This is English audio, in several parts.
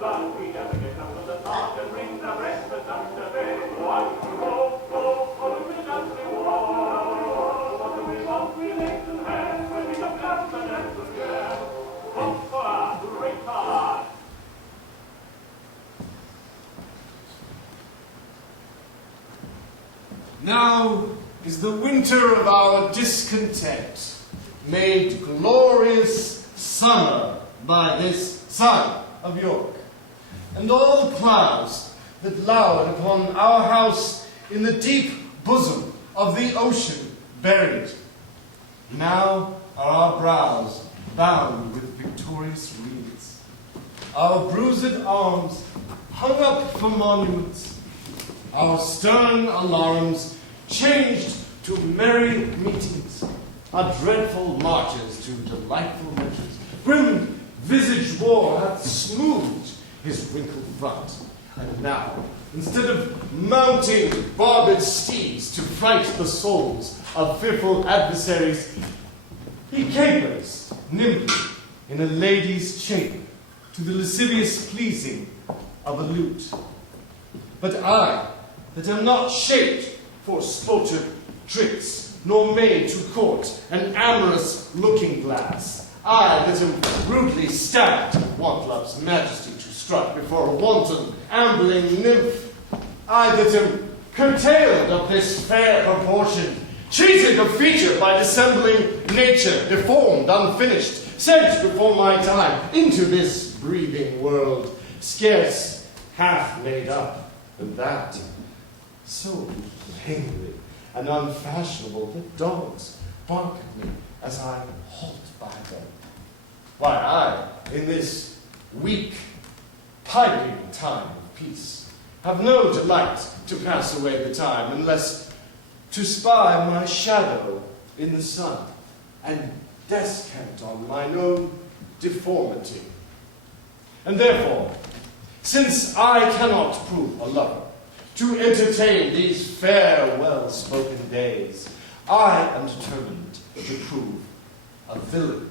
but we never get up to the top and bring the rest of the bay. One, go, we just reward. What do we want? We legs and hands, when we come down the dance again. Francois, retard. Now is the winter of our discontent, made glorious summer by this sun of York, and all the clouds that lowered upon our house in the deep bosom of the ocean buried. Now are our brows bound with victorious wreaths, our bruised arms hung up for monuments, our stern alarums changed to merry meetings, our dreadful marches to delightful measures. Grim-visaged war hath smoothed his wrinkled front, and now, instead of mounting barbed steeds to fright the souls of fearful adversaries, he capers nimbly in a lady's chamber to the lascivious pleasing of a lute. But I, that am not shaped for sportive tricks, nor made to court an amorous looking-glass, I that am rudely stabbed want love's majesty to strut before a wanton ambling nymph, I that am curtailed of this fair proportion, cheated of feature by dissembling nature, deformed, unfinished, sent before my time into this breathing world, scarce half made up, and that so plainly and unfashionable that dogs bark at me as I halt by them. Why, I, in this weak, piping time of peace, have no delight to pass away the time, unless to spy my shadow in the sun, and descant on mine own deformity. And therefore, since I cannot prove a lover, to entertain these fair, well-spoken days, I am determined to prove a villain,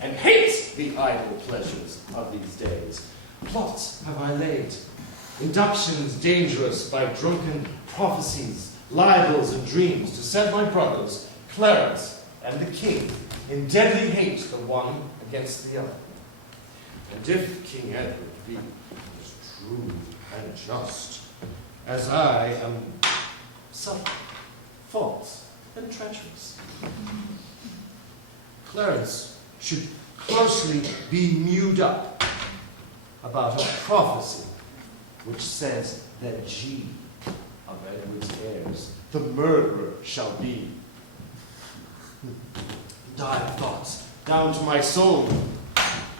and hate the idle pleasures of these days. Plots have I laid, inductions dangerous by drunken prophecies, libels, and dreams, to set my brothers, Clarence and the king, in deadly hate the one against the other. And if King Edward be as true and just as I am subtle, false, and treacherous, Clarence should closely be mewed up about a prophecy which says that G of Edward's heirs, the murderer shall be. Dire thoughts down to my soul.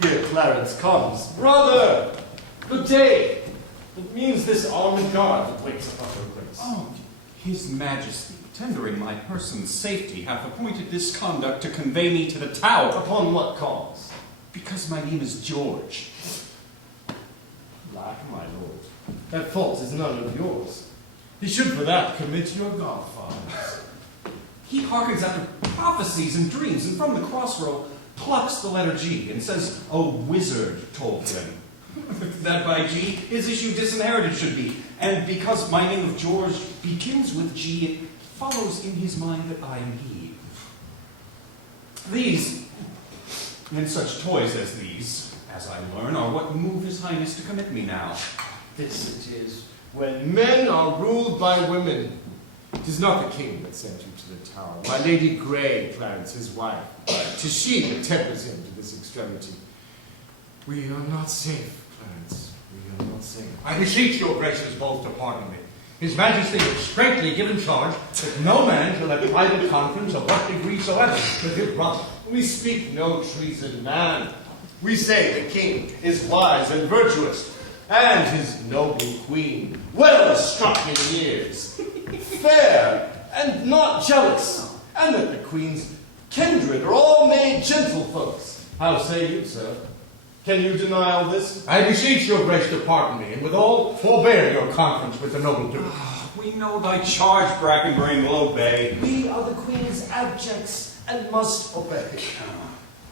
Here Clarence comes. Brother, good day. It means this armed guard that waits upon your grace. Oh, his majesty, tendering my person's safety, hath appointed this conduct to convey me to the Tower. Upon what cause? Because my name is George. Lack, my lord, that fault is none of yours. He should for that commit your godfathers. He hearkens after prophecies and dreams, and from the crossrow plucks the letter G, and says, a wizard told him that by G his issue disinherited should be, and because my name of George begins with G, it follows in his mind that I am he. These, and such toys as these, as I learn, are what move his highness to commit me now. This it is, when men are ruled by women. 'Tis not the king that sent you to the Tower, my Lady Grey, Clarence, his wife. 'Tis she that tempers him to this extremity. We are not safe, Clarence. We are not safe. I beseech your graces both to pardon me. His Majesty has straitly given charge that no man shall have private conference of what degree soever with his brother. We speak no treason, man. We say the king is wise and virtuous, and his noble queen, well struck in years, fair and not jealous, and that the queen's kindred are all made gentlefolks. How say you, sir? Can you deny all this? I beseech your grace to pardon me, and withal forbear your conference with the noble duke. We know thy charge, Brackenbrain, obey. We are the queen's abjects and must obey.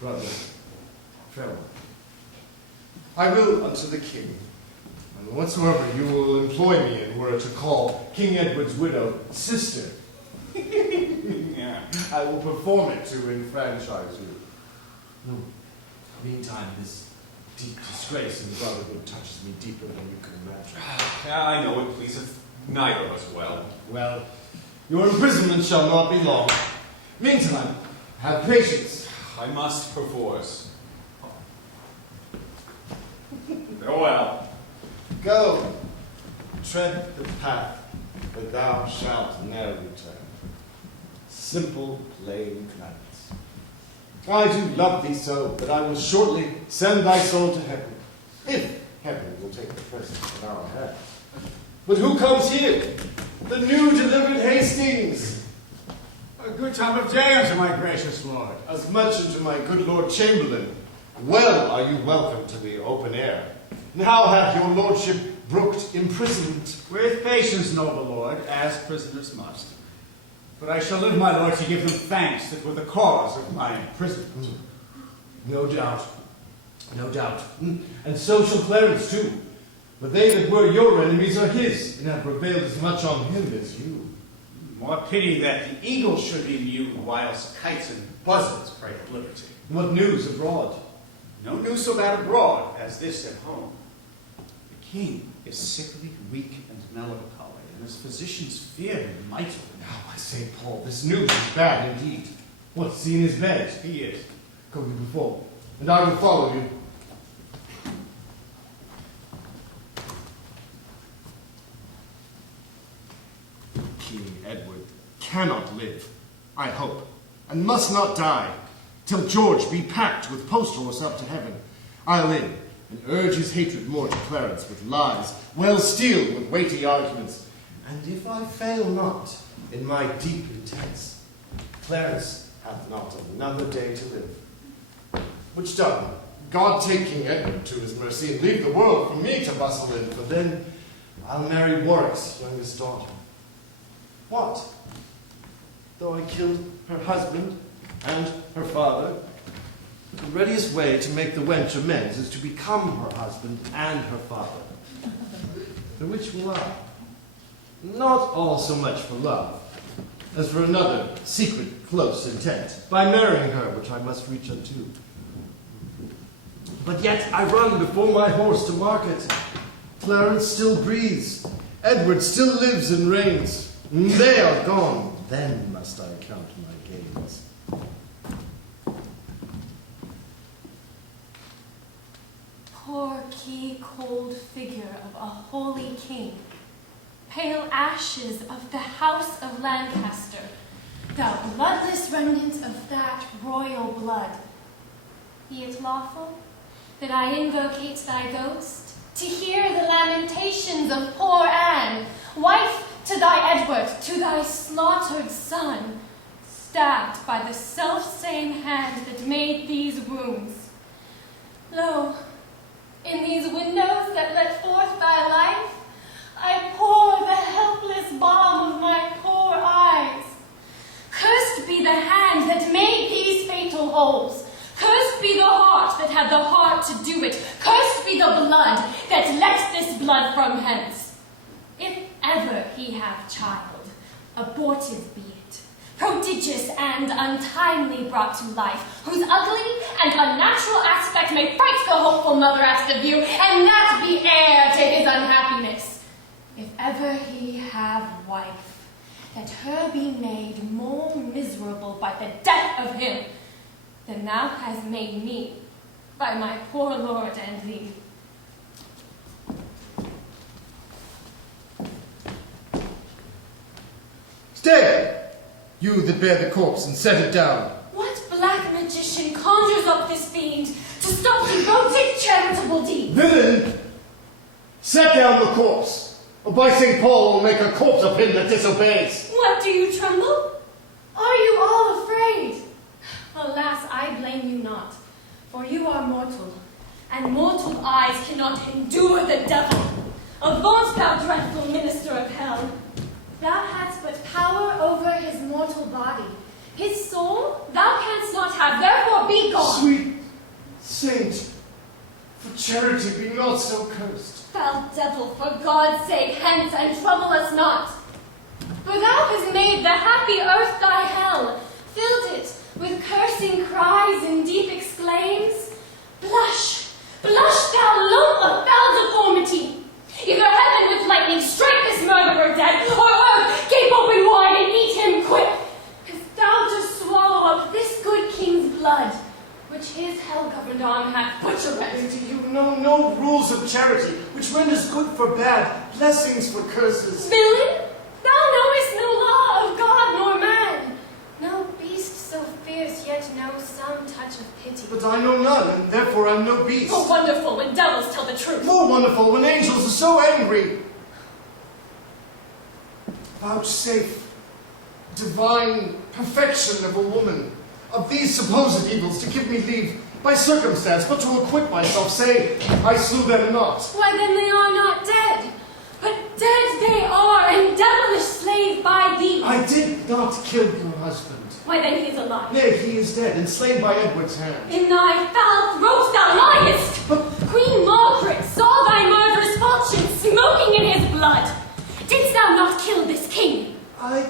Brother, farewell. I will unto the king. And whatsoever you will employ me in were to call King Edward's widow sister, Yeah. I will perform it to enfranchise you. Meantime, this deep disgrace in the brotherhood touches me deeper than you can imagine. I know it pleaseth neither of us well. Well, your imprisonment shall not be long. Meantime, have patience. I must perforce. Farewell. Go, tread the path that thou shalt ne'er return. Simple, plain Clarence. I do love thee so that I will shortly send thy soul to heaven, if heaven will take the present at our hand. But who comes here? The new delivered Hastings. A good time of day unto my gracious lord. As much unto my good Lord Chamberlain. Well are you welcome to the open air. Now hath your lordship brooked imprisonment. With patience, noble lord, as prisoners must. But I shall live, my lord, to give them thanks that were the cause of my imprisonment. No doubt. No doubt. And so shall Clarence too. But they that were your enemies are his, and have prevailed as much on him as you. More pity that the eagle should be mute, whilst kites and buzzards prey at liberty. What news abroad? No news so bad abroad as this at home. The king is sickly, weak, and melancholy, and his physicians fear him mightily. Now, by St. Paul, this news is bad indeed. What's he in his bed? He is. Go you before, and I will follow you. King Edward cannot live, I hope, and must not die, till George be packed with post-horse up to heaven. I'll in, and urge his hatred more to Clarence with lies, well steeled with weighty arguments. And if I fail not in my deep intents, Clarence hath not another day to live. Which done, God take King Edward to his mercy, and leave the world for me to bustle in, for then I'll marry Warwick's youngest daughter. What? Though I killed her husband and her father, the readiest way to make the wench amends is to become her husband and her father. For which will I? Not all so much for love, as for another secret, close intent, by marrying her, which I must reach unto. But yet I run before my horse to market. Clarence still breathes. Edward still lives and reigns. They are gone. Then must I count my gains. Poor key cold figure of a holy king, pale ashes of the house of Lancaster, thou bloodless remnant of that royal blood. Be it lawful that I invocate thy ghost, to hear the lamentations of poor Anne, wife to thy Edward, to thy slaughtered son, stabbed by the self-same hand that made these wounds. Lo, in these windows that let forth thy life, I pour the helpless balm of my poor eyes. Cursed be the hand that made these fatal holes. Cursed be the heart that had the heart to do it. Cursed be the blood that let this blood from hence. If ever he have child, abortive be it, prodigious and untimely brought to life, whose ugly and unnatural aspect may fright the hopeful mother at the view, and that be heir to his unhappiness. If ever he have wife, that her be made more miserable by the death of him, than thou hast made me by my poor lord and thee. Stay! You that bear the corpse, and set it down. What black magician conjures up this fiend to stop the erotic charitable deed? Villain! Set down the corpse, or by St. Paul will make a corpse of him that disobeys. What, do you tremble? Are you all afraid? Alas, I blame you not, for you are mortal, and mortal eyes cannot endure the devil. Avaunt, thou dreadful minister of hell! Thou hadst but power over his mortal body. His soul thou canst not have, therefore be gone. Sweet saint, For charity be not so cursed. Foul devil, for God's sake, hence and trouble us not. For thou hast made the happy earth thy hell, filled it with cursing cries and deep exclaims. Blush, blush, thou lump of foul deformity! Either heaven with lightning strike this murderer dead, or earth gape open wide and eat him quick, if thou dost swallow up this good king's blood, which his hell-governed arm hath butchered. Lady, you know no rules of charity, which renders good for bad, blessings for curses. Villain, thou knowest no law of God nor man. No beast so fierce yet knows some touch of pity. But I know none, and therefore I'm no beast. More wonderful when devils tell the truth. More wonderful when angels are so angry. Vouchsafe divine perfection of a woman, of these supposed evils, to give me leave by circumstance, but to acquit myself, say, I slew them not. Why then they are not dead, but dead they are, and devilish slave by thee. I did not kill your husband. Why then he is alive. Nay, he is dead, and slain by Edward's hand. In thy foul throat thou liest. But Queen Margaret saw thy murderous falchion smoking in his blood. Didst thou not kill this king? I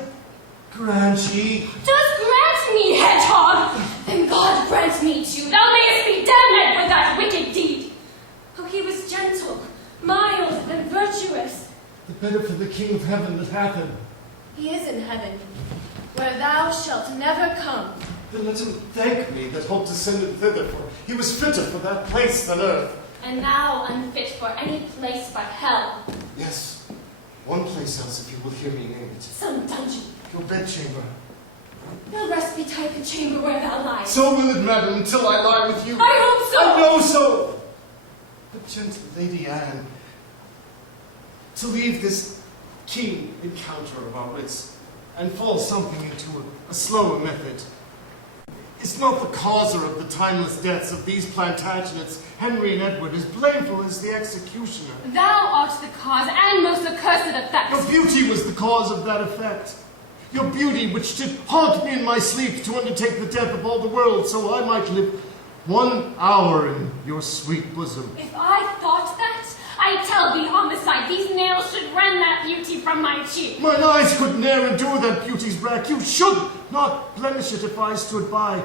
grant ye. Dost grant me, hedgehog? Then God grant me too. Thou mayest be damned for that wicked deed. Oh, he was gentle, mild, and virtuous. The better for the King of heaven that hath him. He is in heaven, where thou shalt never come. Then let him thank me that hope to send him thither, for he was fitter for that place than earth. And thou unfit for any place but hell. Yes, one place else if you will hear me name it. Some dungeon. Your bedchamber. No rest betide the chamber where thou liest. So will it, madam, until I lie with you. I hope so. I know so. But, gentle Lady Anne, to leave this keen encounter of our wits and fall something into a slower method is not the causer of the timeless deaths of these Plantagenets, Henry and Edward, as blameful as the executioner. Thou art the cause and most accursed effect. Your beauty was the cause of that effect. Your beauty which did haunt me in my sleep to undertake the death of all the world, so I might live 1 hour in your sweet bosom. If I thought that, I tell thee, homicide, these nails should rend that beauty from my cheek. Mine eyes could ne'er endure that beauty's wrack. You should not blemish it if I stood by.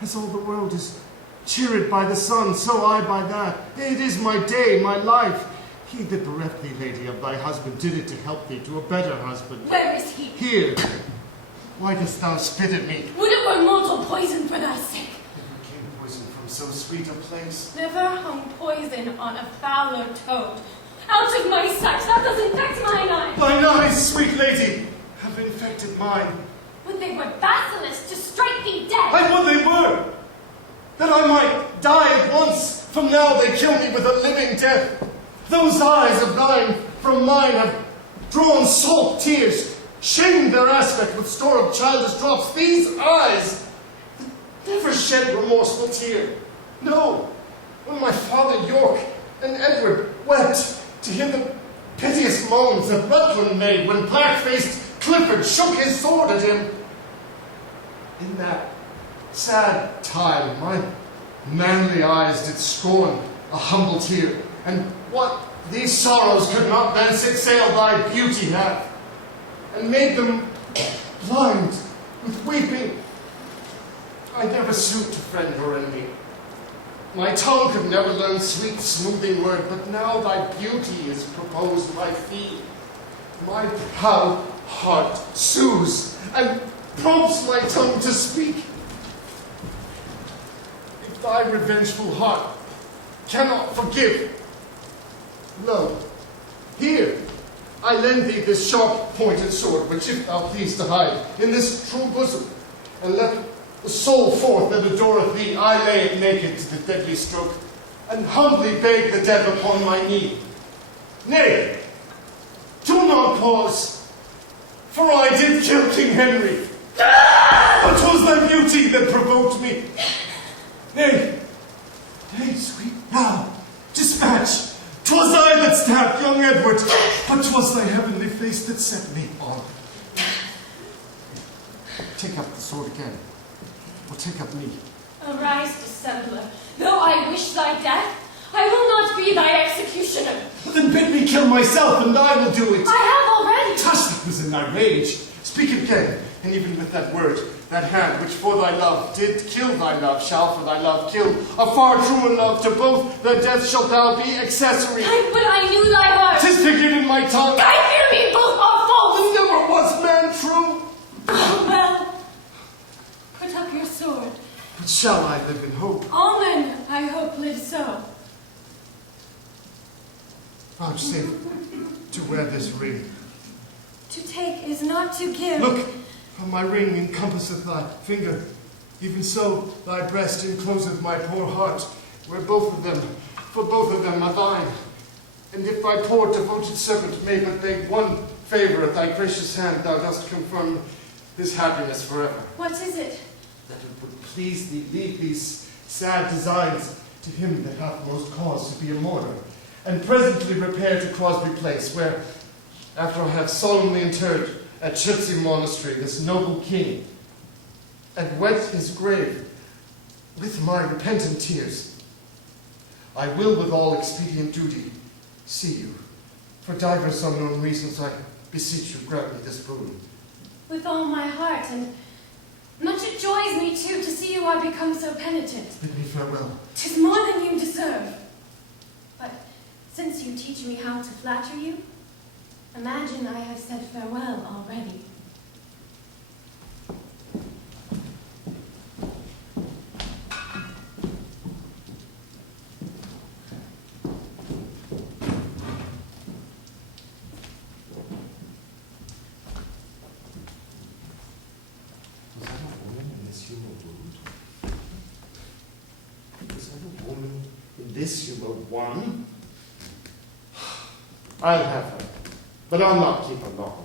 As all the world is cheered by the sun, so I by that. It is my day, my life. He that bereft thee, lady, of thy husband, did it to help thee to a better husband. Where is he? Here. Why dost thou spit at me? Would it were mortal poison for thy sake. Never came poison from so sweet a place. Never hung poison on a fouler toad. Out of my sight, thou dost infect mine eye. Thine eyes, sweet lady, have infected mine. Would they were basilisks to strike thee dead. I would they were, that I might die at once. From now they kill me with a living death. Those eyes of thine from mine have drawn salt tears, shamed their aspect with store of childish drops. These eyes never shed remorseful tear. No, when my father York and Edward wept to hear the piteous moans that Rutland made when black-faced Clifford shook his sword at him. In that sad time, my manly eyes did scorn a humble tear, and what these sorrows could not thence exhale thy beauty hath, and made them blind with weeping. I never sued to friend or enemy. My tongue could never learn sweet smoothing word, but now thy beauty is proposed my fee. My proud heart sues, and prompts my tongue to speak. If thy revengeful heart cannot forgive, lo, here I lend thee this sharp-pointed sword, which if thou please to hide in this true bosom, and let the soul forth that adoreth thee, I lay it naked to the deadly stroke, and humbly beg the death upon my knee. Nay, do not pause, for I did kill King Henry. But 'twas thy beauty that provoked me. Nay, sweet, now, dispatch. 'Twas I that stabbed young Edward, but 'twas thy heavenly face that set me on. Take up the sword again, or take up me. Arise, dissembler. Though I wish thy death, I will not be thy executioner. Then bid me kill myself, and I will do it. I have already. Tush, that was in thy rage. Speak again, and even with that word, that hand which for thy love did kill thy love, shall for thy love kill. A far truer love to both their death shalt thou be accessory. But I knew thy heart. 'Tis figured in my tongue. I hear me, both are false. And never was man true. Oh, well, put up your sword. But shall I live in hope? All men, I hope, live so. Vouchsafe to wear this ring. To take is not to give. Look, how my ring encompasseth thy finger. Even so thy breast encloseth my poor heart, where both of them, for both of them are thine. And if thy poor devoted servant may but beg one favor at thy gracious hand, thou dost confirm his happiness forever. What is it? That it would please thee leave these sad designs to him that hath most cause to be a mourner, and presently repair to Crosby Place, where, after I have solemnly interred at Chertsey Monastery this noble king, and wet his grave with my repentant tears, I will with all expedient duty see you. For divers unknown reasons I beseech you grant me this boon. With all my heart, and much it joys me too to see you are become so penitent. Bid me farewell. 'Tis more than you deserve. But since you teach me how to flatter you, imagine I have said farewell already. Was that a woman in this human mood? Was that a woman in this human one? I'll have her, but I'll not keep her long.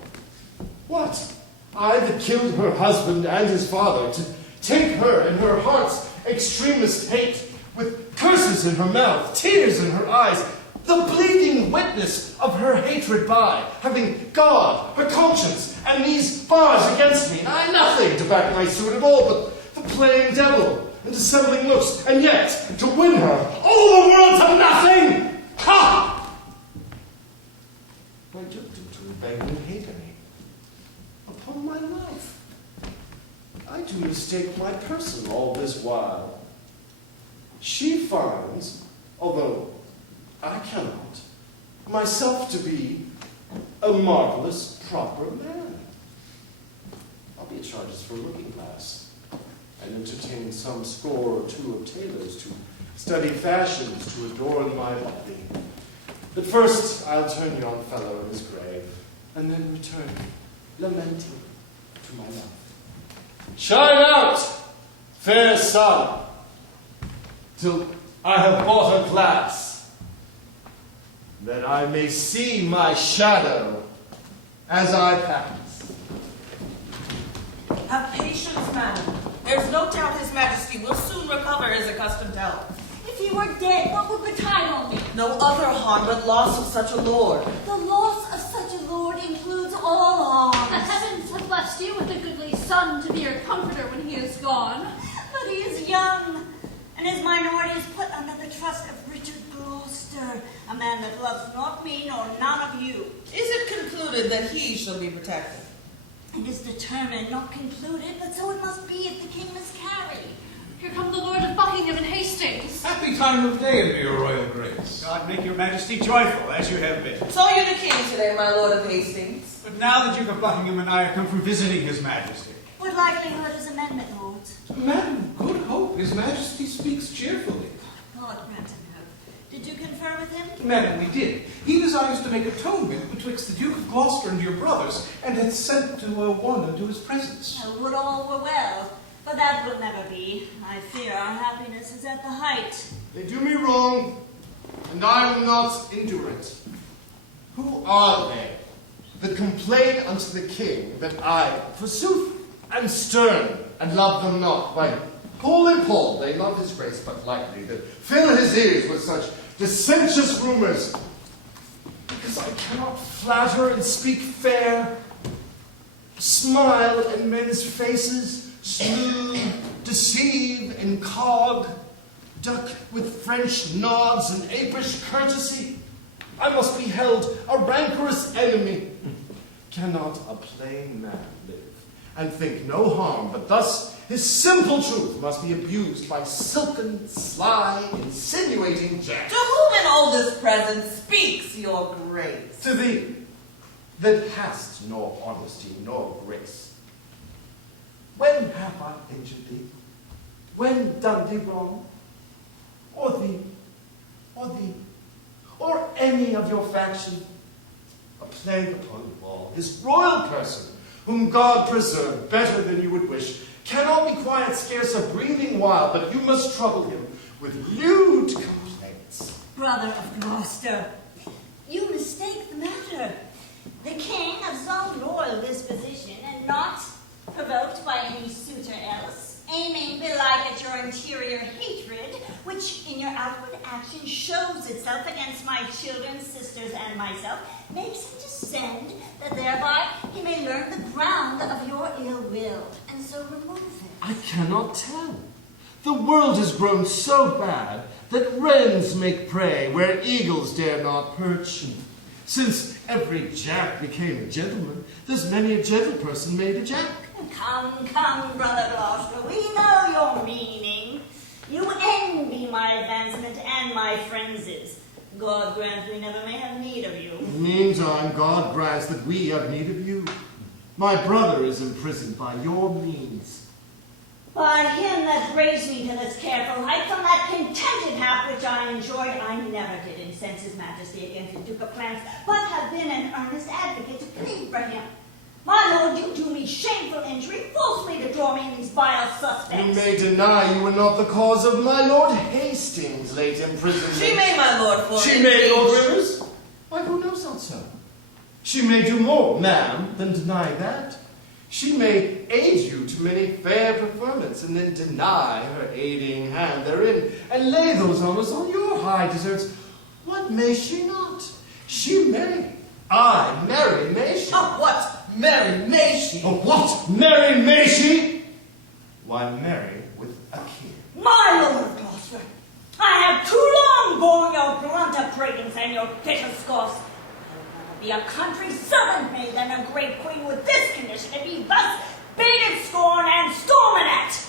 What? I that killed her husband and his father, to take her in her heart's extremest hate, with curses in her mouth, tears in her eyes, the bleeding witness of her hatred by, having God, her conscience, and these bars against me, I nothing to back my suit at all, but the playing devil, and dissembling looks, and yet, to win her, all the world to nothing! Ha! I do beg and hate me. Upon my life, I do mistake my person all this while. She finds, although I cannot, myself to be a marvelous, proper man. I'll be at charges for a looking glass, and entertain some score or two of tailors to study fashions to adorn my body. But first, I'll turn yon fellow in his grave, and then return, lamenting, to my love. Shine out, fair sun, till I have bought a glass, that I may see my shadow as I pass. Have patience, madam. There's no doubt His Majesty will soon recover his accustomed health. If he were dead, what would betide on me? No other harm but loss of such a lord. The loss of such a lord includes all The harms. heavens have blessed you with a goodly son to be your comforter when he is gone. But he is young, and his minority is put under the trust of Richard Gloucester, a man that loves not me nor none of you. Is it concluded that he shall be protected? It is determined, not concluded, but so it must be if the king miscarry. Here come the Lord of Buckingham and Hastings. Happy time of day in your royal grace. God make your majesty joyful, as you have been. Saw you the king today, my lord of Hastings. But now the Duke of Buckingham and I have come from visiting his majesty. What likelihood is amendment, lords? Madam, good hope. His Majesty speaks cheerfully. God grant him hope. Did you confer with him? Madam, we did. He desires to make atonement betwixt the Duke of Gloucester and your brothers, and hath sent to Wanda to his presence. Oh, would all were well. But that will never be. I fear our happiness is at the height. They do me wrong, and I will not endure it. Who are they that complain unto the king that I, forsooth, am stern, and love them not? By Paul and Paul, they love his grace but lightly, that fill his ears with such dissentious rumors, because I cannot flatter and speak fair, smile in men's faces, smooth, deceive, and cog. duck with French nods and apish courtesy. I must be held a rancorous enemy. Cannot a plain man live and think no harm, but thus his simple truth must be abused by silken, sly, insinuating jest? To whom in all this present speaks your grace? To thee, that hast nor honesty nor grace. When have I injured thee? When done thee wrong? Or thee, or any of your faction? A plague upon you all, his royal person, whom God preserve better than you would wish, cannot be quiet scarce a breathing while, but you must trouble him with lewd complaints. Brother of Gloucester, you mistake the matter. The king of some royal disposition, and not provoked by any suitor else, aiming belike at your interior hatred, which in your outward action shows itself against my children, sisters, and myself, makes him descend, that thereby he may learn the ground of your ill will, and so remove it. I cannot tell. The world has grown so bad that wrens make prey where eagles dare not perch. Since every jack became a gentleman, there's many a gentle person made a jack. Come, come, Brother Gloucester, we know your meaning. You envy my advancement and my frenzies. God grant we never may have need of you. Meantime, God grants that we have need of you. My brother is imprisoned by your means. By him that raised me to this careful height, from that contented hap which I enjoyed, I never did incense his majesty against the Duke of Clarence, but have been an earnest advocate to plead for him. My lord, you do me shameful injury, falsely to draw me in these vile suspects. You may deny you were not the cause of my Lord Hastings' late imprisonment. She may, my lord, for She may, Lord Rivers. Why, who knows not so? She may do more, ma'am, than deny that. She may aid you to many fair preferments, and then deny her aiding hand therein, and lay those honors on your high deserts. What may she not? She may. Aye, marry may she. Oh, what? Marry may she? Oh, what? Marry may she? Why, marry with a king. My lord Gloucester, I have too long borne your blunt upbraidings and your bitter scoffs. I would rather be a country servant maid than a great queen with this condition to be thus baited scorn and stormed at.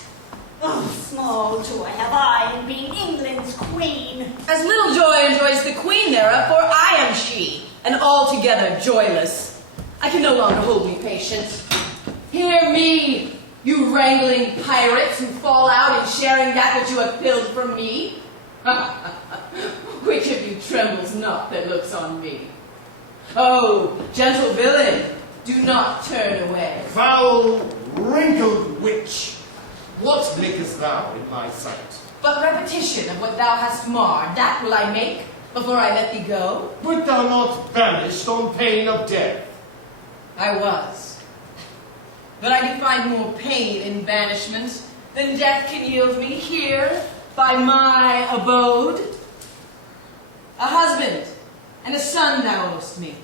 Oh, small joy have I in being England's queen. As little joy enjoys the queen thereof, for I am she, and altogether joyless. I can no longer hold me patient. Hear me, you wrangling pirates who fall out in sharing that which you have pilled from me. Which of you trembles not that looks on me? Oh, gentle villain, do not turn away. Foul, wrinkled witch, what makest thou in my sight? But repetition of what thou hast marred, that will I make before I let thee go. Wert thou not banished on pain of death? I was. But I do find more pain in banishment than death can yield me here by my abode. A husband and a son thou owest me,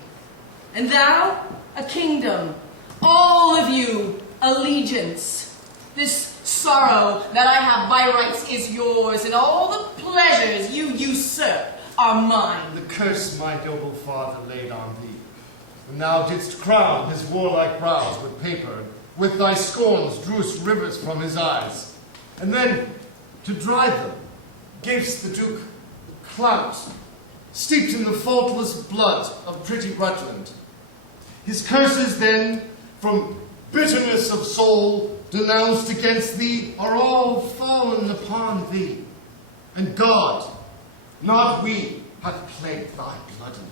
and thou a kingdom, all of you allegiance. This sorrow that I have by rights is yours, and all the pleasures you usurp are mine. The curse my noble father laid on thee, when thou didst crown his warlike brows with paper, with thy scorns drewest rivers from his eyes, and then, to dry them, gavest the Duke clout, steeped in the faultless blood of pretty Rutland. His curses then, from bitterness of soul, denounced against thee, are all fallen upon thee. And God, not we, hath plagued thy blood indeed.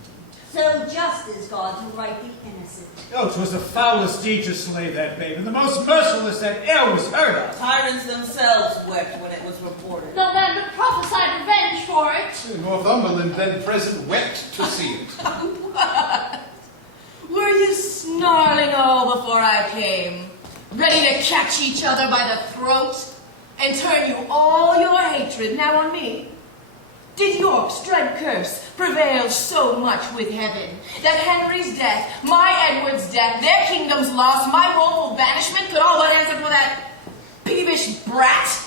So just is God to right the innocent. Oh, 'twas the foulest deed to slay that babe, and the most merciless that e'er was heard of. Tyrants themselves wept when it was reported. The men prophesied revenge for it. Northumberland, then present, wept to see it. What? Were you snarling all before I came, ready to catch each other by the throat, and turn you all your hatred now on me? Did York's dread curse prevail so much with heaven, that Henry's death, my Edward's death, their kingdom's loss, my woeful banishment could all but answer for that peevish brat?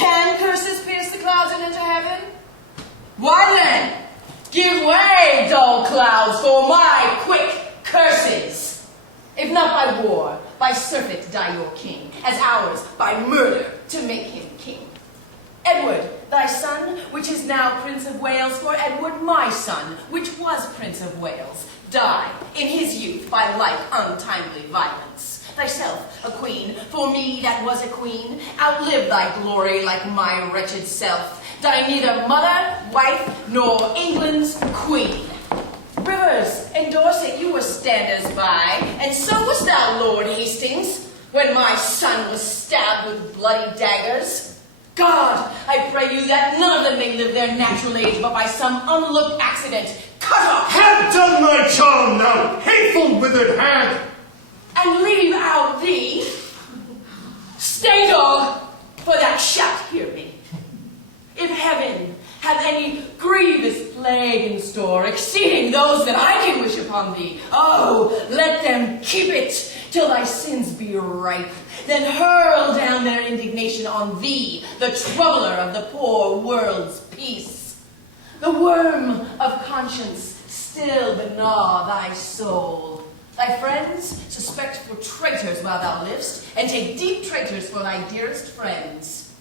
Can curses pierce the clouds and enter heaven? Why then, give way, dull clouds, for my quick curses. If not by war, by surfeit die your king, as ours by murder to make him king. Edward, thy son, which is now Prince of Wales, for Edward, my son, which was Prince of Wales, die in his youth by like untimely violence. Thyself a queen, for me that was a queen, outlive thy glory like my wretched self. Die neither mother, wife, nor England's queen. Rivers and Dorset, you were standers by, and so was thou, Lord Hastings, when my son was stabbed with bloody daggers. God, I pray you that none of them may live their natural age, but by some unlooked accident, cut off. Have done thy charm now, hateful withered hag! And leave out thee. Stay, dog, for thou shalt hear me. If heaven have any grievous plague in store, exceeding those that I can wish upon thee, oh, let them keep it till thy sins be ripe. Then hurl down their indignation on thee, the troubler of the poor world's peace. The worm of conscience still begnaw thy soul. Thy friends suspect for traitors while thou livest, and take deep traitors for thy dearest friends.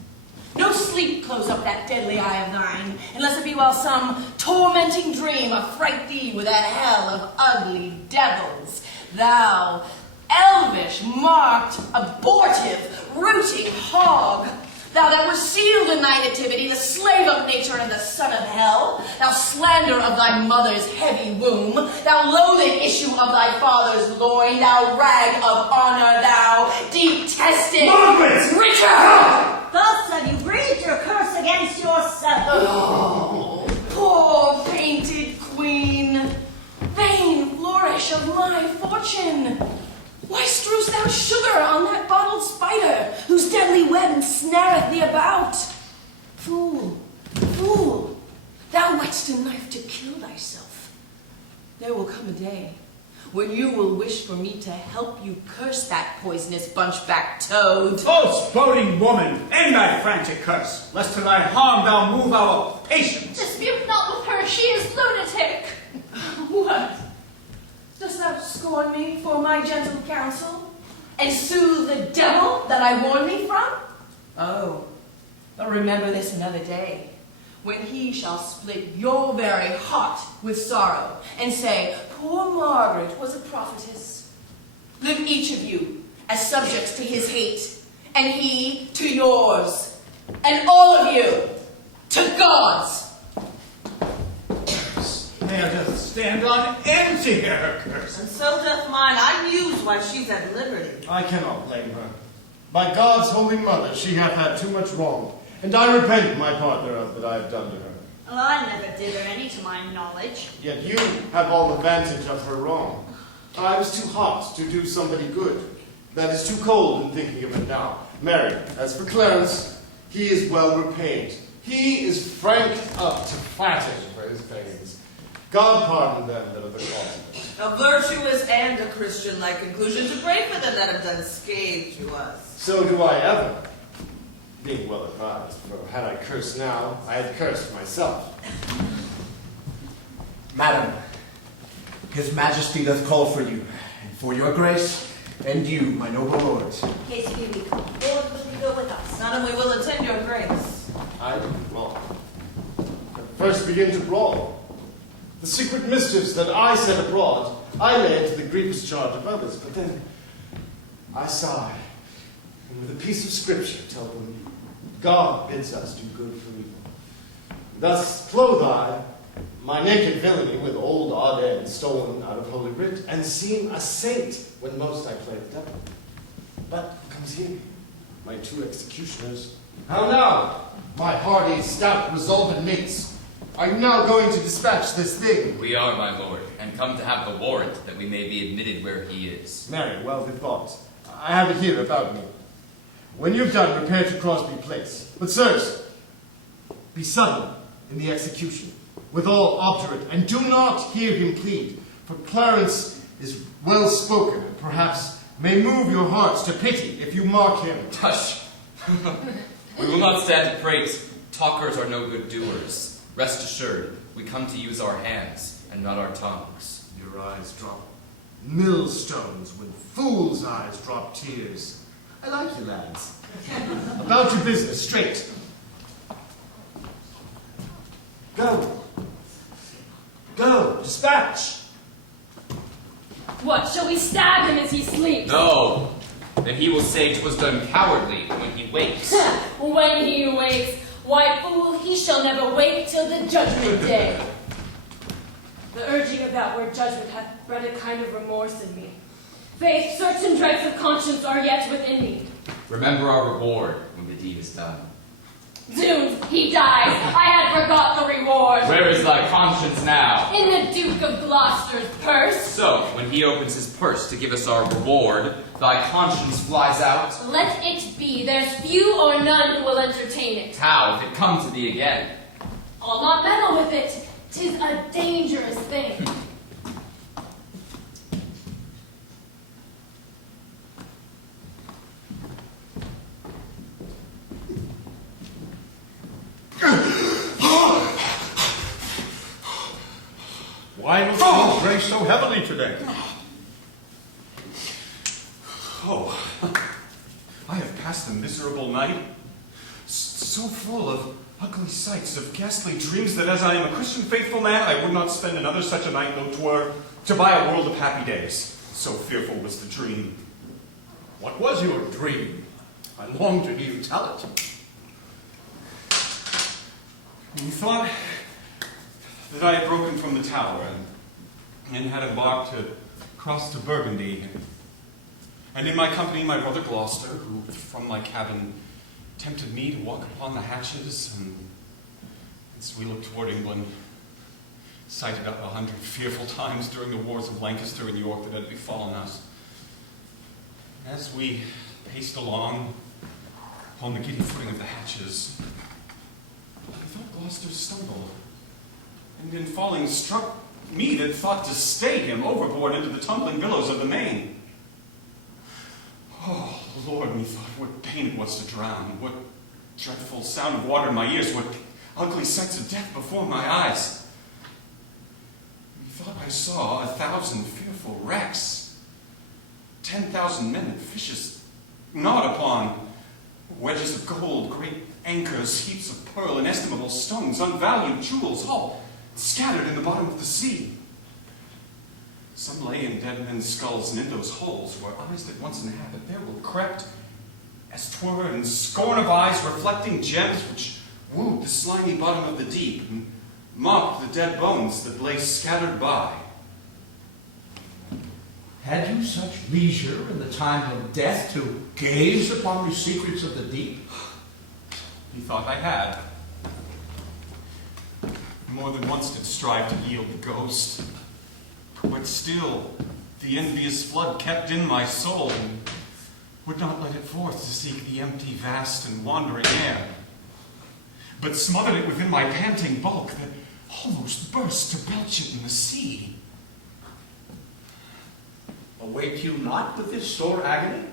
No sleep close up that deadly eye of thine, unless it be while some tormenting dream affright thee with a hell of ugly devils. Thou, elvish, marked, abortive, rooting hog, thou that were sealed in thy nativity, the slave of nature and the son of hell, thou slander of thy mother's heavy womb, thou loathing issue of thy father's loin, thou rag of honor, thou detested Margaret! Richard! Thus have you breathed your curse against yourself. Oh, poor painted queen, vain flourish of my fortune. Why strewest thou sugar on that bottled spider, whose deadly web ensnareth thee about? Fool, fool, thou whetst a knife to kill thyself. There will come a day when you will wish for me to help you curse that poisonous bunchback toad. False boding woman, end thy frantic curse, lest to thy harm thou move our patience. Dispute not with her, she is lunatic. What? Dost thou scorn me for my gentle counsel, and soothe the devil that I warn thee from? Oh, but remember this another day, when he shall split your very heart with sorrow, and say, poor Margaret was a prophetess. Live each of you as subjects to his hate, and he to yours, and all of you to God's. May I just stand on end to hear her curse. And so doth mine. I muse while she's at liberty. I cannot blame her. By God's holy mother, she hath had too much wrong, and I repent, my partner, of that I have done to her. Well, I never did her any to my knowledge. Yet you have all advantage of her wrong. I was too hot to do somebody good. That is too cold in thinking of it now. Marry, as for Clarence, he is well repaid. He is franked up to flatting for his pains. God pardon them that are the cause of it. A virtuous and a Christian-like conclusion to pray for them that have done scathe to us. So do I ever, being well advised, for had I cursed now, I had cursed myself. Madam, his majesty doth call for you, and for your grace, and you, my noble lords. Case we come forth, will you go with us? None of we will attend your grace. I did wrong. First begin to brawl. The secret mischiefs that I set abroad, I laid to the grievous charge of others, but then I sigh, and with a piece of scripture tell them, God bids us do good for evil. Thus clothe I my naked villainy with old odd ends stolen out of Holy Writ, and seem a saint when most I play the devil. But comes here, my two executioners. How now, my hardy, stout, resolved mates? Are you now going to dispatch this thing? We are, my lord, and come to have the warrant that we may be admitted where he is. Marry, well bethought. I have it here about me. When you've done, repair to Crosby Place. But, sirs, be sudden in the execution, withal obdurate, and do not hear him plead, for Clarence is well spoken, and perhaps may move your hearts to pity if you mark him. Tush! We will not stand to prate. Talkers are no good doers. Rest assured, we come to use our hands and not our tongues. Your eyes drop millstones when fools' eyes drop tears. I like you, lads. About your business, straight. Go. Go, dispatch. What, shall we stab him as he sleeps? No. Then he will say 'twas done cowardly when he wakes. When he wakes, why, fool, he shall never wake till the judgment day. The urging of that word judgment hath bred a kind of remorse in me. Faith, certain dregs of conscience are yet within me. Remember our reward when the deed is done. Zounds, he dies. I had forgot the reward. Where is thy conscience now? In the Duke of Gloucester's purse. So, when he opens his purse to give us our reward, thy conscience flies out? Let it be. There's few or none who will entertain it. How, if it come to thee again? I'll not meddle with it. 'Tis a dangerous thing. Why does you brace so heavily today? Oh, I have passed a miserable night, so full of ugly sights, of ghastly dreams, that as I am a Christian faithful man, I would not spend another such a night, though 'twere to buy a world of happy days. So fearful was the dream. What was your dream? I long to hear you tell it. Methought that I had broken from the tower and had embarked to cross to Burgundy. And in my company, my brother Gloucester, who from my cabin tempted me to walk upon the hatches, and as we looked toward England, cited up 100 fearful times during the wars of Lancaster and York that had befallen us. As we paced along upon the giddy footing of the hatches, I thought Gloucester stumbled, and in falling struck me that thought to stay him overboard into the tumbling billows of the main. Oh, Lord, methought what pain it was to drown, what dreadful sound of water in my ears, what ugly sights of death before my eyes. Methought I saw 1,000 fearful wrecks, 10,000 men and fishes gnawed upon, wedges of gold, great anchors, heaps of pearl, inestimable stones, unvalued jewels, all scattered in the bottom of the sea. Some lay in dead men's skulls, and in those holes where eyes that once inhabit there were crept, as 'twere in scorn of eyes, reflecting gems which wooed the slimy bottom of the deep, and mocked the dead bones that lay scattered by. Had you such leisure in the time of death to gaze upon the secrets of the deep? Methought I had. More than once did strive to yield the ghost, but still the envious flood kept in my soul, and would not let it forth to seek the empty, vast, and wandering air, but smothered it within my panting bulk that almost burst to belch it in the sea. Awake you not with this sore agony?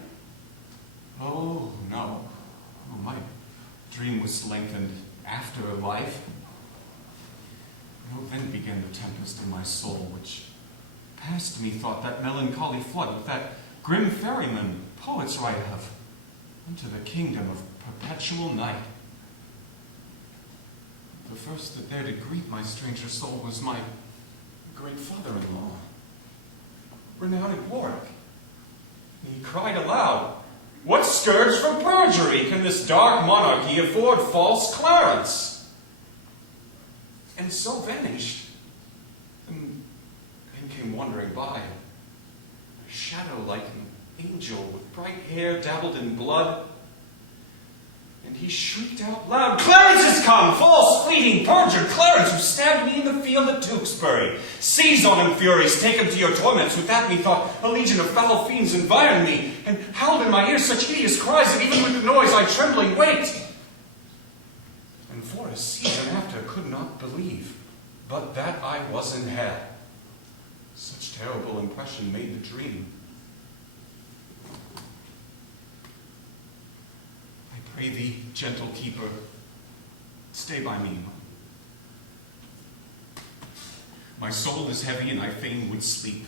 Oh, no. Oh, my dream was lengthened after life. Oh, then began the tempest in my soul, which passed me, thought, that melancholy flood with that grim ferryman poets write of, into the kingdom of perpetual night. The first that there to greet my stranger soul was my great father-in-law, renowned Warwick. He cried aloud, "What scourge for perjury can this dark monarchy afford false Clarence?" And so vanished. And then came wandering by, a shadow like an angel with bright hair dabbled in blood. And he shrieked out loud, "Clarence is come! False, fleeting, perjured Clarence, who stabbed me in the field at Tewkesbury! Seize on him, furies, take him to your torments." With that, methought, a legion of foul fiends environed me, and howled in my ears such hideous cries that even with the noise I trembling wait. And for a season after could not believe, but that I was in hell. Such terrible impression made the dream. I Pray thee, gentle keeper, stay by me. My soul is heavy, and I fain would sleep.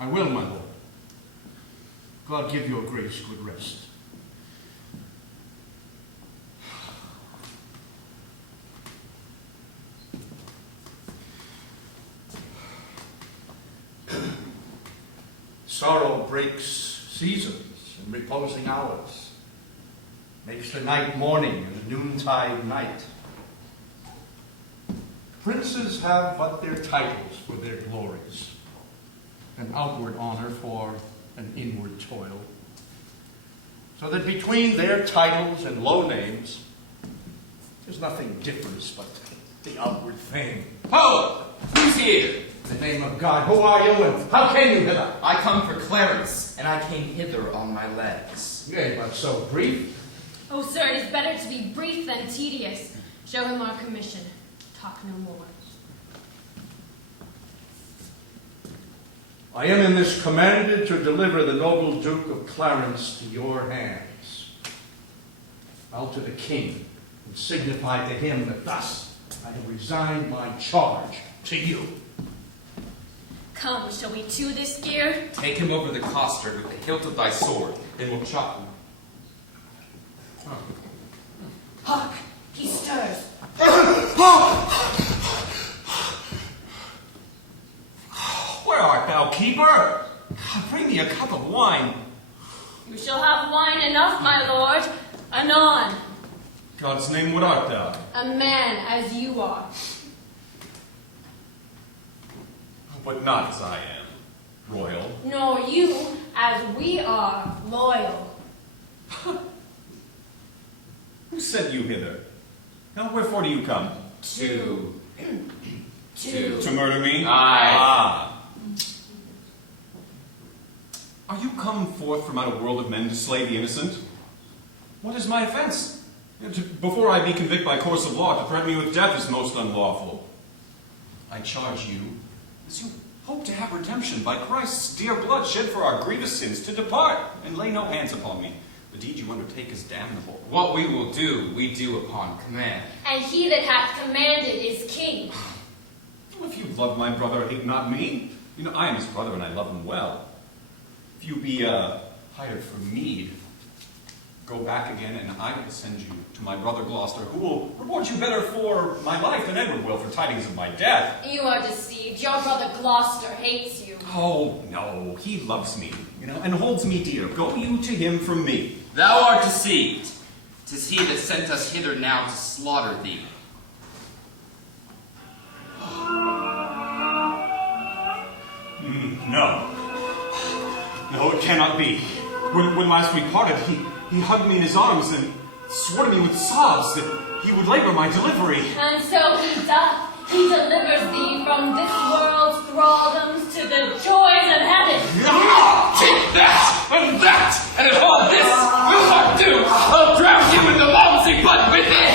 I will, my lord. God give your grace good rest. Sorrow breaks seasons and reposing hours, makes the night morning and the noontide night. Princes have but their titles for their glories, an outward honor for an inward toil. So that between their titles and low names, there's nothing different but the outward fame. Ho! Who's here? In the name of God, who are you and how came you hither? I come for Clarence, and I came hither on my legs. Yea, but so brief. Oh, sir, it is better to be brief than tedious. Show him our commission. Talk no more. I am in this commanded to deliver the noble Duke of Clarence to your hands. I'll to the king and signify to him that thus I have resigned my charge to you. Come, shall we to this gear? Take him over the costard with the hilt of thy sword, then we'll chop him. Hark! He stirs. Where art thou, keeper? Bring me a cup of wine. You shall have wine enough, my lord. Anon. God's name, what art thou? A man as you are. But not as I am, royal. Nor you as we are, loyal. Who sent you hither? Now, wherefore do you come? To murder me? Aye. Ah. Are you come forth from out a world of men to slay the innocent? What is my offense? Before I be convicted by course of law, to threaten me with death is most unlawful. I charge you, as you hope to have redemption by Christ's dear blood shed for our grievous sins, to depart and lay no hands upon me. The deed you undertake is damnable. What we will do, we do upon command. And he that hath commanded is king. Well, if you love my brother, hate not me. You know, I am his brother and I love him well. If you be hired for meed, go back again and I will send you to my brother Gloucester, who will reward you better for my life than Edward will for tidings of my death. You are deceived. Your brother Gloucester hates you. Oh, no, he loves me, you know, and holds me dear. Go you to him from me. Thou art deceived. 'Tis he that sent us hither now to slaughter thee. No. No, it cannot be. When last we parted, he hugged me in his arms and swore to me with sobs that he would labor my delivery. And so he doth. He delivers thee from this world's thraldoms to the joys of heaven. Take that, and all this will not do. I'll drown you in the lousy blood within.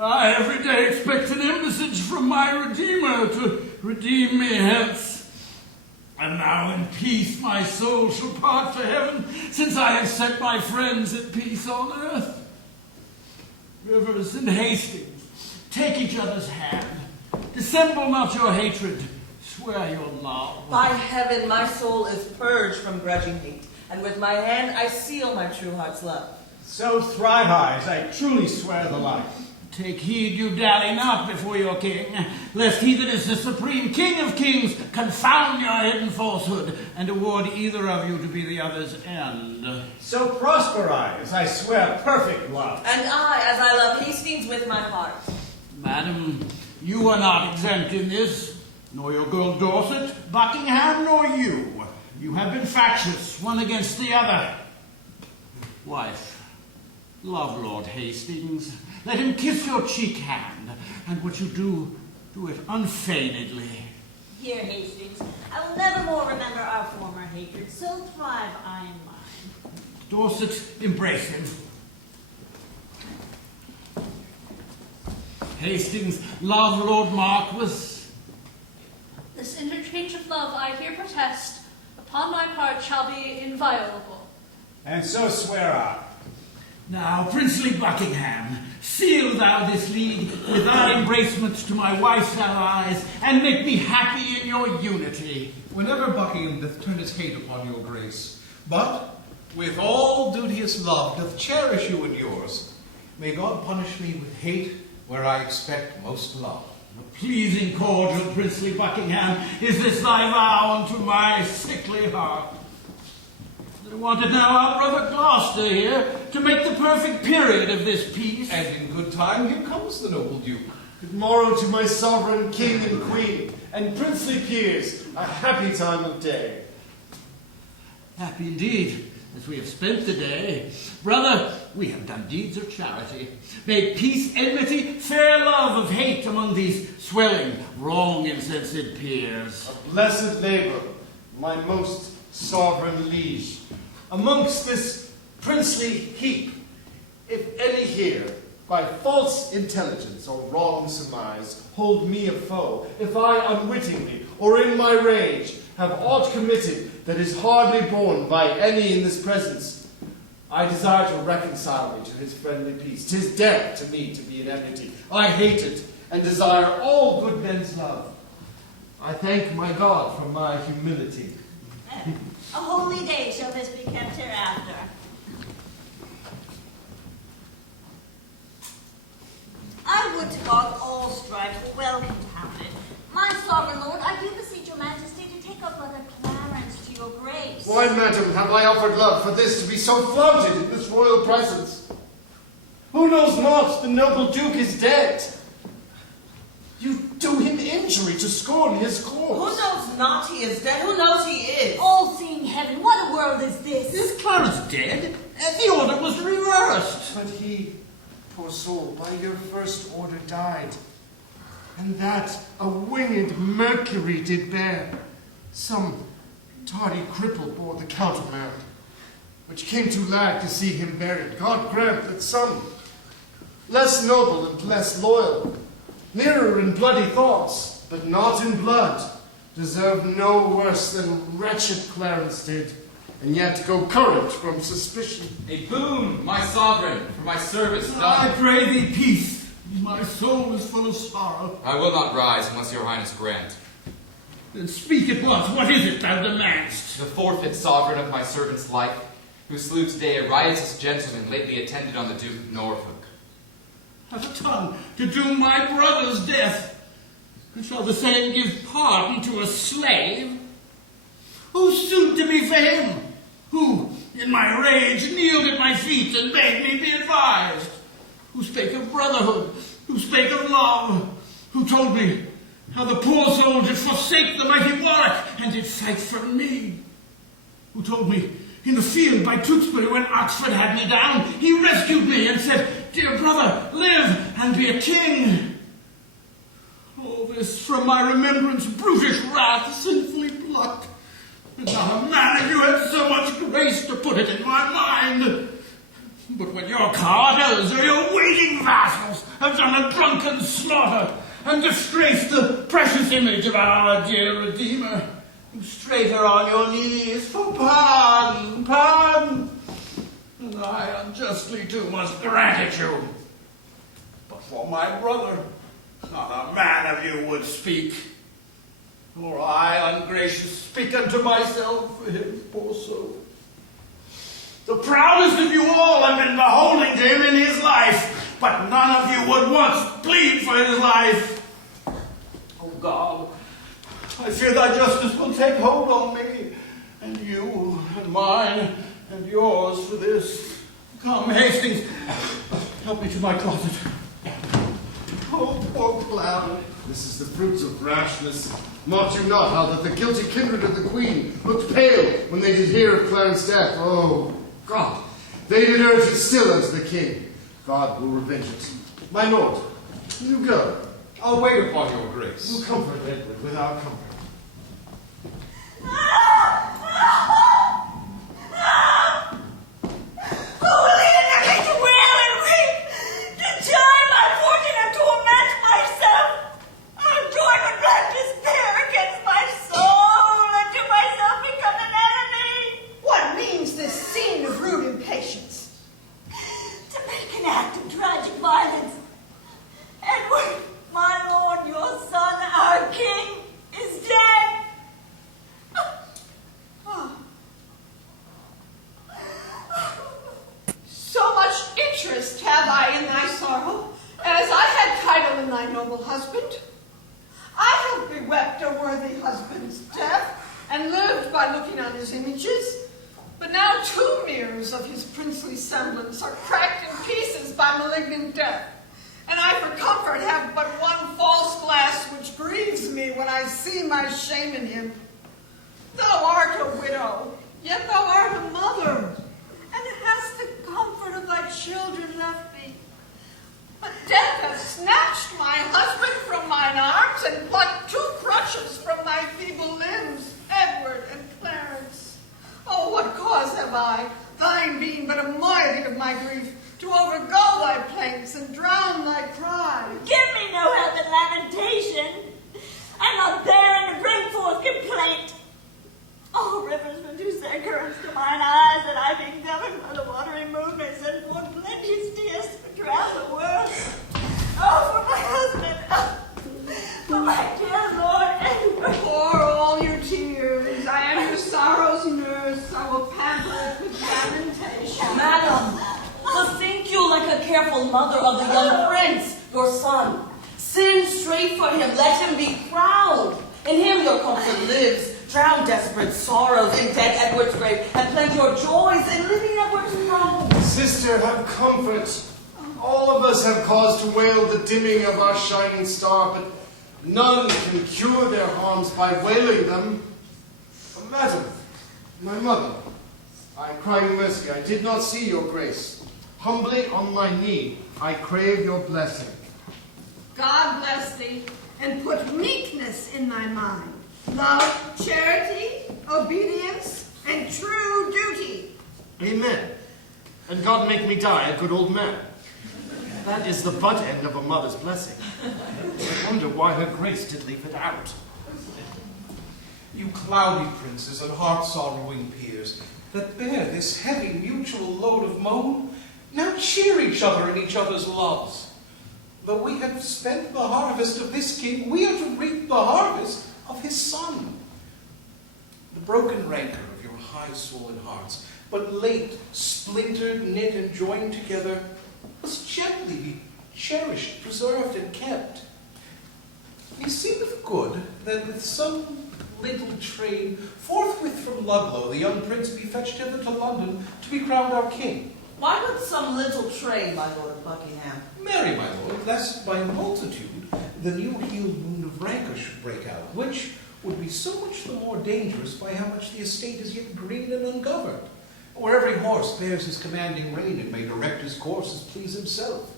I every day expect an embassage from my Redeemer to redeem me hence. And now in peace my soul shall part to heaven, since I have set my friends at peace on earth. Rivers and Hastings, take each other's hand. Dissemble not your hatred, swear your love. By heaven, my soul is purged from grudging hate, and with my hand I seal my true heart's love. So thrive I, as I truly swear the like. Take heed you dally not before your king, lest he that is the supreme king of kings confound your hidden falsehood, and award either of you to be the other's end. So prosper I, as I swear perfect love. And I, as I love Hastings with my heart. Madam, you are not exempt in this, nor your girl Dorset, Buckingham, nor you. You have been factious, one against the other. Wife, love Lord Hastings. Let him kiss your cheek hand, and what you do, do it unfeignedly. Here, Hastings, I will never more remember our former hatred, so thrive I in mine. Dorset, embrace him. Hastings, love Lord Marquis. This interchange of love, I here protest, upon my part shall be inviolable. And so swear I. Now, princely Buckingham, seal thou this league with thy embracements to my wife's allies, and make me happy in your unity. Whenever Buckingham doth turn his hate upon your grace, but with all duteous love doth cherish you and yours, may God punish me with hate where I expect most love. A pleasing cordial, princely Buckingham, is this thy vow unto my sickly heart. They wanted now our brother Gloucester here to make the perfect period of this peace. And in good time here comes the noble duke. Good morrow to my sovereign king and queen, and princely peers, a happy time of day. Happy indeed, as we have spent the day. Brother, we have done deeds of charity, made peace, enmity, fair love of hate among these swelling, wrong, insensate peers. A blessed labor, my most sovereign liege. Amongst this princely heap, if any here, by false intelligence or wrong surmise, hold me a foe, if I unwittingly, or in my rage, have aught committed that is hardly borne by any in this presence, I desire to reconcile me to his friendly peace. 'Tis death to me to be in enmity. I hate it, and desire all good men's love. I thank my God for my humility. A holy day shall this be kept hereafter. I would to God all strife were well compounded. My sovereign lord, I do beseech your majesty to take up brother Clarence to your grace. Why, madam, have I offered love for this to be so flouted in this royal presence? Who knows not the noble duke is dead? You do him injury to scorn his cause. Who knows not he is dead? Who knows he is? All-seeing heaven, what a world is this? Is Clarence dead? The order was reversed. But he, poor soul, by your first order died, and that a winged Mercury did bear. Some tardy cripple bore the countermand, which came too lag to see him buried. God grant that some, less noble and less loyal, nearer in bloody thoughts, but not in blood, deserve no worse than wretched Clarence did, and yet go current from suspicion. A boon, my sovereign, for my service done. I pray thee peace. My soul is full of sorrow. I will not rise unless your highness grant. Then speak at once. What is it thou demandest? The forfeit, sovereign, of my servant's life, who slew today a riotous gentleman lately attended on the Duke of Norfolk. Have a tongue to doom my brother's death, and shall the same give pardon to a slave? Who's sued to me for him? Who, in my rage, kneeled at my feet and bade me be advised? Who spake of brotherhood? Who spake of love? Who told me how the poor soul did forsake the mighty Warwick and did fight for me? Who told me in the field by Tewkesbury when Oxford had me down, he rescued me and said, "Dear brother, live and be a king." All this from my remembrance, brutish wrath, sinfully plucked. And now, man, if you had so much grace to put it in my mind. But when your carders or your waiting vassals have done a drunken slaughter and disgraced the precious image of our dear Redeemer, you straight are on your knees for pardon, pardon, and I unjustly too must grant it you. But for my brother, not a man of you would speak, nor I, ungracious, speak unto myself for him, poor soul. The proudest of you all have been beholding to him in his life, but none of you would once plead for his life. Oh God, I fear thy justice will take hold on me, and you, and mine, and yours for this. Come, Hastings, help me to my closet. Oh, poor Cloud. This is the fruits of rashness. Marked you not how that the guilty kindred of the Queen looked pale when they did hear of Clarence's death? Oh, God, they did urge it still unto the King. God will revenge it. My lord, you go. I'll wait upon your grace. You comfort Edward with our comfort. Who will lead me to wail and weep, to chide my fortune and torment myself? Our joy would black despair against my soul, and to myself become an enemy. What means this scene of rude impatience? To make an act of tragic violence. Edward, my lord, your son, our king, is dead. So much interest have I in thy sorrow, as I had title in thy noble husband. I have bewept a worthy husband's death, and lived by looking on his images. But now 2 mirrors of his princely semblance are cracked in pieces by malignant death, and I for comfort have but one false glass which grieves me when I see my shame in him. Thou art a widow, yet thou art a mother, and hast the comfort of thy children left thee. But death hath snatched my husband from mine arms, and plucked 2 crutches from my feeble limbs, Edward and Clarence. Oh, what cause have I, thine being but a moiety of my grief, to overgo thy plaints and drown thy cries? Give me no help in lamentation. I'm not barren to bring forth complaint. All rivers reduce their currents to mine eyes, and I be governed by the watery movements, and for plenteous tears to drown the world. Oh, for my husband, for my dear Lord Edward. Pour all your tears. I am your sorrow's nurse. I will pamper it with lamentation. Madam, to think you like a careful mother of the young prince, your son. Send straight for him, let him be crowned. In him your comfort lives. Drown desperate sorrows in dead Edward's grave, and plant your joys in living Edward's throne. Sister, have comfort. All of us have cause to wail the dimming of our shining star, but none can cure their harms by wailing them. Madam, my mother, I cry you mercy. I did not see your grace. Humbly on my knee, I crave your blessing. God bless thee, and put meekness in thy mind. Love, charity, obedience, and true duty. Amen. And God make me die a good old man. That is the butt end of a mother's blessing. I wonder why her grace did leave it out. You cloudy princes and heart-sorrowing peers, that bear this heavy mutual load of moan, now cheer each other in each other's loves. Though we have spent the harvest of this king, we are to reap the harvest of his son. The broken rancor of your high-swollen hearts, but late splintered, knit, and joined together, must gently be cherished, preserved, and kept. It seemeth good that with some little train, forthwith from Ludlow, the young prince be fetched hither to London to be crowned our king. Why would some little train, my lord of Buckingham? Marry, my lord, lest by multitude the new healed wound of rancor should break out, which would be so much the more dangerous by how much the estate is yet green and ungoverned. Where every horse bears his commanding rein and may direct his course as please himself.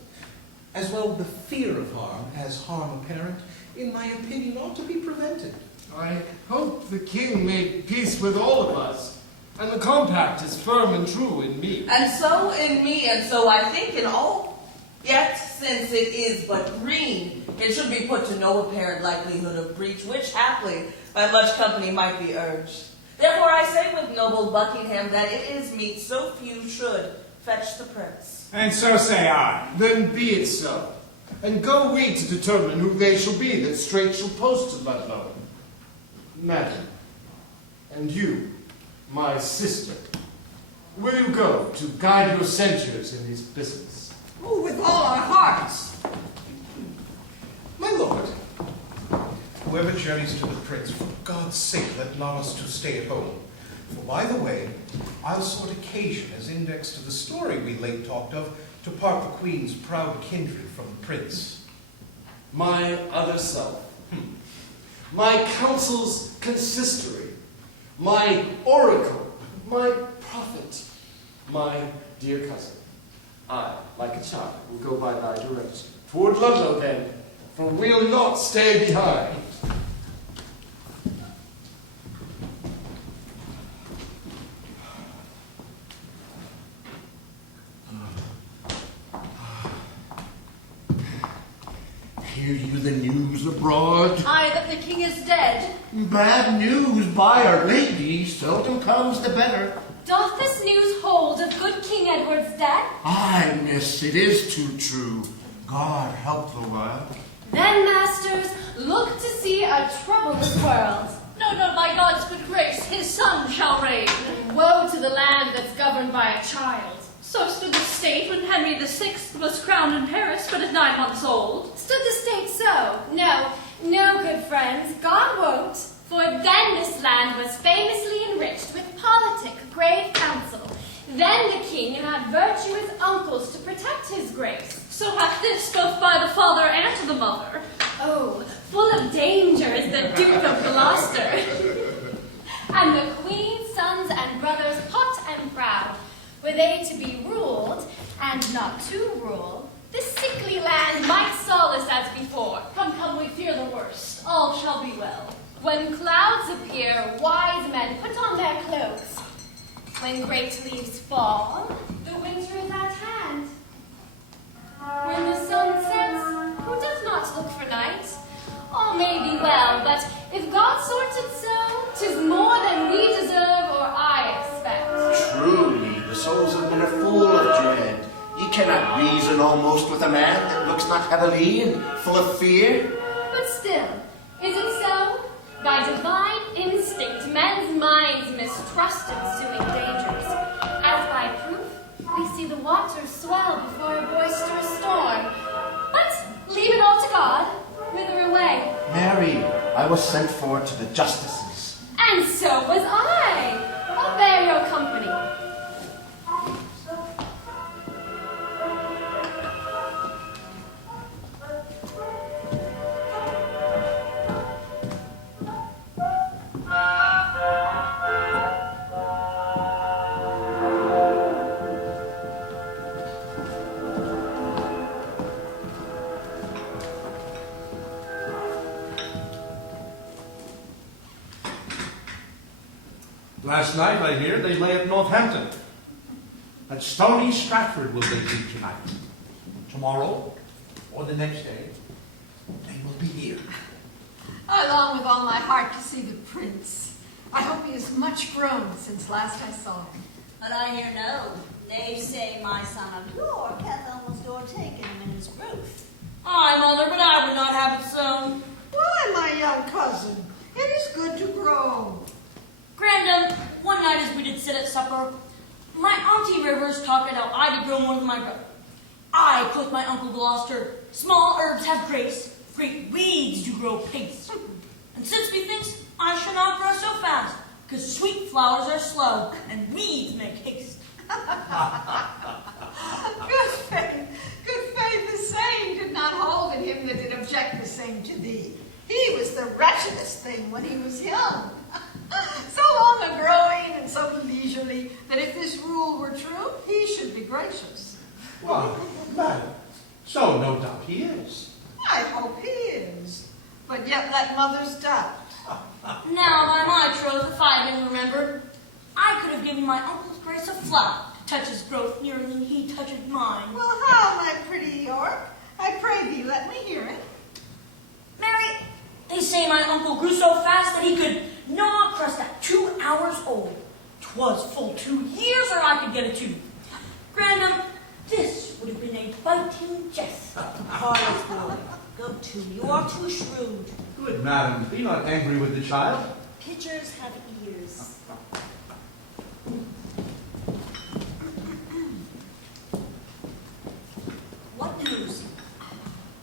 As well the fear of harm, as harm apparent, in my opinion ought to be prevented. I hope the king made peace with all of us. And the compact is firm and true in me. And so in me, and so I think in all. Yet, since it is but green, it should be put to no apparent likelihood of breach, which haply by much company might be urged. Therefore I say with noble Buckingham that it is meet so few should fetch the prince. And so say I. Then be it so. And go we to determine who they shall be that straight shall post to Ludlow. Madam, and you, my sister, will you go to guide your censures in this business? Oh, with all our hearts. My lord, whoever journeys to the prince, for God's sake, let not us two stay at home. For by the way, I'll sort occasion as index to the story we late talked of, to part the queen's proud kindred from the prince. My other self, my counsel's consistory, my oracle, my prophet, my dear cousin. I, like a child, will go by thy direction. Toward Ludlow, then, for we'll not stay behind. Hear you the news abroad? Aye, that the king is dead. Bad news by Our Lady seldom comes the better. Doth this news hold of good King Edward's death? Aye, miss, it is too true. God help the while. Then, masters, look to see a troublous world. No, no, by God's good grace, his son shall reign. Woe to the land that's governed by a child. So stood the state when Henry VI was crowned in Paris, but at 9 months old. Stood the state so? No, no, good friends, God won't. For then this land was famously enriched with politic grave counsel. Then the king had virtuous uncles to protect his grace. So hath this both by the father and to the mother. Oh, full of danger is the Duke of Gloucester. And the queen's sons and brothers hot and proud. Were they to be ruled, and not to rule, this sickly land might solace as before. Come, we fear the worst. All shall be well. When clouds appear, wise men put on their cloaks. When great leaves fall, the winter is at hand. When the sun sets, who does not look for night? All may be well, but if God sorts it so, 'tis more than we deserve or I expect. Truly, the souls of men are full of dread. Ye cannot reason almost with a man that looks not heavily and full of fear. But still, is it so? By divine instinct, men's minds mistrust ensuing dangers. As by proof, we see the waters swell before a boisterous storm. But leave it all to God. Whither away? Mary, I was sent for to the justices. And so was I. I'll bear your company. Last night, I hear, they lay at Northampton. At Stony Stratford will they be tonight. Tomorrow, or the next day, they will be here. I long with all my heart to see the prince. I hope he is much grown since last I saw him. But I hear no. They say my son of York hath almost o'ertaken him in his growth. Aye, mother, but I would not have it so. Why, my young cousin, it is good to grow. Grandam, one night as we did sit at supper, my auntie Rivers talking how I did grow more than my brother. I, quoth my uncle Gloucester, small herbs have grace, great weeds do grow pace. And since methinks I shall not grow so fast, 'cause sweet flowers are slow, and weeds make haste. Good faith, the saying did not hold in him that did object the same to thee. He was the wretchedest thing when he was young. So long a-growing and so leisurely that if this rule were true, he should be gracious. Why, madam, so no doubt he is. I hope he is, but yet let mothers doubt. Now, by my troth, if I can remember, I could have given my uncle's grace a flower to touch his growth nearer than he touches mine. Well, how, my pretty York? I pray thee, let me hear it. Mary, they say my uncle grew so fast that he could gnaw a crust at 2 hours old. 'Twas full 2 years ere I could get a tooth. Grandam, this would have been a biting jest. Carlos, boy, go to. You are too shrewd. Good madam, be not angry with the child. Pitchers have ears. What news?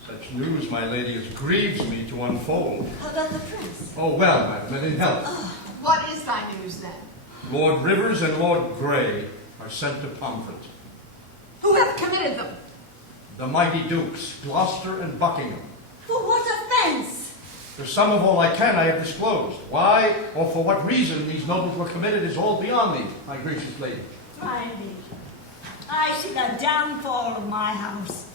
Such news, my lady, as grieves me to unfold. How about the prince? Oh, well, madam, and in health. What is thy news, then? Lord Rivers and Lord Grey are sent to Pomfret. Who hath committed them? The mighty dukes, Gloucester and Buckingham. For what offense? For some of all I can, I have disclosed. Why, or for what reason these nobles were committed is all beyond me, my gracious lady. Try me. I see the downfall of my house.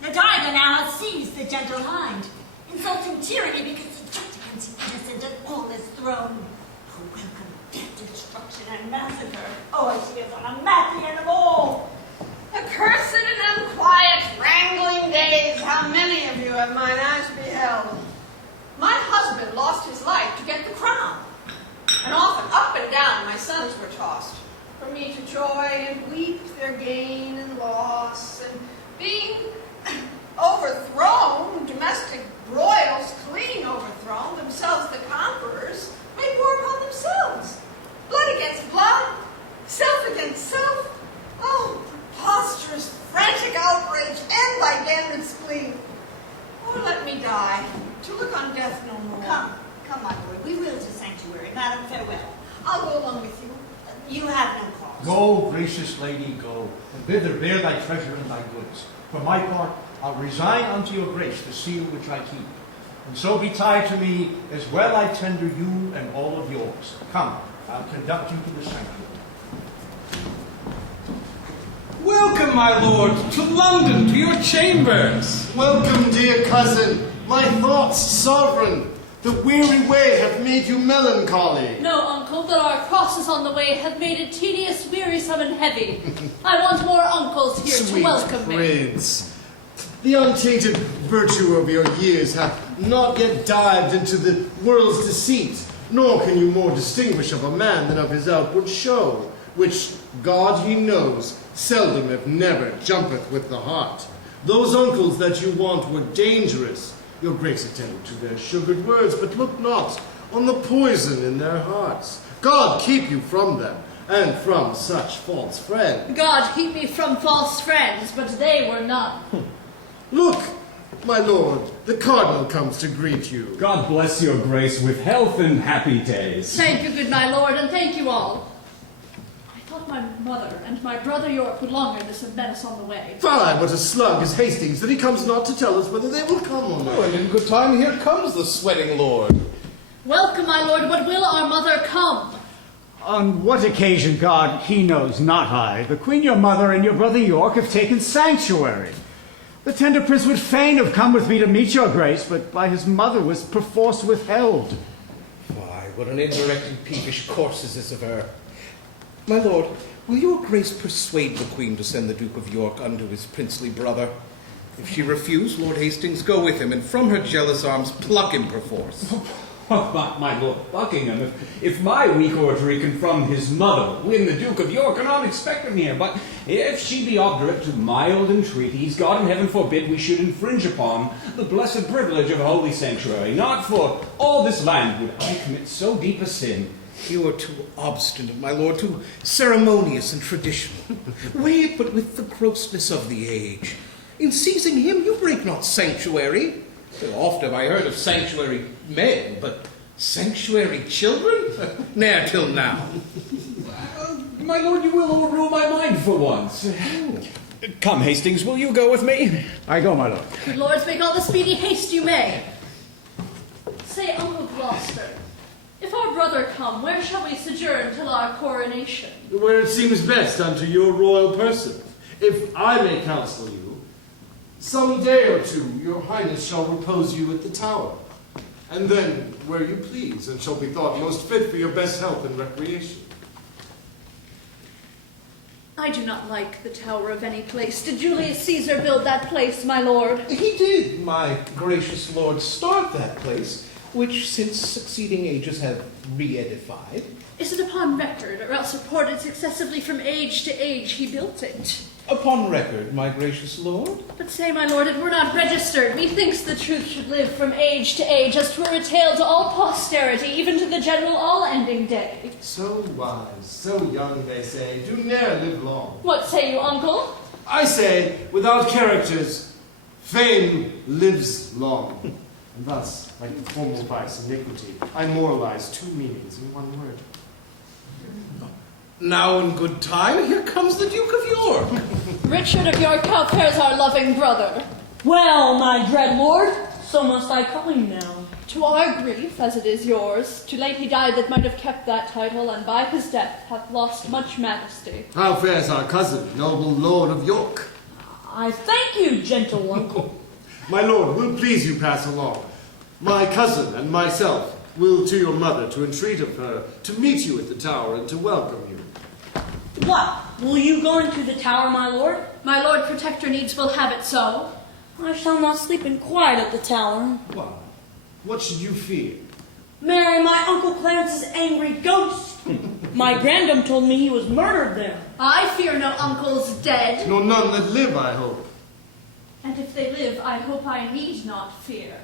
The tiger now hath seized the gentle hind, insulting tyranny because he jumped against the innocent and on his throne. For welcome death, destruction, and massacre. Oh, I see us on a map the end of all. Accursed and unquiet, wrangling days, how many of you have mine eyes beheld? My husband lost his life to get the crown, and often up and down my sons were tossed, for me to joy and weep their gain and loss, and being overthrown, domestic broils clean overthrown, themselves the conquerors, made war upon themselves. Blood against blood, self against self. Oh, preposterous, frantic outrage, end thy damned spleen. Or let me die, to look on death no more. Come, my lord, we will to sanctuary. Madam, farewell. I'll go along with you. You have no cause. Go, gracious lady, go, and thither bear thy treasure and thy goods. For my part, I'll resign unto your grace the seal which I keep, and so be tied to me as well I tender you and all of yours. Come, I'll conduct you to the sanctuary. Welcome, my lord, to London, to your chambers. Welcome, dear cousin, my thoughts sovereign. The weary way hath made you melancholy. No, uncle, but our crosses on the way have made it tedious, wearisome, and heavy. I want more uncles here Sweet to welcome prince, the untainted virtue of your years hath not yet dived into the world's deceit, nor can you more distinguish of a man than of his outward show, which, God he knows, seldom if never jumpeth with the heart. Those uncles that you want were dangerous. Your grace attended to their sugared words, but look not on the poison in their hearts. God keep you from them, and from such false friends. God keep me from false friends, but they were none. Look, my lord, the cardinal comes to greet you. God bless your grace with health and happy days. Thank you, good my lord, and thank you all. I thought my mother and my brother York would longer this and met us on the way. Fie, what a slug is Hastings, that he comes not to tell us whether they will come or not. Oh, and in good time here comes the sweating lord. Welcome, my lord, but will our mother come? On what occasion, God, he knows, not I, the queen your mother and your brother York have taken sanctuary. The tender prince would fain have come with me to meet your grace, but by his mother was perforce withheld. Why, what an indirect and peevish course is this of her. My lord, will your grace persuade the queen to send the Duke of York unto his princely brother? If she refuse, Lord Hastings go with him, and from her jealous arms pluck him perforce. My Lord Buckingham, if my weak oratory can from his mother win the Duke of York, cannot expect him here. But if she be obdurate to mild entreaties, God in heaven forbid we should infringe upon the blessed privilege of a holy sanctuary. Not for all this land would I commit so deep a sin. You are too obstinate, my lord, too ceremonious and traditional. Weigh it but with the grossness of the age. In seizing him, you break not sanctuary. Oft have I heard of sanctuary men, but sanctuary children? Ne'er till now. My lord, you will overrule my mind for once. Come, Hastings, will you go with me? I go, my lord. Good lords, make all the speedy haste you may. Say, Uncle Gloucester, if our brother come, where shall we sojourn till our coronation? Where it seems best unto your royal person. If I may counsel you, some day or two your highness shall repose you at the tower, and then where you please, and shall be thought most fit for your best health and recreation. I do not like the tower of any place. Did Julius Caesar build that place, my lord? He did, my gracious lord, start that place, which since succeeding ages have re-edified. Is it upon record, or else reported successively from age to age he built it? Upon record, my gracious lord. But say, my lord, it were not registered. Methinks the truth should live from age to age, as 'twere a tale to all posterity, even to the general all-ending day. So wise, so young, they say, do ne'er live long. What say you, uncle? I say, without characters, fame lives long. And thus, like the formal vice, iniquity, I moralize two meanings in one word. Now in good time, here comes the Duke of York. Richard of York, how fares our loving brother? Well, my dread lord, so must I call him now. To our grief, as it is yours, too late he died that might have kept that title, and by his death hath lost much majesty. How fares our cousin, noble Lord of York? I thank you, gentle uncle. My lord, will please you pass along. My cousin and myself will to your mother to entreat of her to meet you at the tower and to welcome you. What? Will you go into the tower, my lord? My lord protector needs will have it so. I shall not sleep in quiet at the tower. Why? What should you fear? Marry, my Uncle Clarence's angry ghost. My grandam told me he was murdered there. I fear no uncles dead. Nor none that live, I hope. And if they live, I hope I need not fear.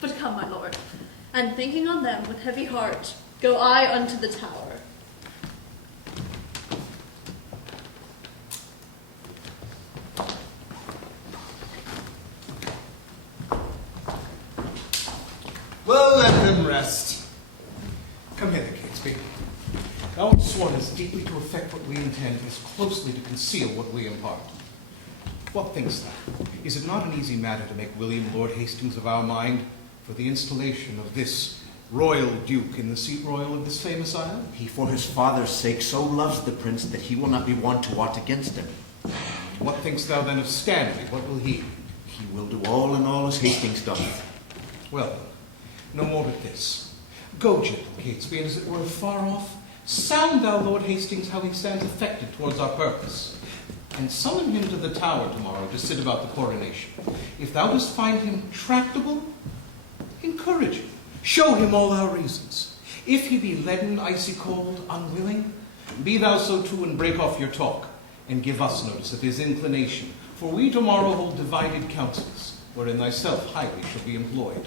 But come, my lord, and thinking on them with heavy heart, go I unto the tower. Well, let them rest. Come hither, Catesby. Thou art sworn as deeply to effect what we intend as closely to conceal what we impart. What thinkst thou? Is it not an easy matter to make William Lord Hastings of our mind for the installation of this royal duke in the seat royal of this famous isle? He for his father's sake so loves the prince that he will not be won to aught against him. What thinkst thou then of Stanley? What will he? He will do all and all as Hastings doth. Well, no more but this. Go, gentle Catesby, and as it were far off, sound thou Lord Hastings how he stands affected towards our purpose, and summon him to the tower tomorrow to sit about the coronation. If thou dost find him tractable, encourage him. Show him all our reasons. If he be leaden, icy cold, unwilling, be thou so too and break off your talk, and give us notice of his inclination. For we tomorrow hold divided councils, wherein thyself highly shall be employed.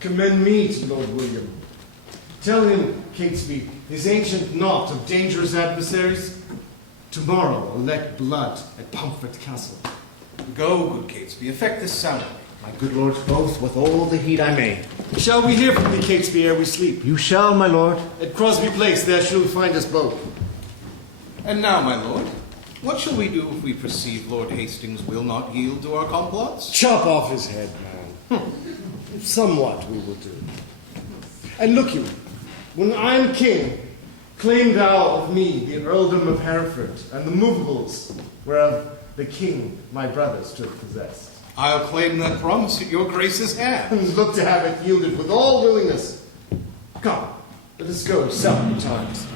Commend me to Lord William. Tell him, Catesby, his ancient knot of dangerous adversaries, tomorrow elect blood at Pomfret Castle. Go, good Catesby, effect this soundly. My good lords both, with all the heed I may. Shall we hear from thee, Catesby, ere we sleep? You shall, my lord. At Crosby Place, there shall find us both. And now, my lord, what shall we do if we perceive Lord Hastings will not yield to our complots? Chop off his head, man. Somewhat we will do. And look you, when I am king, claim thou of me the earldom of Hereford and the movables whereof the king my brother stood possessed. I'll claim that promise at your grace's hand. And look to have it yielded with all willingness. Come, let us go several times,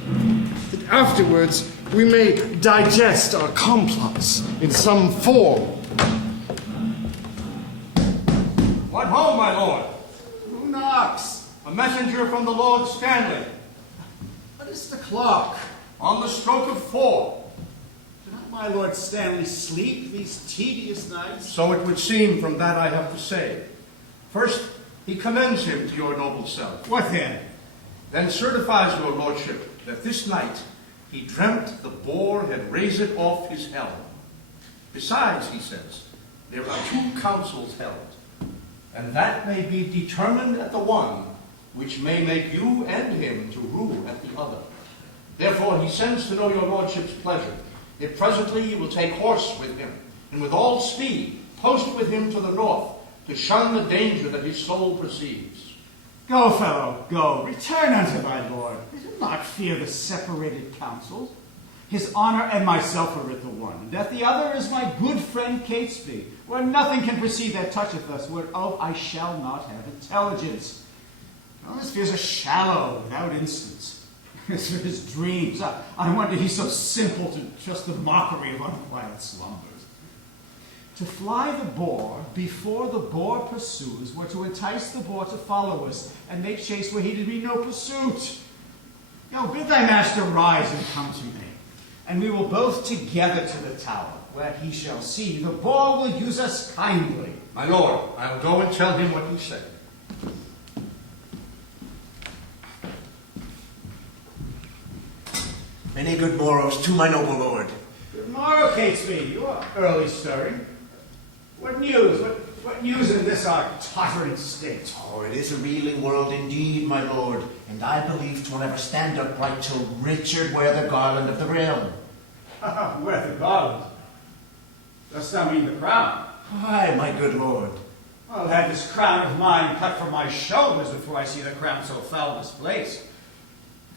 that afterwards we may digest our complots in some form. What home, my lord? Who knocks? A messenger from the Lord Stanley. What is the clock? On the stroke of 4. Did not my Lord Stanley sleep these tedious nights? So it would seem from that I have to say. First, he commends him to your noble self. What then? Then certifies your lordship that this night he dreamt the boar had razed off his helm. Besides, he says, there are 2 councils held, and that may be determined at the one, which may make you and him to rule at the other. Therefore he sends to know your lordship's pleasure, if presently you will take horse with him, and with all speed post with him to the north, to shun the danger that his soul perceives. Go, fellow, go. Return unto thy lord. Do not fear the separated councils. His honor and myself are at the one, and at the other is my good friend Catesby, where nothing can proceed that toucheth us, whereof I shall not have intelligence. All his fears are shallow, without instance. As for his dreams, I wonder he's so simple to trust the mockery of unquiet slumbers. To fly the boar before the boar pursues were to entice the boar to follow us and make chase where he did be no pursuit. Now bid thy master rise and come to me, and we will both together to the tower, where he shall see the boar will use us kindly. My lord, I will go and tell him what you say. Many good morrows to my noble lord. Good morrow, Catesby. You are early stirring. What news? What news in this our tottering state? Oh, it is a reeling world indeed, my lord, and I believe 'twill never stand upright till Richard wear the garland of the realm. Wear the garland? Dost thou mean the crown? Aye, my good lord. I'll have this crown of mine cut from my shoulders before I see the crown so foul misplaced.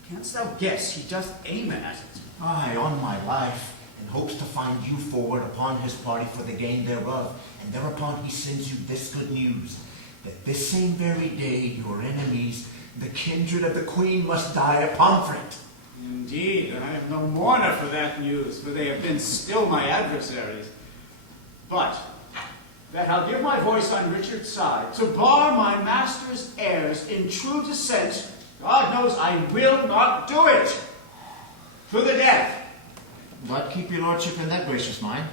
Canst thou guess he doth aim at it? Aye, on my life, and hopes to find you forward upon his party for the gain thereof, and thereupon he sends you this good news, that this same very day your enemies, the kindred of the Queen, must die at Pomfret. Indeed, and I am no mourner for that news, for they have been still my adversaries. But that I'll give my voice on Richard's side, to bar my master's heirs in true descent, God knows I will not do it. To the death. But keep your lordship in that gracious mind.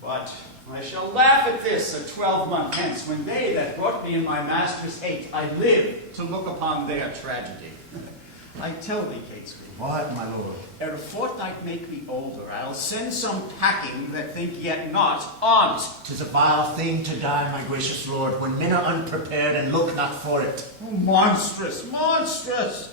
But I shall laugh at this a 12-month hence, when they that brought me in my master's hate, I live to look upon their tragedy. I tell thee, Catesby. What, my lord? Ere a fortnight make me older, I'll send some packing that think yet not on't. 'Tis a vile thing to die, my gracious lord, when men are unprepared and look not for it. Oh, monstrous, monstrous!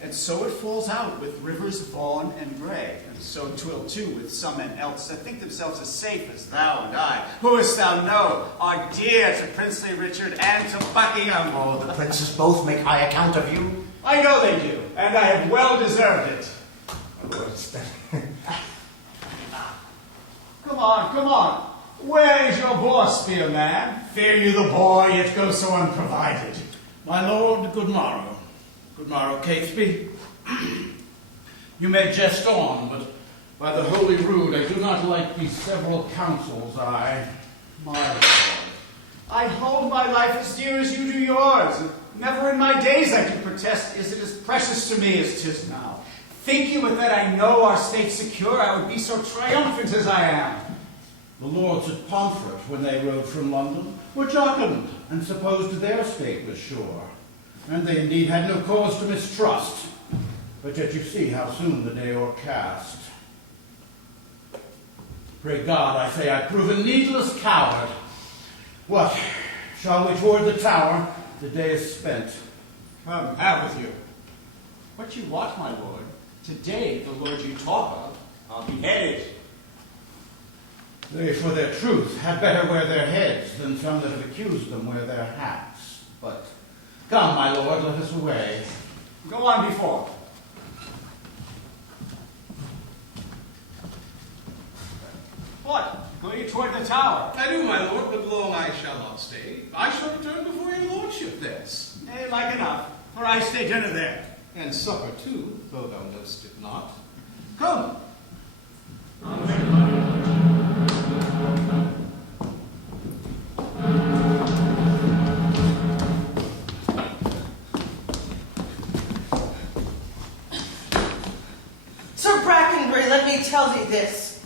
And so it falls out with rivers Vaughan and Bray, and so 'twill too with some men else that think themselves as safe as thou and I, who, as thou know, are dear to princely Richard and to Buckingham. Oh, the princes both make high account of you. I know they do, and I have well deserved it. Come on. Where is your boar spear, man? Fear you the boar, yet go so unprovided. My lord, good morrow. Good morrow, Catesby. You may jest on, but by the holy rood, I do not like these several counsels, My lord, I hold my life as dear as you do yours, and never in my days I could protest is it as precious to me as 'tis now. Think you but that I know our state secure, I would be so triumphant as I am. The lords at Pomfret, when they rode from London, were jocund, and supposed their state was sure. And they indeed had no cause to mistrust. But yet you see how soon the day o'ercast. Pray God, I say, I prove a needless coward. What, shall we toward the tower? The day is spent. Come, have with you. What you want, my lord? Today, the lord you talk of, I'll behead. They, for their truth, had better wear their heads than some that have accused them wear their hats. But come, my lord, let us away. Go on before. What? Go you toward the tower? I do, my lord, but long I shall not stay. I shall return before your lordship thence. Like enough, for I stay dinner there. And supper too, though thou know'st it not. Come. Sir Brackenbury, let me tell thee this.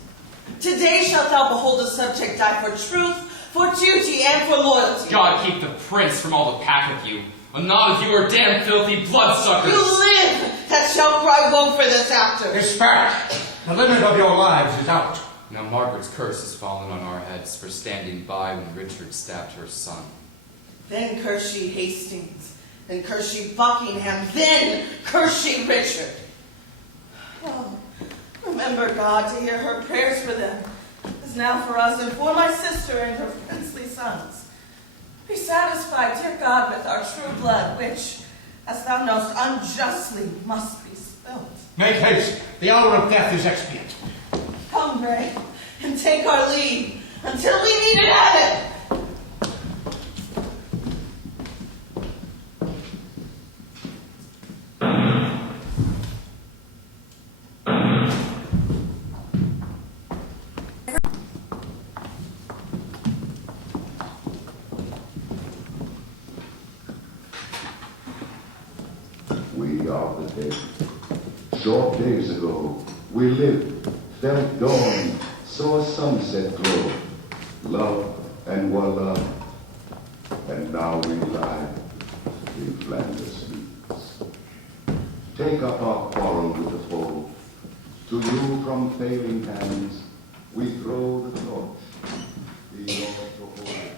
Today shalt thou behold a subject die for truth, for duty, and for loyalty. God keep the prince from all the pack of you. And none of you are damn filthy bloodsuckers. You live that shall cry woe for this after. Dispatch! The limit of your lives is out. Now Margaret's curse has fallen on our heads for standing by when Richard stabbed her son. Then curse ye Hastings, then curse ye Buckingham, then curse ye Richard. Oh, remember, God, to hear her prayers for them, as now for us and for my sister and her princely sons. Be satisfied, dear God, with our true blood, which, as thou knowest, unjustly must be spilt. Make haste. The hour of death is expedient. Come, Bray, and take our leave until we meet in heaven. dead. Short days ago, we lived, felt dawn, saw a sunset glow, love and voila, and now we lie in Flanders meads. Take up our quarrel with the foe. To you from failing hands, we throw the torch. Be yours to hold it.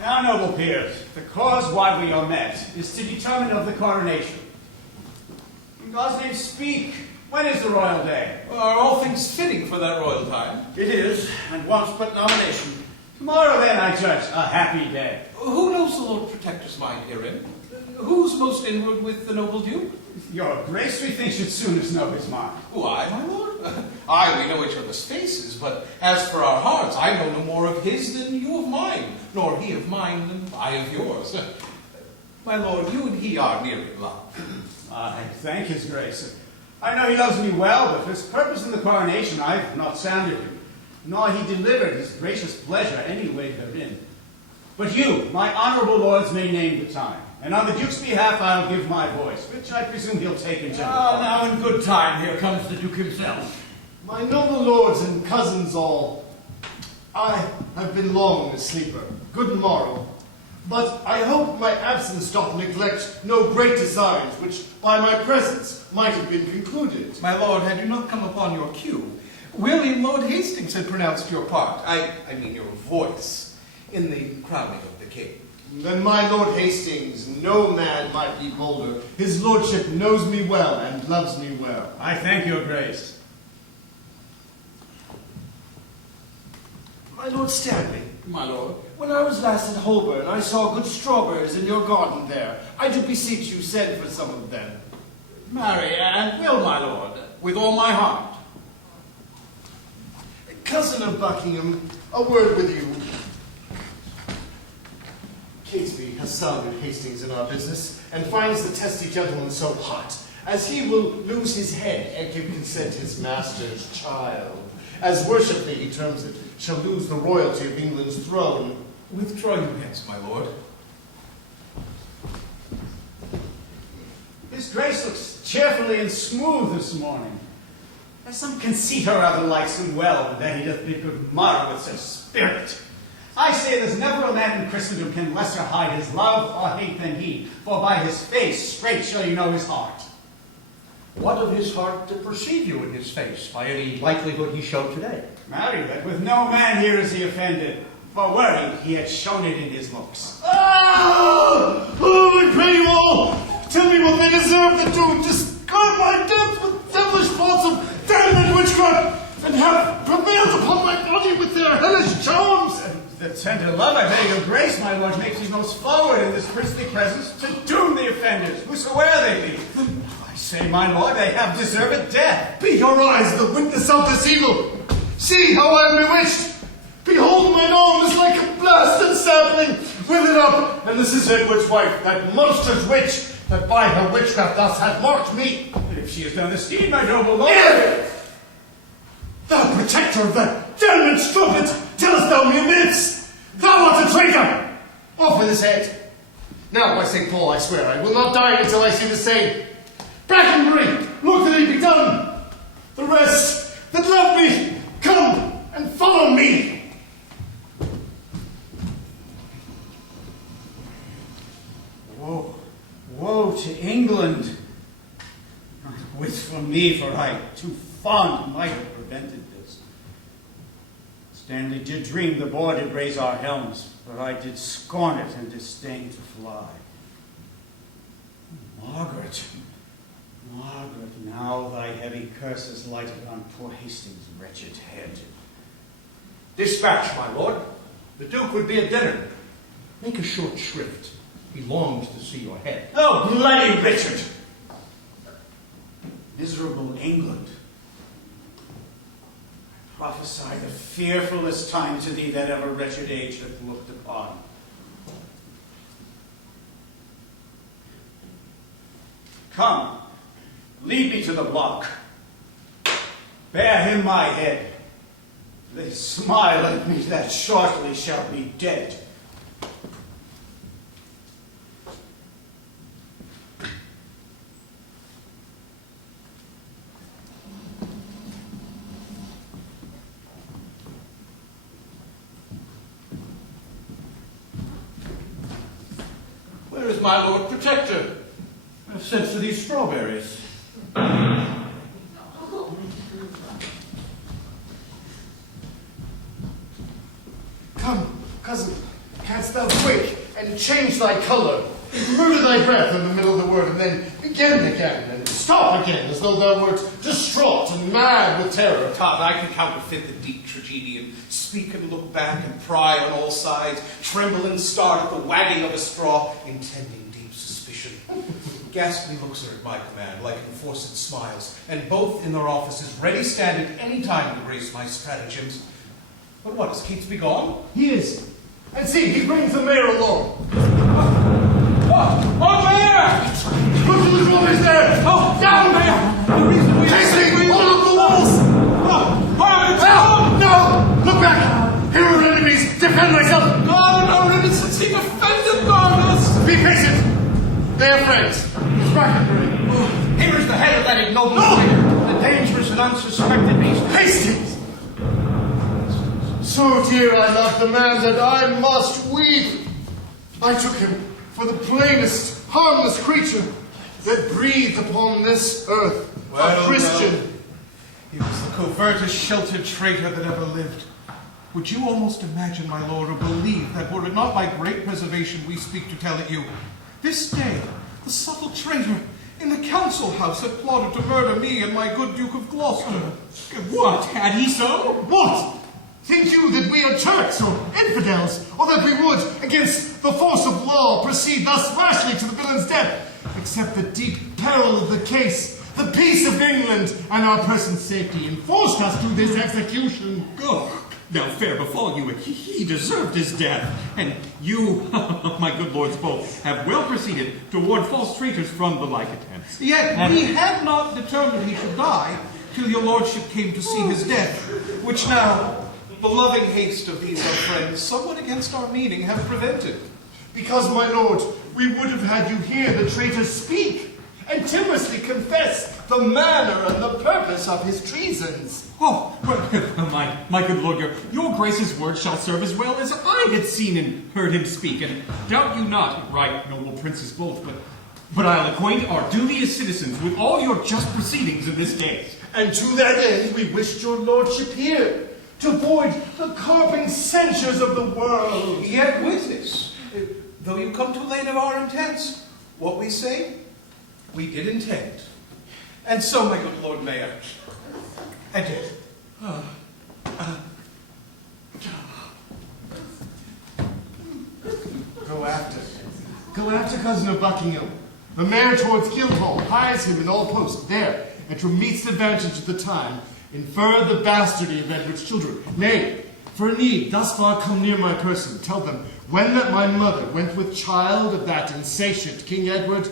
Now, noble peers, the cause why we are met is to determine of the coronation. In God's name, speak. When is the royal day? Are all things fitting for that royal time? It is, and wants but nomination. Tomorrow, then, I judge, a happy day. Who knows the Lord Protector's mind herein? Who's most inward with the noble Duke? Your Grace, we think, should soonest know his mind. Why, my lord? Aye, we know each other's faces, but as for our hearts, I know no more of his than you of mine, nor he of mine than I of yours. My lord, you and he are near in love. I thank his Grace. I know he loves me well, but for his purpose in the coronation I have not sounded him, nor he delivered his gracious pleasure any way therein. But you, my honorable lords, may name the time, and on the Duke's behalf I'll give my voice, which I presume he'll take in general. Now in good time, here comes the Duke himself. My noble lords and cousins all, I have been long a sleeper, good morrow, but I hope my absence doth neglect no great designs, which by my presence might have been concluded. My lord, had you not come upon your cue, William Lord Hastings had pronounced your part, I mean your voice, in the crowning of the king. Then my Lord Hastings, no man might be bolder. His lordship knows me well and loves me well. I thank your Grace. My Lord Stanley, my lord, when I was last at Holborn, I saw good strawberries in your garden there. I do beseech you send for some of them. Marry, and will, my lord, with all my heart. Cousin of Buckingham, a word with you. Catesby has sounded Hastings in our business, and finds the testy gentleman so hot, as he will lose his head and give consent his master's child. As worshipfully he terms it, shall lose the royalty of England's throne. Withdraw you hence, my lord. His Grace looks cheerfully and smooth this morning. There's some conceit or other likes him well, and that he doth bid good mar with such spirit. I say there's never a man in Christendom can lesser hide his love or hate than he, for by his face straight shall you know his heart. What of his heart to perceive you in his face, by any likelihood he showed today? Marry, that with no man here is he offended, for were he had shown it in his looks. Ah! Oh, I pray you all, tell me what they deserve to do, discard my depth with devilish thoughts of damned witchcraft, and have prevailed upon my body with their hellish charms. The tender love, I beg your Grace, my lord, makes me most forward in this princely presence to doom the offenders, whosoe'er they be. I say, my lord, they have deserved death. Be your eyes the witness of this evil. See how I am bewitched. Behold, mine arm is like a blasted sapling, withered up, and this is Edward's wife, that monstrous witch, that by her witchcraft thus hath marked me. And if she has done this deed, my noble lord... Thou protector of that damned strumpet, tellest thou me myths? Thou art a traitor! Off with his head. Now, by St. Paul, I swear, I will not die until I see the same. Brackenbury, look that it be done. The rest that love me, come and follow me. Woe, woe to England. Not wit from me, for I too fond might have prevented this. Stanley did dream the boar did raise our helms, but I did scorn it and disdain to fly. Margaret, Margaret, now thy heavy curse is lighted on poor Hastings' wretched head. Dispatch, my lord. The Duke would be at dinner. Make a short shrift. He longs to see your head. Oh, bloody Richard! Miserable England. I prophesy the fearfulest time to thee that ever wretched age hath looked upon. Come, lead me to the block. Bear him my head. They smile at me that shortly shall be dead. Where is my Lord Protector? I've sent for these strawberries. Come, cousin, canst thou quake and change thy color? Murder thy breath in the middle of the word, and then begin again, and stop again, as though thou wert distraught and mad with terror. Todd, I can counterfeit the deep tragedian, speak and look back and pry on all sides, tremble and start at the wagging of a straw, intending deep suspicion. Ghastly looks are at my command, like enforced smiles, and both in their offices ready stand at any time to grace my stratagems. But what, is Catesby gone? He is. And see, he brings the mayor along. Oh, Mayor! Look to the drawbridge there! Oh, down, Mayor! The reason we... Casey, hold up the walls! No! Look back! Here are enemies! Defend myself! No, Reuben, he offended Barrilleaux! Be patient! They are friends. Brackenbury. Here is the head of that ignoble traitor, the dangerous and unsuspected beast. Hastings! So dear I love the man that I must weep. I took him for the plainest, harmless creature that breathed upon this earth. A Christian. Well, he was the covertest, sheltered traitor that ever lived. Would you almost imagine, my lord, or believe that were it not by great preservation we speak to tell it you, this day the subtle traitor in the council house had plotted to murder me and my good Duke of Gloucester? What? Had he so? What? Think you that we are Turks or infidels, or that we would, against the force of law, proceed thus rashly to the villain's death, except the deep peril of the case, the peace of England, and our person's safety enforced us to this execution? Oh, now fair befall you, he deserved his death, and you, my good lords both, have well proceeded to ward false traitors from the like attempts. Yet we had not determined he should die till your lordship came to see his death, which now the loving haste of these our friends, somewhat against our meaning, have prevented. Because, my lord, we would have had you hear the traitor speak, and timorously confess the manner and the purpose of his treasons. Oh, my good lord, your grace's words shall serve as well as I had seen and heard him speak, and doubt you not, right noble princes both, but I'll acquaint our duteous citizens with all your just proceedings in this case. And to that end we wished your lordship here, to avoid the carping censures of the world. Yet witness, though you come too late of our intents, what we say, we did intend. And so, my good Lord Mayor, I did. Go after cousin of Buckingham. The mayor towards Guildhall hies him in all posts there, and to meet's advantage at the time, infer the bastardy of Edward's children. Nay, for need, thus far come near my person. Tell them, when that my mother went with child of that insatiate King Edward,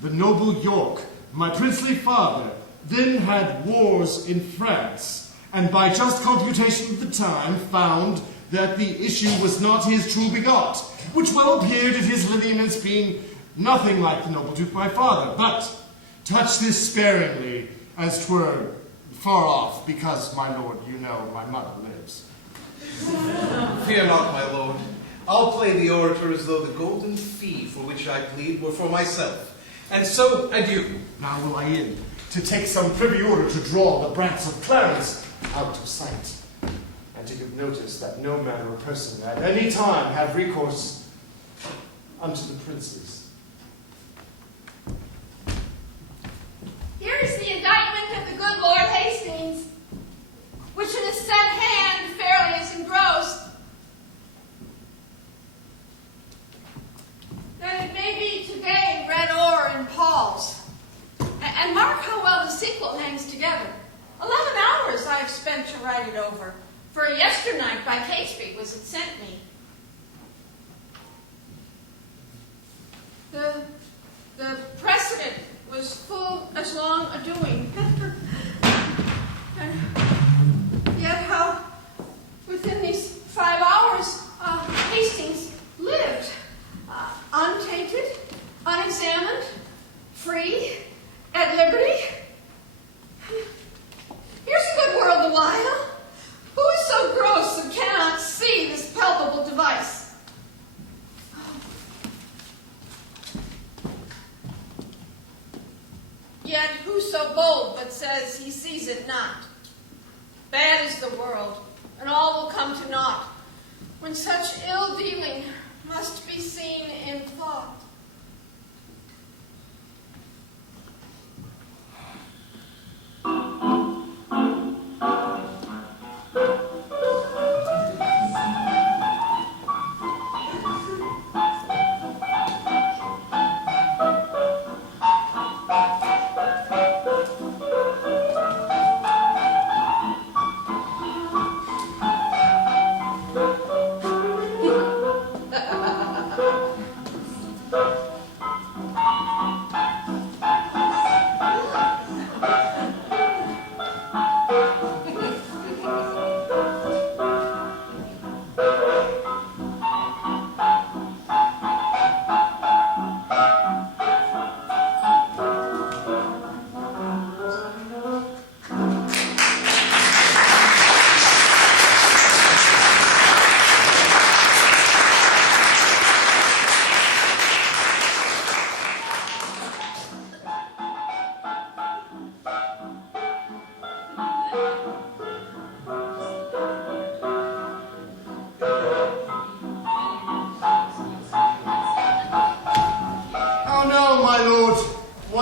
the noble York, my princely father, then had wars in France, and by just computation of the time found that the issue was not his true begot, which well appeared at his lineaments being nothing like the noble Duke my father. But touch this sparingly, as 'twere far off, because, my lord, you know my mother lives. Fear not, my lord. I'll play the orator as though the golden fee for which I plead were for myself. And so, adieu. Now will I in, to take some privy order to draw the brants of Clarence out of sight, and to give notice that no man or person at any time have recourse unto the princes. Here is the indictment of the good Lord Hastings, which in his set hand fairly is engrossed. That it may be today read o'er in Paul's. And mark how well the sequel hangs together. 11 hours I have spent to write it over, for yesternight by Catesby was it sent me. The precedent was was full as long a doing. And yet how within these 5 hours Hastings lived, untainted, unexamined, free, at liberty. Here's a good world the while. Who is so gross that cannot see this palpable device? Yet who so bold but says he sees it not? Bad is the world, and all will come to naught, when such ill-dealing must be seen in thought.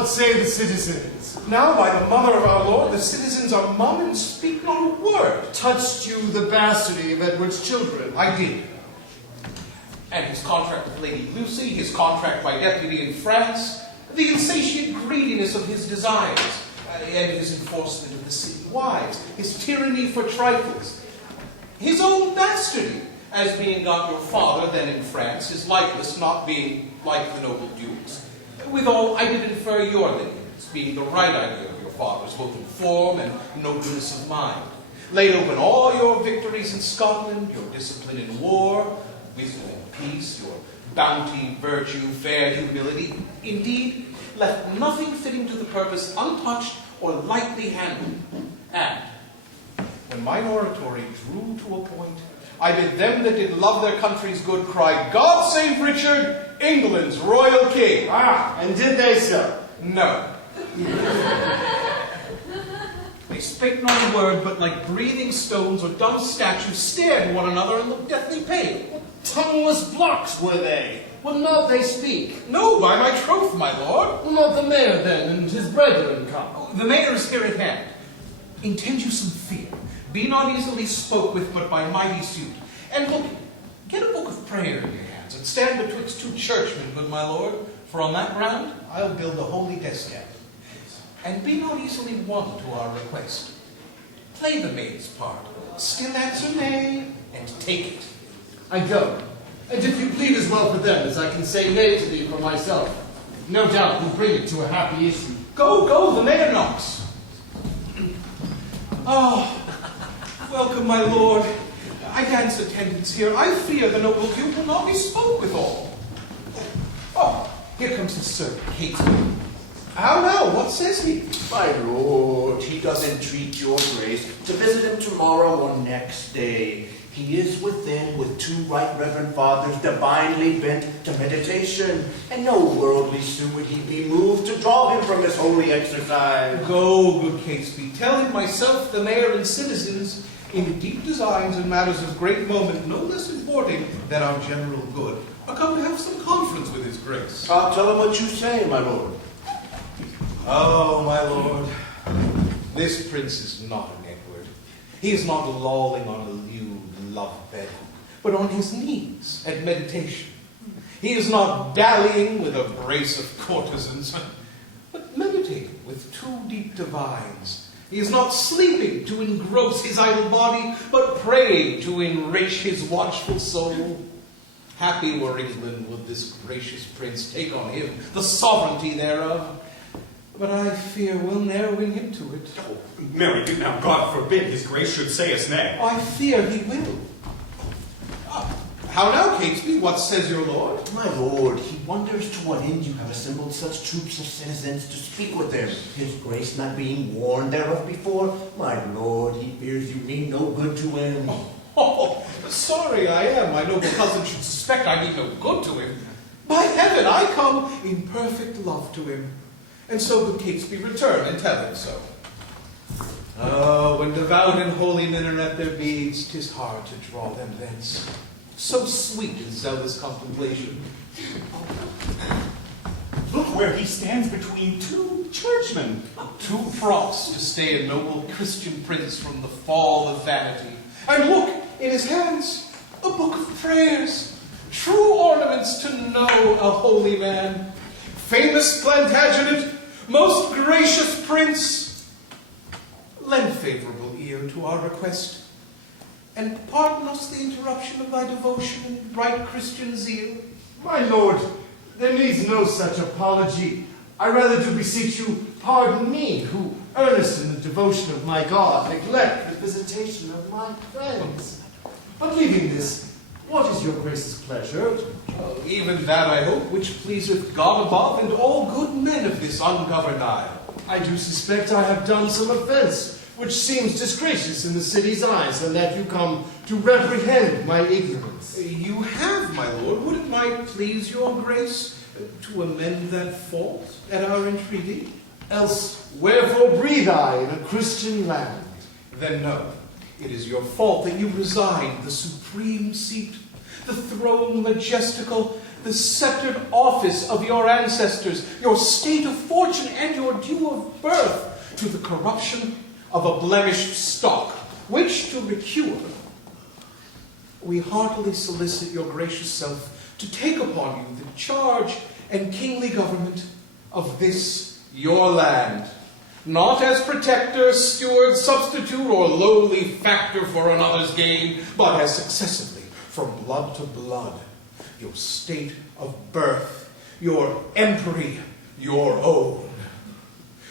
Say the citizens. Now, by the mother of our Lord, the citizens are mum and speak not a word. Touched you the bastardy of Edward's children? I did. And his contract with Lady Lucy, his contract by deputy in France, the insatiate greediness of his desires, and his enforcement of the city wives, his tyranny for trifles, his own bastardy, as being got your father then in France, his likeness not being like the noble dukes. Withal, I did infer your lineage, being the right idea of your father's, both in form and nobleness of mind. Laid open all your victories in Scotland, your discipline in war, wisdom in peace, your bounty, virtue, fair humility. Indeed, left nothing fitting to the purpose untouched or lightly handled. And, when mine oratory drew to a point, I bid them that did love their country's good cry, God save Richard, England's royal king. Ah, and did they so? No. They spake not a word, but like breathing stones or dumb statues stared at one another and looked deathly pale. Tongueless blocks were they. Will not they speak? No, by my troth, my lord. Will not the mayor then and his brethren come? Oh, the mayor is here at hand. Intend you some fear. Be not easily spoke with, but by mighty suit. And look, get a book of prayer in your hands, and stand betwixt two churchmen, good my lord, for on that ground I'll build a holy distaff. And be not easily won to our request. Play the maid's part, still answer nay, and take it. I go, and if you plead as well for them as I can say nay to thee for myself, no doubt will bring it to a happy issue. Go, go, the mayor knocks. Oh, welcome, my lord. I dance attendance here. I fear the noble duke will not be spoke withal. Oh, here comes the servant, Catesby. How now? What says he? My lord, he does entreat your grace to visit him tomorrow or next day. He is within with two right reverend fathers divinely bent to meditation, and no worldly suit would he be moved to draw him from his holy exercise. Go, good Catesby, tell him myself, the mayor, and citizens, in deep designs and matters of great moment, no less importing than our general good, are come to have some conference with his grace. I'll tell him what you say, my lord. Oh, my lord, this prince is not an Edward. He is not lolling on a lewd love bed, but on his knees at meditation. He is not dallying with a brace of courtesans, but meditating with two deep divines. He is not sleeping to engross his idle body, but praying to enrich his watchful soul. Happy were England would this gracious prince take on him the sovereignty thereof. but I fear we'll ne'er win him to it. Oh, Mary, now God forbid his grace should say us nay. I fear he will. How now, Catesby? What says your lord? My lord, he wonders to what end you have assembled such troops of citizens to speak with them. His grace not being warned thereof before, my lord, he fears you mean no good to him. Oh, sorry I am, my noble cousin should suspect I mean no good to him. By heaven, I come in perfect love to him. And so good Catesby return and tell him so. Oh, when devout and holy men are at their beads, 'tis hard to draw them thence. So sweet is zealous contemplation. Look where he stands between two churchmen. Two props to stay a noble Christian prince from the fall of vanity. And look, in his hands, a book of prayers. True ornaments to know a holy man. Famous Plantagenet, most gracious prince, lend favorable ear to our request, and pardon us the interruption of thy devotion and right Christian zeal. My lord, there needs no such apology. I rather do beseech you, pardon me, who, earnest in the devotion of my God, neglect the visitation of my friends. But leaving this, what is your grace's pleasure? Oh, even that, I hope, which pleaseth God above and all good men of this ungoverned isle. I do suspect I have done some offense, which seems disgracious in the city's eyes, and that you come to reprehend my ignorance. You have, my lord. Would it might please your grace to amend that fault at our entreaty? Else, wherefore breathe I in a Christian land? Then no, it is your fault that you resigned the supreme seat, the throne majestical, the sceptered office of your ancestors, your state of fortune, and your due of birth to the corruption of a blemished stock, which to recure, we heartily solicit your gracious self to take upon you the charge and kingly government of this your land, not as protector, steward, substitute, or lowly factor for another's gain, but as successively, from blood to blood, your state of birth, your empery, your own.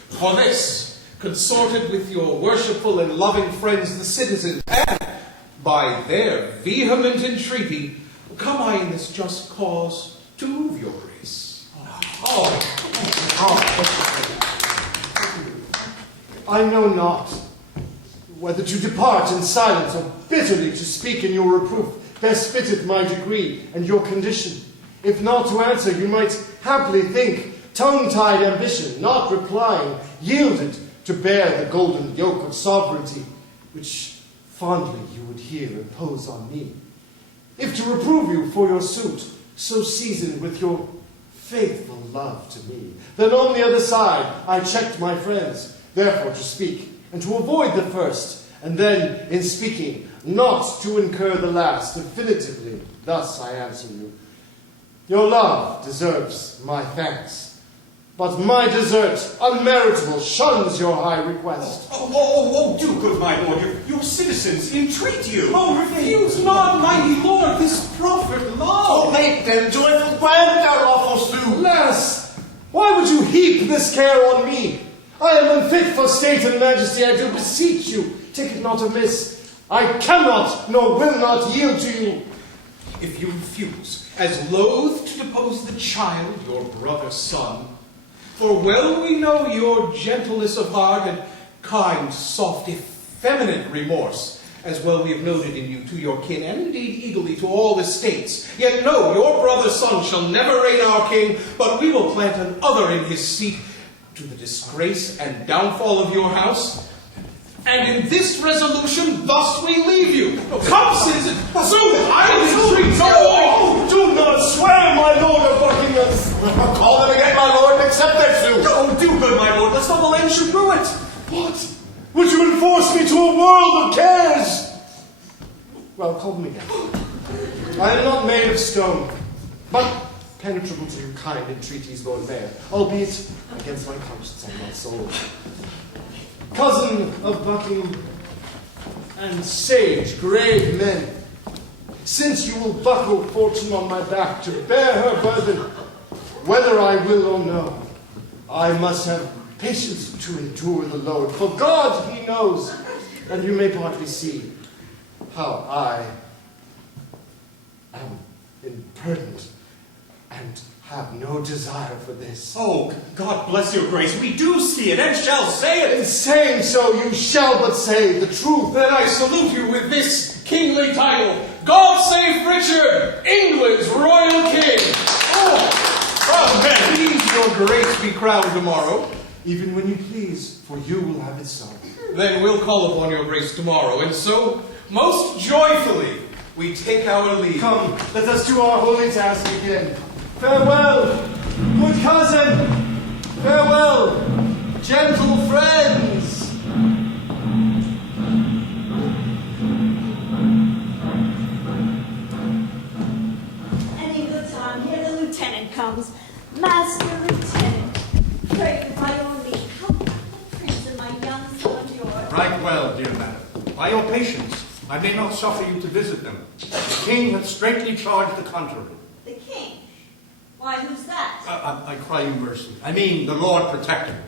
For this, consorted with your worshipful and loving friends, the citizens, and by their vehement entreaty, come I in this just cause to move your grace. I know not whether to depart in silence or bitterly to speak in your reproof best fitteth my degree and your condition. If not to answer, you might haply think tongue-tied ambition, not replying, yielded to bear the golden yoke of sovereignty, which fondly you would here impose on me. If to reprove you for your suit, so seasoned with your faithful love to me, then on the other side I checked my friends, therefore to speak, and to avoid the first, and then in speaking, not to incur the last, definitively, thus I answer you. Your love deserves my thanks, but my desert, unmeritable, shuns your high request. Do good, my lord, your citizens entreat you. Oh, refuse not, mighty lord, this proffered love. Oh, make them joyful grant our lawful suit. Alas, why would you heap this care on me? I am unfit for state and majesty, I do beseech you, take it not amiss. I cannot, nor will not yield to you. If you refuse, as loath to depose the child, your brother's son, for well we know your gentleness of heart and kind, soft, effeminate remorse, as well we have noted in you to your kin, and indeed eagerly to all estates. Yet no, your brother's son shall never reign our king, but we will plant another in his seat, to the disgrace and downfall of your house. And in this resolution, thus we leave you. Come, citizen, soon, I entreat you. Do not swear, my lord of Buckingham. Call them again, my lord, and accept their suit. Oh, do good, my lord, lest all the land should rue it. What? Would you enforce me to a world of cares? Well, call me again. I am not made of stone, but penetrable to your kind entreaties, Lord Mayor, albeit against my conscience and my soul. Cousin of Buckingham, and sage, grave men, since you will buckle fortune on my back to bear her burden, whether I will or no, I must have patience to endure the load, for God, he knows, and you may partly see how I am impertinent and have no desire for this. Oh, God bless your grace, we do see it and shall say it. In saying so, you shall but say the truth. Then I salute you with this kingly title. God save Richard, England's royal king. Oh, man, please your grace be crowned tomorrow. Even when you please, for you will have it so. Then we'll call upon your grace tomorrow, and so, most joyfully, we take our leave. Come, let us do our holy task again. Farewell, good cousin. Farewell, gentle friends. Any good time, here the lieutenant comes. Master Lieutenant, pray that by your leave, help the prince and my young son of yours. Right well, dear madam. By your patience, I may not suffer you to visit them. The king hath straitly charged the contrary. The king? Why, who's that? I cry you mercy. I mean, the Lord protect him.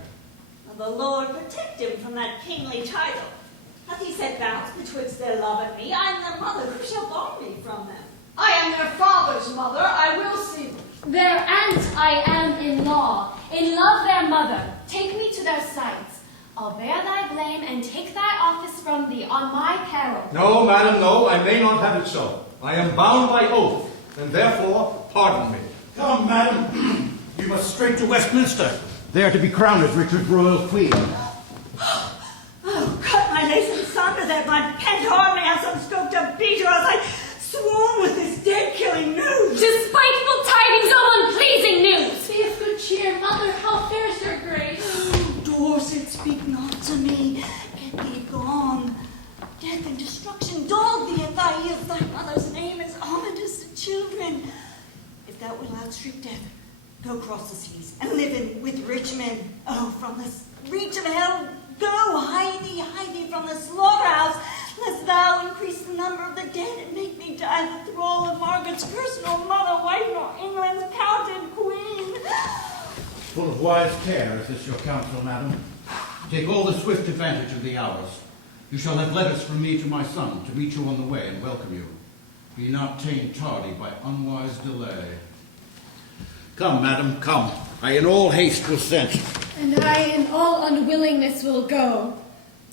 The Lord protect him from that kingly title. Hath he set bounds betwixt their love and me? I am their mother. Who shall bar me from them? I am their father's mother. I will see them. Their aunt I am in law, in love their mother. Take me to their sights. I'll bear thy blame and take thy office from thee on my peril. No, madam, no, I may not have it so. I am bound by oath, and therefore pardon me. Come, madam. You must straight to Westminster, there to be crowned as Richard's royal queen. Oh, cut my lace and sunder that my pent heart may have some scope to beat her as I swoon with this dead-killing news. Despiteful tidings of unpleasing news. Be of good cheer, mother. How fares your grace? Dorset, speak not to me. Get thee gone. Death and destruction dog thee in thy ears. Thy mother's name is ominous to children. If thou wilt outstrip death, go cross the seas and live in with rich men. Oh, from this reach of hell, go, hide thee from the slaughterhouse, lest thou increase the number of the dead and make me die the thrall of Margaret's curse, nor mother, wife, nor England's counted queen. Full of wise care is this your counsel, madam. Take all the swift advantage of the hours. You shall have letters from me to my son to meet you on the way and welcome you. Be not ta'en tardy by unwise delay. Come, madam, come. I in all haste was sent. And I in all unwillingness will go.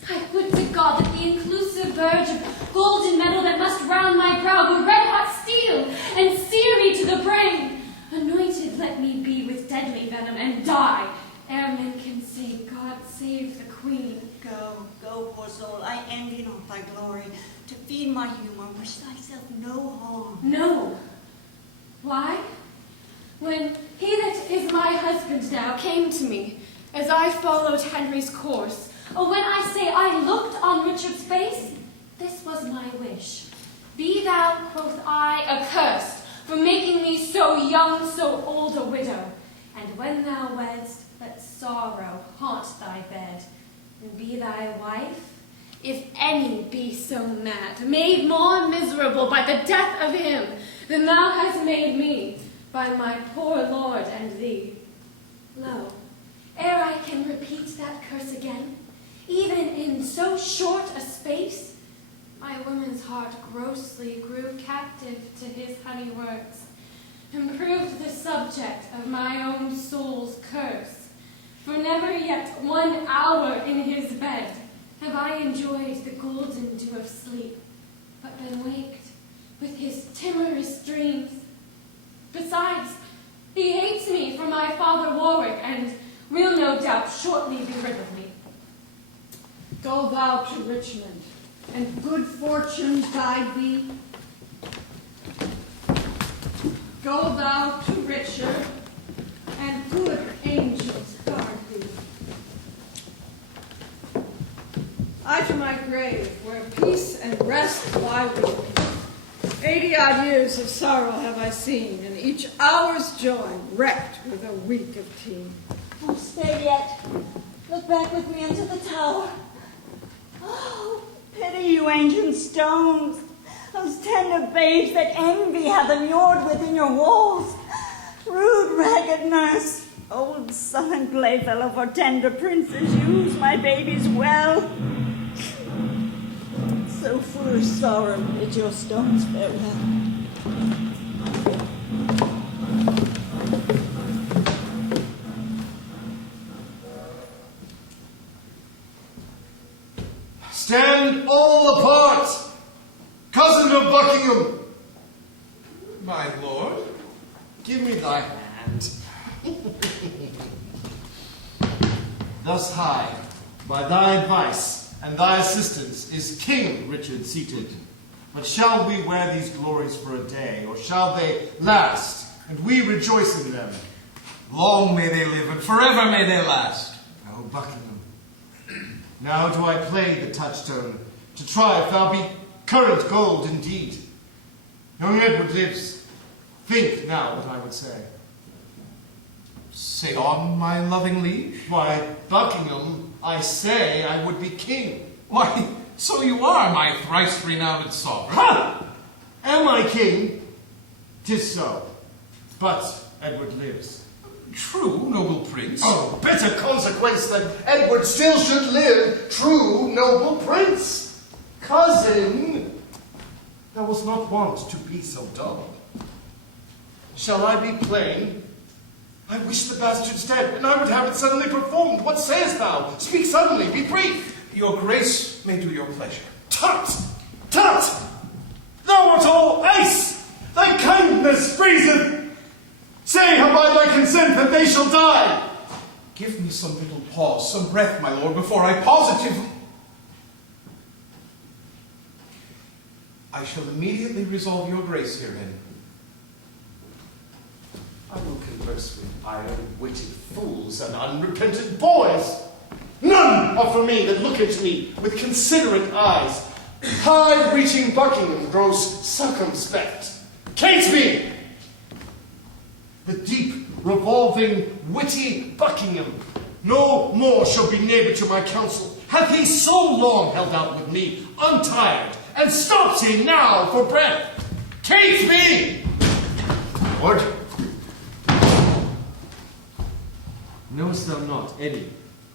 I would to God that the inclusive verge of golden metal that must round my brow were red-hot steel, and sear me to the brain. Anointed let me be with deadly venom, and die, ere men can say, God save the Queen. Go, poor soul, I envy not thy glory. To feed my humor, wish thyself no harm. No. Why? When he that is my husband now came to me, as I followed Henry's course, or when I say I looked on Richard's face, this was my wish. Be thou, quoth I, accursed, for making me so young, so old a widow. And when thou wedst, let sorrow haunt thy bed, and be thy wife, if any be so mad, made more miserable by the death of him than thou hast made me by my poor lord and thee. Lo, ere I can repeat that curse again, even in so short a space, my woman's heart grossly grew captive to his honey words, and proved the subject of my own soul's curse. For never yet 1 hour in his bed have I enjoyed the golden dew of sleep, but been waked with his timorous dreams. Besides, he hates me for my father Warwick, and will no doubt shortly be rid of me. Go thou to Richmond, and good fortune guide thee. Go thou to Richard, and good angels guard thee. I to my grave, where peace and rest lie with me. 80-odd years of sorrow have I seen, and each hour's joy wrecked with a week of teen. Oh, stay yet. Look back with me into the tower. Oh, pity you ancient stones, those tender babes that envy hath immured within your walls. Rude, ragged nurse, Old sullen playfellow for tender princes, use my babies well. So full of sorrow at your stones farewell. Stand all apart, cousin of Buckingham. My lord? Give me thy hand. Thus high, by thy advice and thy assistance, is King Richard seated. But shall we wear these glories for a day, or shall they last, and we rejoice in them? Long may they live, and forever may they last. O Buckingham, now do I play the touchstone, to try if thou be current gold indeed. Young Edward lives. Think now what I would say. Say on, my loving liege. Why, Buckingham, I say I would be king. Why, so you are, my thrice-renowned sovereign. Ha! Am I king? 'Tis so. But Edward lives. True, noble prince. Oh, bitter consequence that Edward still should live, true noble prince. Cousin, thou wast not wont to be so dull. Shall I be plain? I wish the bastard's dead, and I would have it suddenly performed. What sayest thou? Speak suddenly, be brief. Your grace may do your pleasure. Tut! Tut! Thou art all ice! Thy kindness freezeth! Say, have I thy consent that they shall die? Give me some little pause, some breath, my lord, before I positively... I shall immediately resolve your grace herein. I will converse with iron-witted fools and unrepentant boys. None are for me that look at me with considerate eyes. High-reaching Buckingham grows circumspect. Catesby! The deep, revolving, witty Buckingham no more shall be neighbor to my counsel. Hath he so long held out with me, untired, and stops he now for breath? Catesby! Lord? Knowest thou not any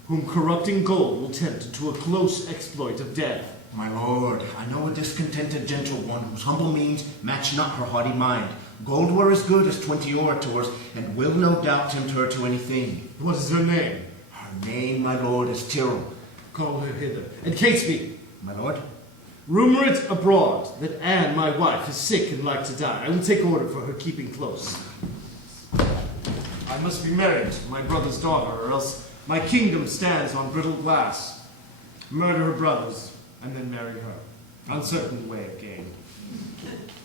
whom corrupting gold will tempt to a close exploit of death? My lord, I know a discontented gentlewoman whose humble means match not her haughty mind. Gold were as good as 20 orators, and will no doubt tempt her to anything. What is her name? Her name, my lord, is Tyrrell. Call her hither. And Catesby. My lord? Rumour it abroad that Anne, my wife, is sick and like to die. I will take order for her keeping close. I must be married to my brother's daughter, or else my kingdom stands on brittle glass. Murder her brothers, and then marry her. Uncertain way of gain.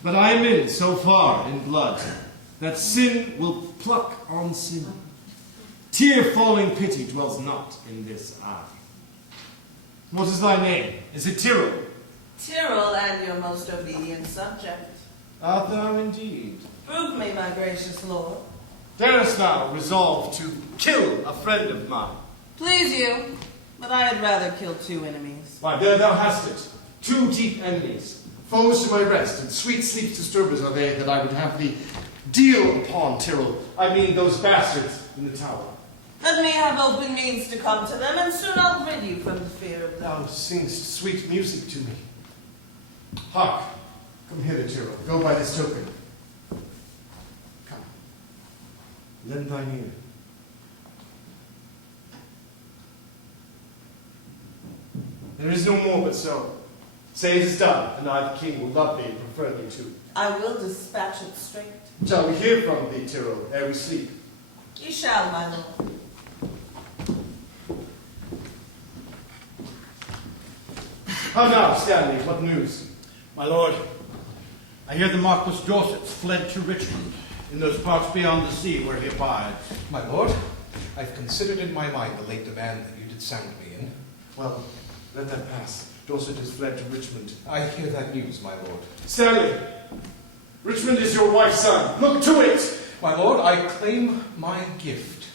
But I am in so far in blood, that sin will pluck on sin. Tear-falling pity dwells not in this eye. What is thy name? Is it Tyrrell? Tyrrell, and your most obedient subject. Art thou indeed? Prove me, my gracious lord. Darest thou resolve to kill a friend of mine? Please you, but I had rather kill 2 enemies. Why, there thou hast it. 2 deep enemies, foes to my rest, and sweet sleep's disturbers are they that I would have thee deal upon, Tyrrell. I mean those bastards in the tower. Let me have open means to come to them, and soon I'll rid you from the fear of them. Thou singest sweet music to me. Hark, come hither, Tyrrell. Go by this token. Come, lend thine ear. There is no more but so. Say it is done, and I, the king, will love thee and prefer thee too. I will dispatch it straight. Shall we hear from thee, Tyrrell, ere we sleep? You shall, my lord. How now, Stanley, what news? My lord, I hear the Marquis Dorset's fled to Richmond, in those parts beyond the sea where he abides. My lord, I've considered in my mind the late demand that you did sound me in. Well, let that pass. Dorset has fled to Richmond. I hear that news, my lord. Stanley, Richmond is your wife's son. Look to it! My lord, I claim my gift,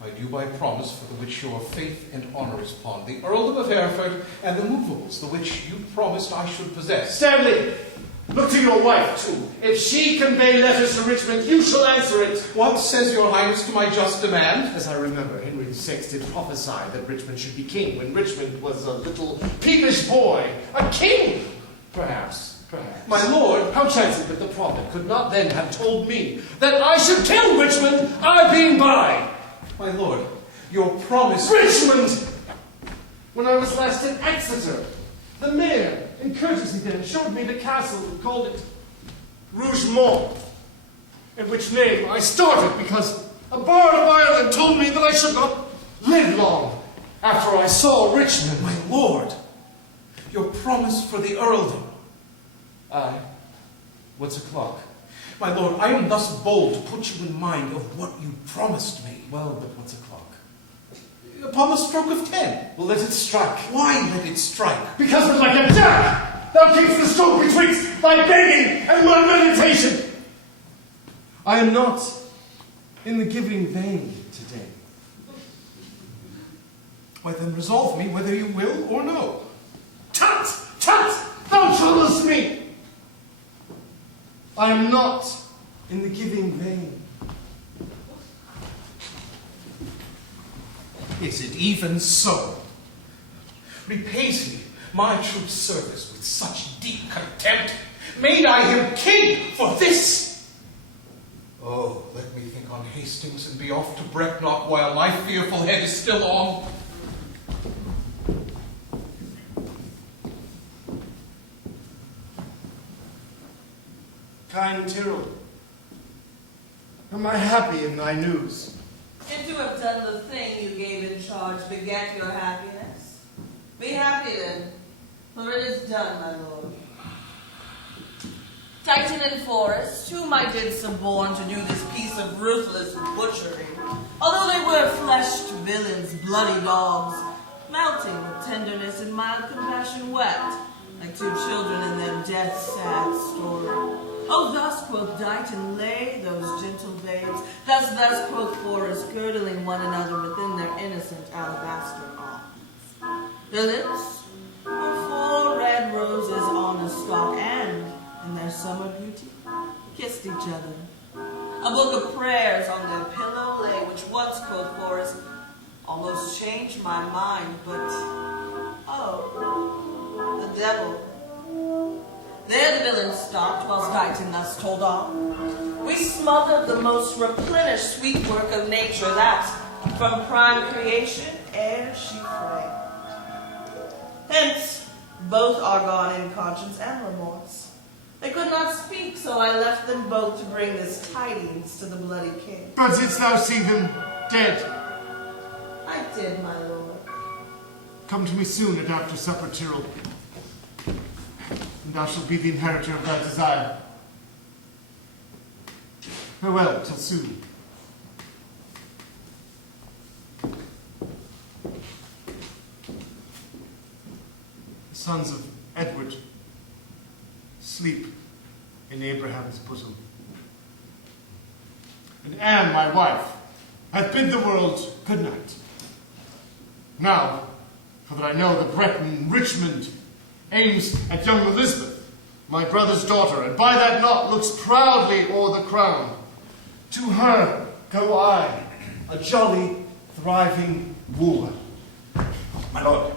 my due by promise for the which your faith and honour is pawned, the earldom of Hereford and the movables, the which you promised I should possess. Stanley, Look to your wife, too. If she convey letters to Richmond, you shall answer it. What says your highness to my just demand? As I remember, Henry VI did prophesy that Richmond should be king when Richmond was a little peevish boy. A king, perhaps. My lord, how chanced it that the prophet could not then have told me that I should kill Richmond, I being by? My lord, your promise... Richmond! When I was last in Exeter, the mayor, in courtesy then, showed me the castle and called it Rougemont, in which name I started because a bard of Ireland told me that I should not live long after I saw Richmond. My lord, your promise for the earldom. Aye. What's o'clock? My lord, I am thus bold to put you in mind of what you promised me. Well, but what's o'clock? Upon the stroke of 10. Well, let it strike. Why let it strike? Because with like a jack, thou keepst the stroke betwixt thy begging and my meditation. I am not in the giving vein today. Why then resolve me whether you will or no. Tut! Tut! Thou troublest me! I am not in the giving vein. Is it even so? Repays he my true service with such deep contempt? Made I him king for this? Oh, let me think on Hastings and be off to Brecknock while my fearful head is still on. Kind Tyrrell, am I happy in thy news? If you have done the thing you gave in charge beget your happiness, be happy then, for it is done, my lord. Titan and Forrest, whom I did suborn to do this piece of ruthless butchery, although they were fleshed villains, bloody dogs, melting with tenderness and mild compassion wept, like two children in their death's sad story. Oh, thus, quoth Dighton, lay those gentle babes, thus, quoth Forrest, girdling one another within their innocent alabaster arms. Their lips were 4 red roses on a stalk, and, in their summer beauty, kissed each other. A book of prayers on their pillow lay, which once, quoth Forrest, almost changed my mind, but, oh, the devil. There the villain stopped, whilst Dighton thus told on. We smothered the most replenished sweet work of nature that, from prime creation, ere she framed. Hence, both are gone in conscience and remorse. They could not speak, so I left them both to bring this tidings to the bloody king. But didst thou see them dead? I did, my lord. Come to me soon at after supper, Tyrrell, and thou shalt be the inheritor of thy desire. Farewell, till soon. The sons of Edward sleep in Abraham's bosom. And Anne, my wife, hath bid the world good night. Now, for that I know that Breton Richmond aims at young Elizabeth, my brother's daughter, and by that knot looks proudly o'er the crown. To her go I, a jolly, thriving wooer. My lord.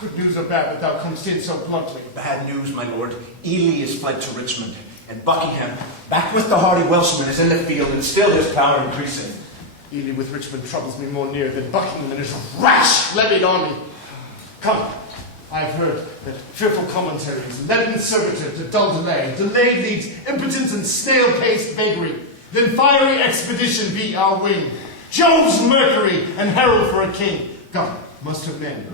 Good news or bad that thou comest in so bluntly? Bad news, my lord. Ely is fled to Richmond, and Buckingham, back with the hardy Welshman, is in the field, and still his power increasing. Ely with Richmond troubles me more near than Buckingham and his rash levied army. Come, I have heard that fearful commentaries, leaden servitude to dull delay, delayed leads impotence and snail-paced vagary, then fiery expedition be our wing, Jove's Mercury and herald for a king. God, muster men,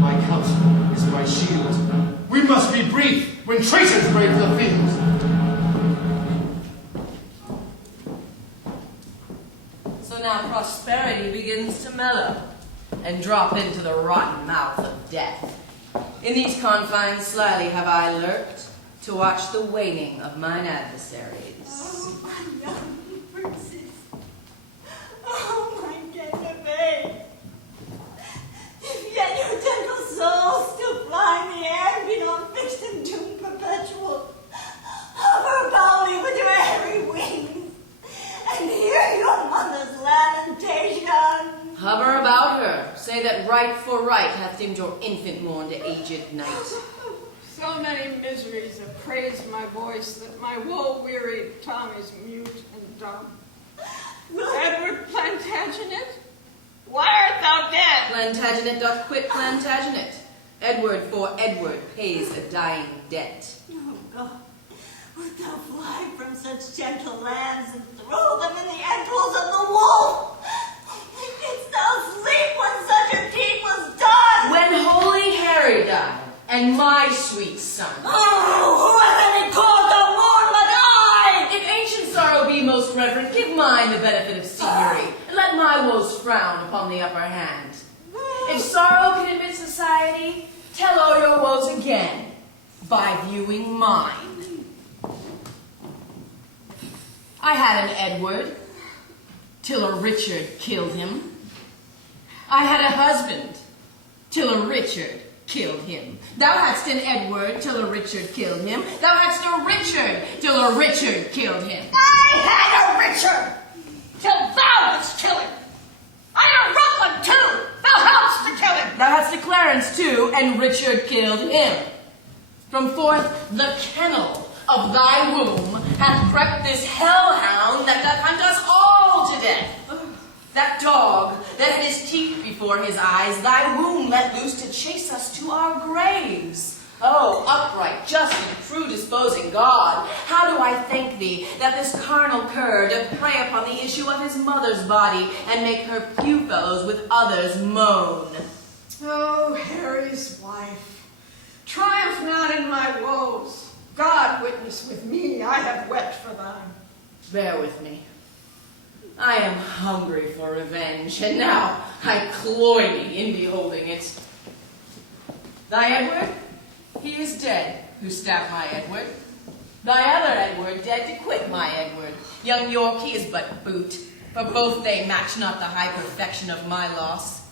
my counsel is my shield. We must be brief when traitors brave the field. So now prosperity begins to mellow and drop into the rotten mouth of death. In these confines slyly have I lurked to watch the waning of mine adversaries. Oh, my young princess. Oh, my tender babe. If yet your gentle soul still fly in the air, be not fixed and doomed perpetual, right for right hath dimmed your infant morn to aged night. So many miseries have praised my voice that my woe-wearied tongue is mute and dumb. Edward Plantagenet, why art thou dead? Plantagenet doth quit Plantagenet. Edward for Edward pays a dying debt. Oh God, wilt thou fly from such gentle lands and throw them in the entrails of the wolf? Didst thou sleep when such a deed was done? When holy Harry died, and my sweet son. Oh, who hath any cause to mourn but I? If ancient sorrow be most reverent, give mine the benefit of seniority, and let my woes frown upon the upper hand. If sorrow can admit society, tell all your woes again, by viewing mine. I had an Edward, till a Richard killed him. I had a husband, till a Richard killed him. Thou hadst an Edward, till a Richard killed him. Thou hadst a Richard, till a Richard killed him. I had a Richard, till thou didst kill him. I had a Rutland too, thou helpst to kill him. Thou hadst a Clarence too, and Richard killed him. From forth the kennel of thy womb hath crept this hellhound that doth hunt us all to death. That dog that had his teeth before his eyes, thy womb let loose to chase us to our graves. Oh, upright, just, and true disposing God, how do I thank thee that this carnal cur doth prey upon the issue of his mother's body, and make her pew fellows with others moan. Oh, Harry's wife, triumph not in my woes. God witness with me, I have wept for thine. Bear with me. I am hungry for revenge, and now I cloy me in beholding it. Thy Edward, he is dead, who stabbed my Edward. Thy other Edward dead to quit my Edward. Young York, he is but boot, for both they match not the high perfection of my loss.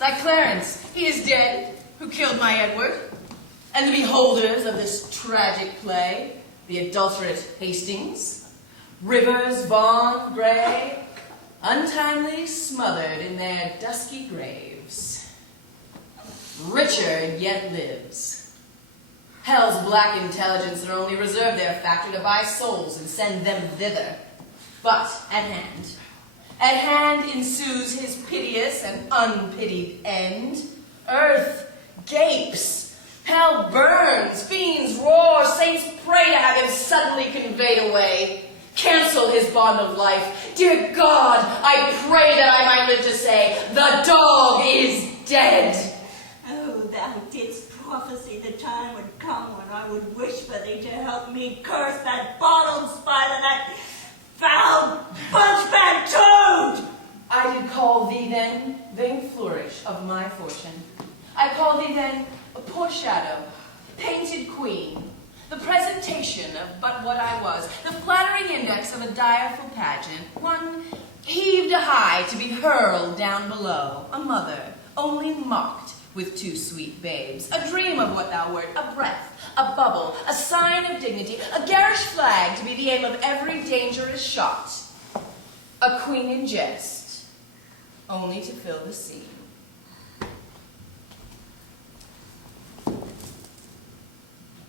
Thy Clarence, he is dead, who killed my Edward. And the beholders of this tragic play, the adulterate Hastings, Rivers, Vaughan, Grey, untimely smothered in their dusky graves. Richard yet lives. Hell's black intelligence are only reserve their factory to buy souls and send them thither. But at hand ensues his piteous and unpitied end. Earth gapes, hell burns, fiends roar, saints pray to have him suddenly conveyed away. Cancel his bond of life. Dear God, I pray that I might live to say, the dog is dead. Oh, thou didst prophesy the time would come when I would wish for thee to help me curse that bottom spider, that foul bunchman toad. I did call thee then vain flourish of my fortune. I call thee then a poor shadow, painted queen, the presentation of but what I was, the flattering index of a direful pageant, one heaved high to be hurled down below, a mother, only mocked with two sweet babes, a dream of what thou wert, a breath, a bubble, a sign of dignity, a garish flag to be the aim of every dangerous shot, a queen in jest, only to fill the scene.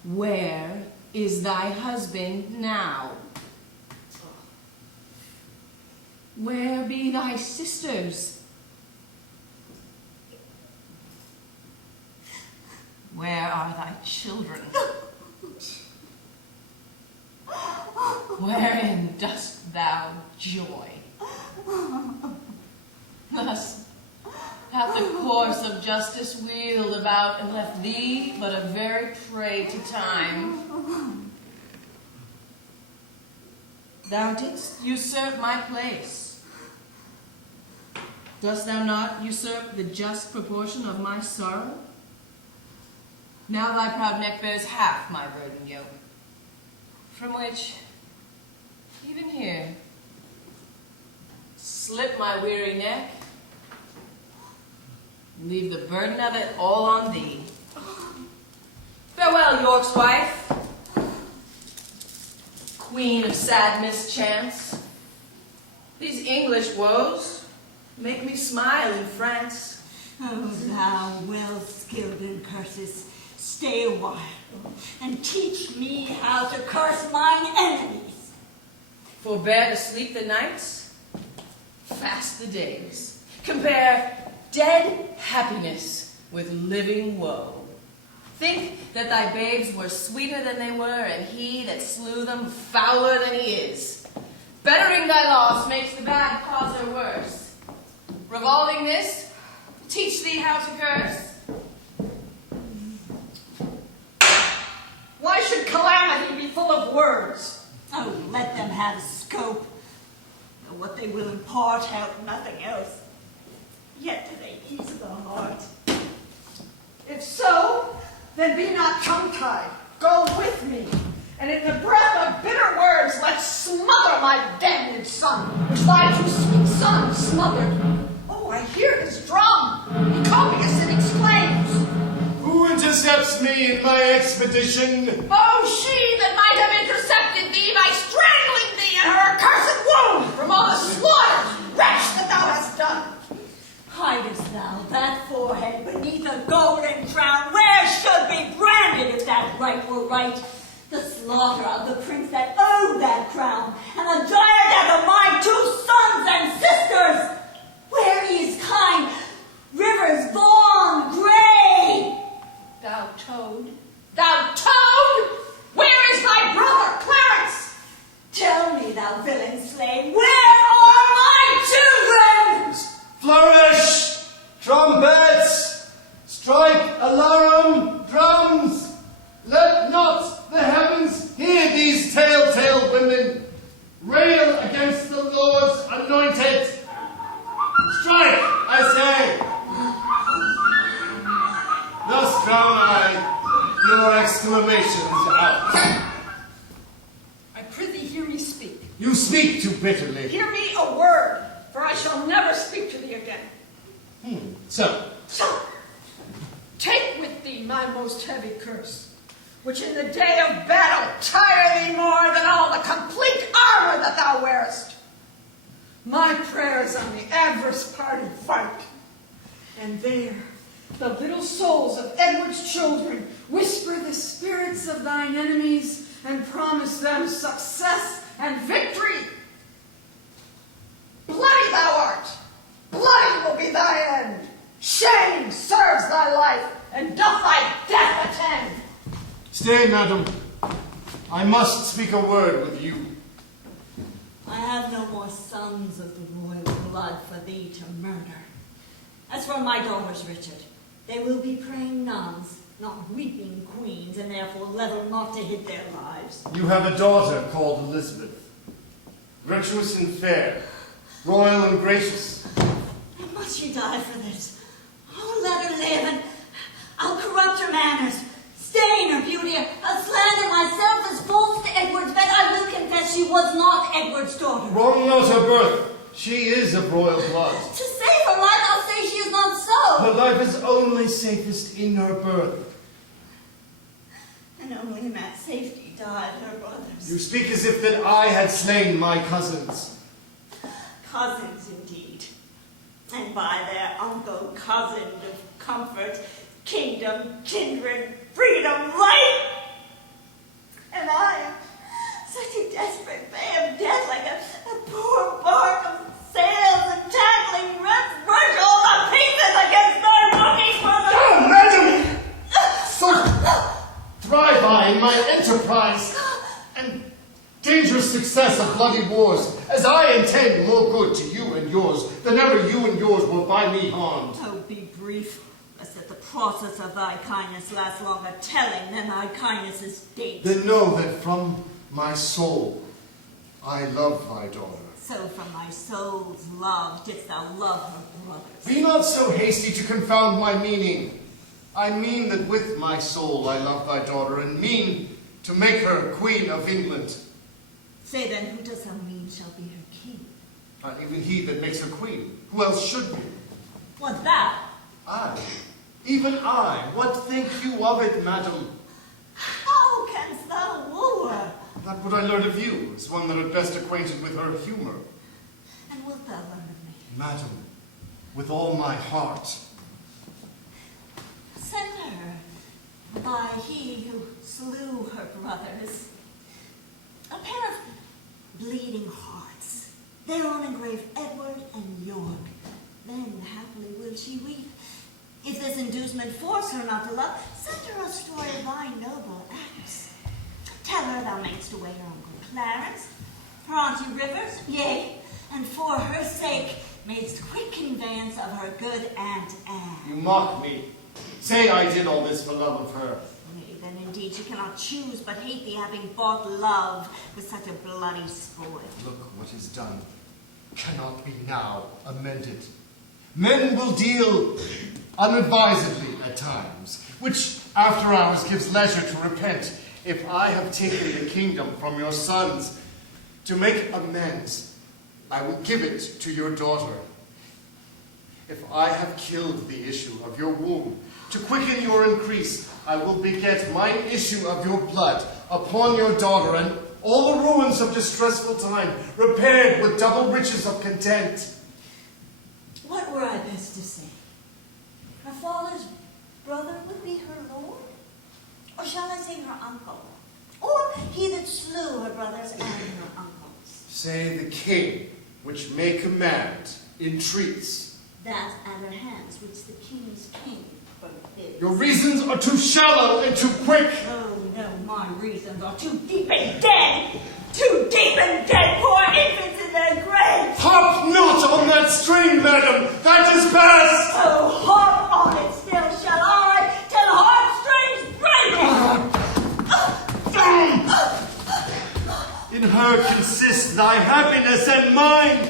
Where is thy husband now? Where be thy sisters? Where are thy children? Wherein dost thou joy? Thus hath the course of justice wheeled about and left thee but a very prey to time. Thou didst usurp my place. Dost thou not usurp the just proportion of my sorrow? Now thy proud neck bears half my burden yoke, from which, even here, slip my weary neck, and leave the burden of it all on thee. Farewell, York's wife, queen of sad mischance. These English woes make me smile in France. Oh, thou well skilled in curses, stay a while and teach me how to curse mine enemies. Forbear to sleep the nights, fast the days. Compare dead happiness with living woe. Think that thy babes were sweeter than they were, and he that slew them fouler than he is. Bettering thy loss makes the bad causer worse. Revolving this, teach thee how to curse. Why should calamity be full of words? Oh, let them have scope. Though what they will impart help nothing else. Yet do they ease the heart. If so, then be not tongue-tied. Go with me, and in the breath of bitter words let's smother my damned son, which thy two sweet sons smothered. Oh, I hear his drum. Copious it exclaims. Who intercepts me in my expedition? Oh, she that might have intercepted thee by strangling thee in her accursed womb from all the slaughter, wretch that thou hast done. Hidest thou that forehead beneath a golden crown? Where should be branded, if that right were right, the slaughter of the prince that owed that crown, and the dire death of my two sons and sisters? Where is kind rivers Vaughan gray? Thou toad, where is thy brother Clarence? Tell me, thou villain slave, where are my children? Flourish! Trumpets! Strike alarum drums! Let not the heavens hear these telltale women rail against the Lord's anointed. Strike, I say! Thus drown I your exclamations out. I prithee hear me speak. You speak too bitterly. Hear me a word, for I shall never speak to thee again. So, take with thee my most heavy curse, which in the day of battle tire thee more than all the complete armor that thou wearest. My prayers on the adverse party fight, and there the little souls of Edward's children whisper the spirits of thine enemies and promise them success and victory. Bloody thou art, bloody will be thy end. Shame serves thy life, and doth thy death attend. stay, madam. I must speak a word with you. I have no more sons of the royal blood for thee to murder. As for my daughters, Richard, they will be praying nuns, not weeping queens, and therefore level not to hid their lives. You have a daughter called Elizabeth, virtuous and fair, royal and gracious. And must she die for this? Oh, let her live, and I'll corrupt her manners, stain her beauty, I'll slander myself as false to Edward's bed. I will confess she was not Edward's daughter. Wrong not her birth. She is of royal blood. To save her life, I'll say she is not so. Her life is only safest in her birth. And only in that safety died her brothers. You speak as if that I had slain my cousins. Cousins, indeed. And by their uncle cousin of comfort, kingdom, kindred, freedom, life. And I am such a desperate bay of death, like a poor bark of sails and tackling rents, brush all the pieces against thy rocking mother. Oh, madam! So thrive I in my enterprise and dangerous success of bloody wars, as I intend more good to you and yours than ever you and yours will by me harmed. Oh, be brief, lest that the process of thy kindness last longer telling than thy kindness's date. Then know that from my soul I love thy daughter. So from thy soul's love didst thou love her brothers. Be not so hasty to confound my meaning. I mean that with my soul I love thy daughter, and mean to make her Queen of England. Say then, who dost thou mean shall be her king? Even he that makes her queen. Who else should be? What, thou? I. Even I. What think you of it, madam? How canst thou woo her? That would I learn of you, as one that are best acquainted with her humor. And wilt thou learn of me? Madam, with all my heart. he who slew her brothers. A pair of bleeding hearts. Thereon engrave Edward and York. Then happily will she weep. If this inducement force her not to love, send her a story of thy noble acts. Tell her thou makest away her uncle Clarence, her auntie Rivers, yea, and for her sake madest quick conveyance of her good Aunt Anne. You mock me. Say I did all this for love of her. Nay, then indeed she cannot choose but hate thee, having bought love with such a bloody spoil. Look what is done. Cannot be now amended. Men will deal unadvisedly at times, which after hours gives leisure to repent. If I have taken the kingdom from your sons, to make amends, I will give it to your daughter. If I have killed the issue of your womb, to quicken your increase, I will beget my issue of your blood upon your daughter, and all the ruins of distressful time repaired with double riches of content. What were I best to say? Her father's brother would be her lord? Or shall I say her uncle? Or he that slew her brothers and her uncles? Say the king, which may command, entreats. That at her hands which the king's king forbids. Your reasons are too shallow and too quick. Oh no, my reasons are too deep and dead. Too deep and dead, poor infants in their graves. Harp not on that string, madam. That is past. Oh, harp on it still shall I, till heartstrings break. In her consists thy happiness and mine.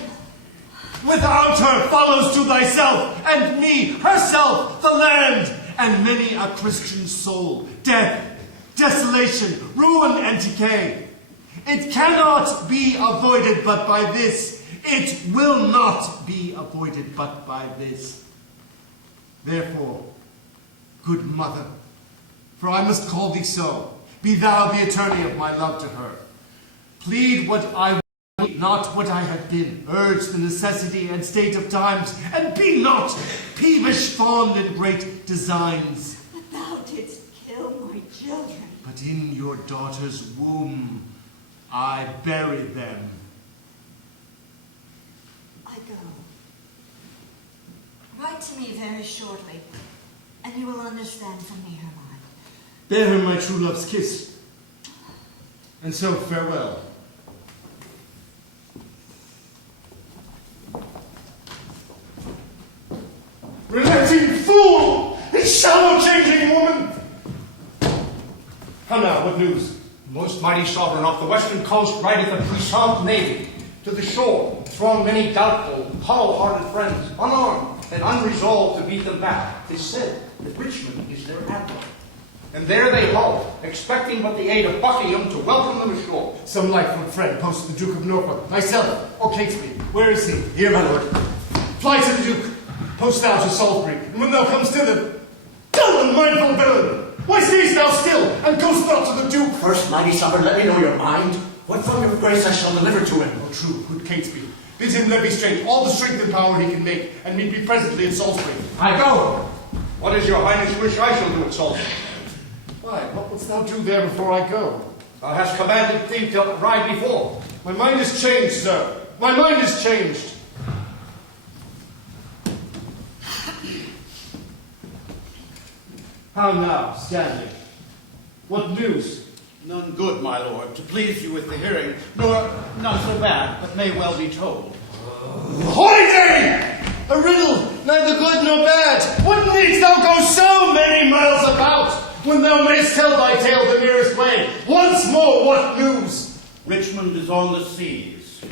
Without her follows to thyself, and me, herself, the land, and many a Christian soul, death, desolation, ruin, and decay. It cannot be avoided but by this. It will not be avoided but by this. Therefore, good mother, for I must call thee so, be thou the attorney of my love to her. Plead what I will, not what I have been. Urge the necessity and state of times, and be not peevish, fond, in great designs. But thou didst kill my children. But in your daughter's womb I buried them. I go. Write to me very shortly, and you will understand from me her mind. Bear her my true love's kiss, and so farewell. Relenting fool! Shallow-changing woman! How now, what news? Most mighty sovereign of the western coast rideth a puissant navy. To the shore throng many doubtful, hollow-hearted friends, unarmed and unresolved to beat them back. 'Tis said that Richmond is their admiral. And there they halt, expecting but the aid of Buckingham to welcome them ashore. Some light from friend posted the Duke of Norfolk, myself, or Catesby. Where is he? Here, my lord. Fly to the Duke. Post thou to Salisbury, and when thou comest thither, dull and mindful villain! Why stayest thou still, and goest not to the Duke? First, mighty sovereign, let me know your mind. What from your grace I shall deliver to him. Oh, true, good Catesby. Bid him levy strength, all the strength and power he can make, and meet me presently at Salisbury. I go. What is your highness wish I shall do at Salisbury? Why, what wouldst thou do there before I go? Thou hast commanded thee to ride before. My mind is changed, sir. My mind is changed. How now, Stanley? What news? None good, my lord, to please you with the hearing, nor none so bad, but may well be told. Hoity! A riddle, neither good nor bad. What needst thou go so many miles about, when thou mayst tell thy tale the nearest way? Once more, what news? Richmond is on the seas.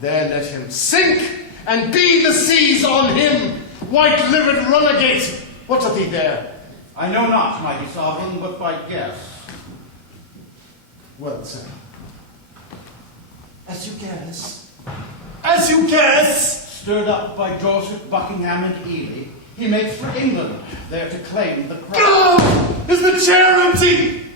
Then let him sink, and be the seas on him. White-livered runagate, what doth he there? I know not, mighty sovereign, but by guess. Well, sir. As you guess. As you guess! Stirred up by Dorset, Buckingham, and Ely, he makes for England, there to claim the crown. Oh! Is the chair empty?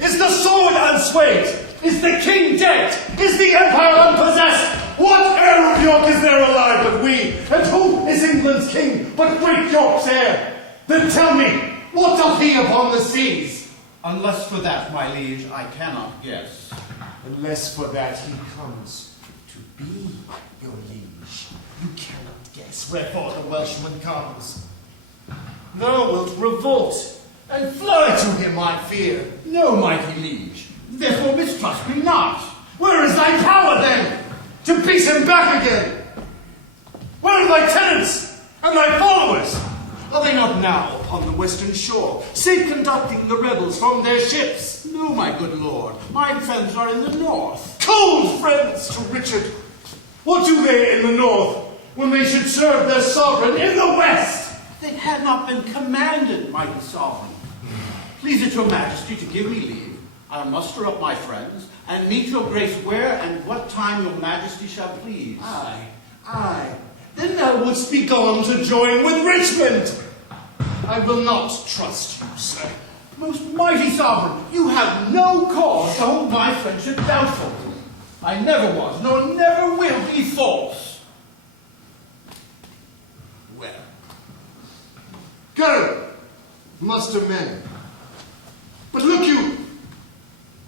Is the sword unswayed? Is the king dead? Is the empire unpossessed? What heir of York is there alive but we? And who is England's king but great York's heir? Then tell me, what doth he upon the seas? Unless for that, my liege, I cannot guess. Unless for that he comes to be your liege. You cannot guess wherefore the Welshman comes. Thou wilt revolt and fly to him, I fear. No, mighty liege, therefore mistrust me not. Where is thy power, then, to beat him back again? Where are thy tenants and thy followers? Are they not now upon the western shore, safe conducting the rebels from their ships? No, my good lord, my friends are in the north. Cold friends to Richard! What do they in the north when they should serve their sovereign in the west? They had not been commanded, mighty sovereign. Please it your majesty to give me leave. I'll muster up my friends, and meet your grace where and what time your majesty shall please. Aye. Then thou wouldst be gone to join with Richmond. I will not trust you, sir. Most mighty sovereign, you have no cause to hold my friendship doubtful. I never was, nor never will be false. Well. Go, muster men. But look you,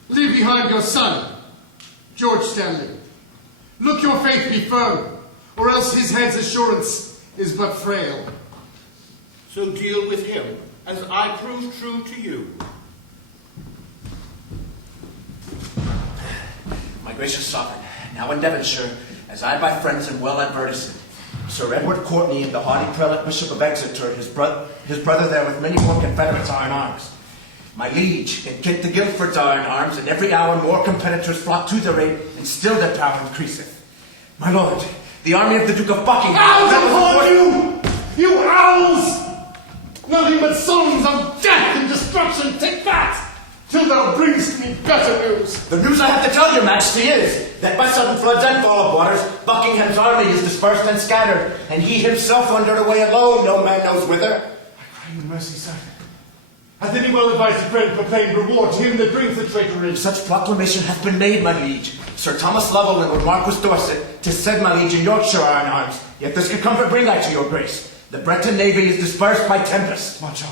leave behind your son, George Stanley. Look your faith be firm, or else his head's assurance is but frail. So deal with him, as I prove true to you. My gracious sovereign, now in Devonshire, as I by friends am well advertised, Sir Edward Courtney and the haughty prelate Bishop of Exeter, his brother there with many more confederates are in arms. My liege, and Kent the Guildfords are in arms, and every hour more competitors flock to their aid, and still their power increaseth. My lord, the army of the Duke of Buckingham... Owls upon you! You owls! Nothing but songs of death and destruction, take that! Till thou bringest me better news. The news I have to tell your majesty is that by sudden floods and fall of waters, Buckingham's army is dispersed and scattered, and he himself wandered away alone, no man knows whither. I cry you mercy, sir. Hath any well-advised friend proclaimed reward to him that brings the traitor in? Such proclamation hath been made, my liege. Sir Thomas Lovell and Marquis Dorset, 'tis said, my liege, in Yorkshire are in arms. Yet this good comfort bring I to your grace. The Breton navy is dispersed by tempest. March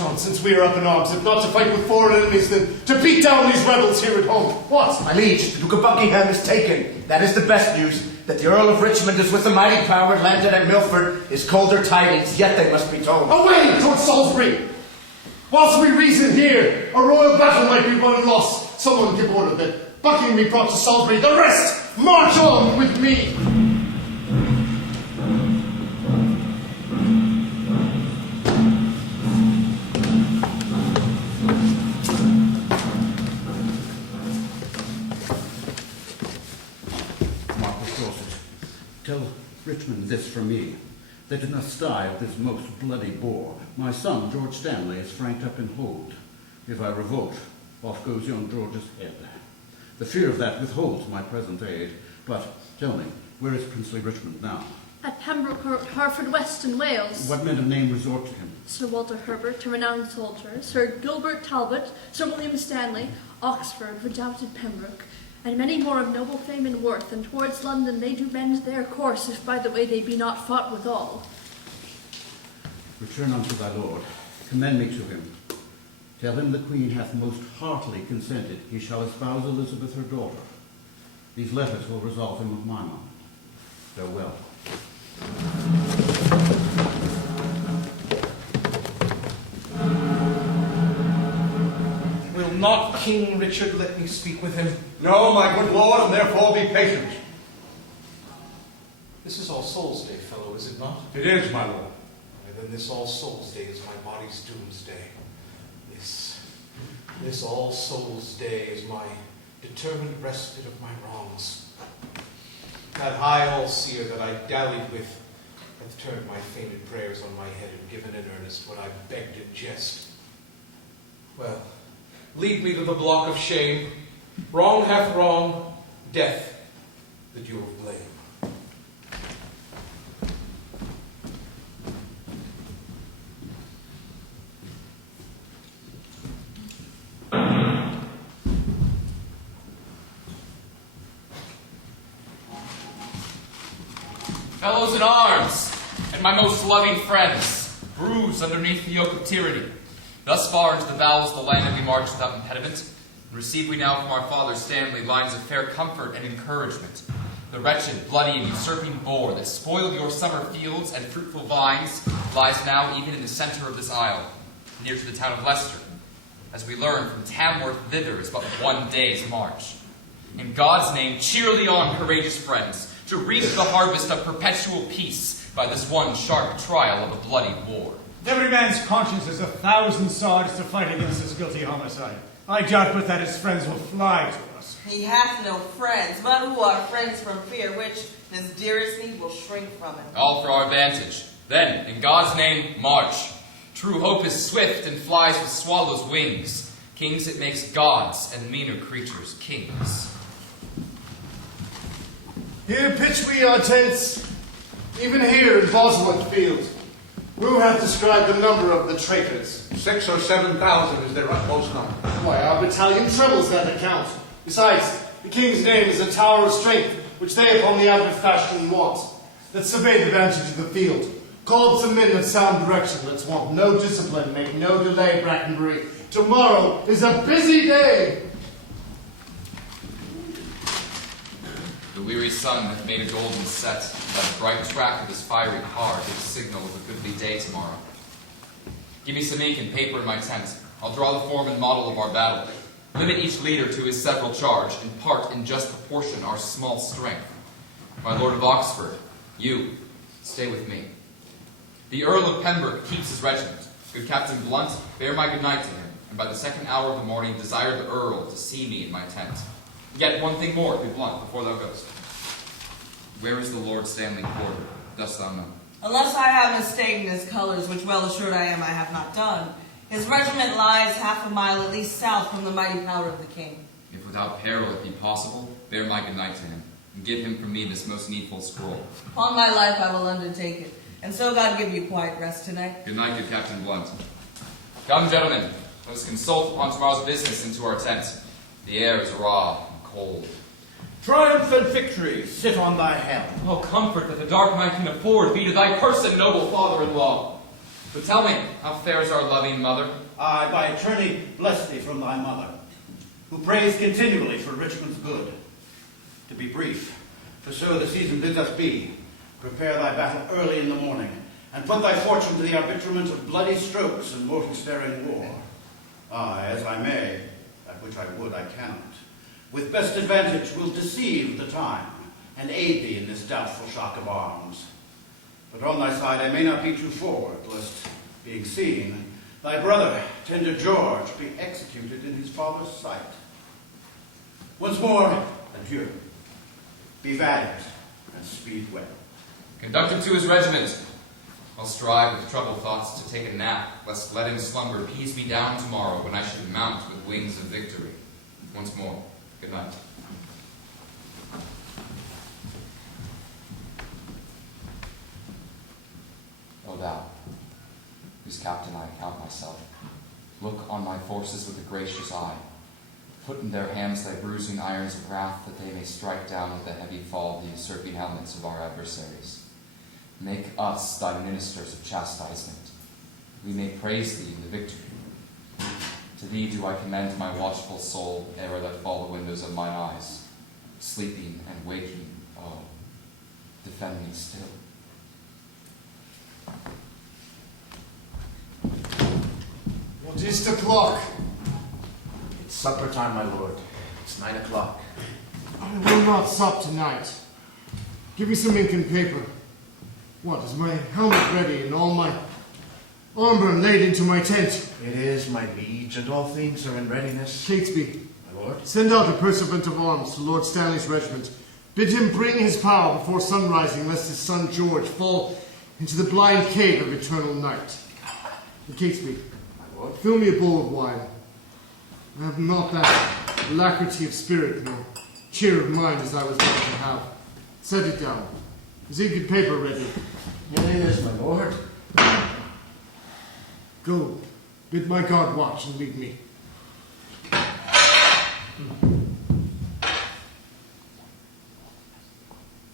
on, since we are up in arms, if not to fight with foreign enemies, then to beat down these rebels here at home. What? My liege, the Duke of Buckingham is taken. That is the best news. That the Earl of Richmond is with the mighty power landed at Milford is colder tidings, yet they must be told. Away towards Salisbury! Whilst we reason here, a royal battle might be won and lost. Someone give order that Buckingham be brought to Salisbury. The rest, march on with me! Tell Richmond this from me, that in the sty of this most bloody boar, my son, George Stanley, is franked up in hold. If I revolt, off goes young George's head. The fear of that withholds my present aid. But tell me, where is princely Richmond now? At Pembroke Court, Harford West in Wales. What men of name resort to him? Sir Walter Herbert, a renowned soldier, Sir Gilbert Talbot, Sir William Stanley, Oxford, redoubted Pembroke, and many more of noble fame and worth, and towards London they do bend their course, if by the way they be not fought withal. Return unto thy lord, commend me to him. Tell him the Queen hath most heartily consented he shall espouse Elizabeth her daughter. These letters will resolve him of my mind. Farewell. Will not King Richard let me speak with him? No, my good lord, and therefore be patient. This is All Souls' Day, fellow, is it not? It is, my lord. Then this All Souls' Day is my body's doomsday. This All Souls' Day is my determined respite of my wrongs. That high all-seer that I dallied with hath turned my fainted prayers on my head and given in earnest what I begged in jest. Well, lead me to the block of shame. Wrong hath wrong, death the due of blame. Fellows in arms, and my most loving friends, bruised underneath the yoke of tyranny, Thus far into the bowels of the land have we marched without impediment, and receive we now from our father Stanley lines of fair comfort and encouragement. The wretched, bloody, and usurping boar that spoiled your summer fields and fruitful vines lies now even in the center of this isle, near to the town of Leicester. As we learn from Tamworth thither is but 1 day's march. In God's name, cheerly on, courageous friends, to reap the harvest of perpetual peace by this one sharp trial of a bloody war. Every man's conscience has 1,000 swords to fight against this guilty homicide. I doubt but that his friends will fly to us. He hath no friends, but who are friends from fear, which his dearest need will shrink from it. All for our advantage. Then, in God's name, march. True hope is swift and flies with swallows' wings. Kings it makes gods, and meaner creatures kings. Here pitch we our tents, even here in Bosworth Field. Who hath described the number of the traitors? 6,000 or 7,000 is their utmost number. Why, our battalion trebles that account. Besides, the king's name is a tower of strength, which they upon the outward fashion want. Let's obey the vantage of the field. Call some men of sound direction. Let's want no discipline, make no delay, Brackenbury. Tomorrow is a busy day. The weary sun hath made a golden set, and by the bright track of his fiery car gives signal of a goodly day tomorrow. Give me some ink and paper in my tent. I'll draw the form and model of our battle. Limit each leader to his several charge, and part in just proportion our small strength. My Lord of Oxford, you, stay with me. The Earl of Pembroke keeps his regiment. Good Captain Blunt, bear my good night to him, and by the 2nd hour of the morning desire the Earl to see me in my tent. Yet one thing more, good Blunt, before thou goest. Where is the Lord Stanley quartered? Dost thou know? Unless I have mistaken his colors, which well assured I am I have not done, his regiment lies half a mile at least south from the mighty power of the king. If without peril it be possible, bear my good night to him, and give him from me this most needful scroll. Upon my life I will undertake it, and so God give you quiet rest tonight. Good night, good Captain Blunt. Come, gentlemen, let us consult upon tomorrow's business into our tent. The air is raw and cold. Triumph and victory sit on thy helm. Oh, comfort that the dark night can afford be to thy person, noble father-in-law. But tell me, how fares our loving mother? I, by eternity, bless thee from thy mother, who prays continually for Richmond's good. To be brief, for so the season bids us be, prepare thy battle early in the morning, and put thy fortune to the arbitrament of bloody strokes and mortal-staring war. I, as I may, that which I would I cannot, with best advantage will deceive the time, and aid thee in this doubtful shock of arms. But on thy side I may not be too forward, lest, being seen, thy brother, tender George, be executed in his father's sight. Once more, adieu. Be valiant, and speed well. Conduct him to his regiment. I'll strive with troubled thoughts to take a nap, lest letting slumber pease me down tomorrow when I should mount with wings of victory. Once more, good night. O thou, whose captain I account myself, look on my forces with a gracious eye. Put in their hands thy bruising irons of wrath, that they may strike down with a heavy fall the usurping helmets of our adversaries. Make us thy ministers of chastisement. We may praise thee in the victory. To thee do I commend my watchful soul, ere I let fall the windows of mine eyes. Sleeping and waking, oh, defend me still. What is the clock? It's supper time, my lord. It's 9 o'clock. I will not sup tonight. Give me some ink and paper. What, is my helmet ready and all my armor laid into my tent? It is, my liege, and all things are in readiness. Catesby, my lord. Send out a pursuivant of arms to Lord Stanley's regiment. Bid him bring his power before sunrising, lest his son George fall into the blind cave of eternal night. And Catesby, my lord. Fill me a bowl of wine. I have not that alacrity of spirit nor cheer of mind as I was wont to have. Set it down. Is ink and paper ready? It is, my lord. Go, bid my guard watch and lead me.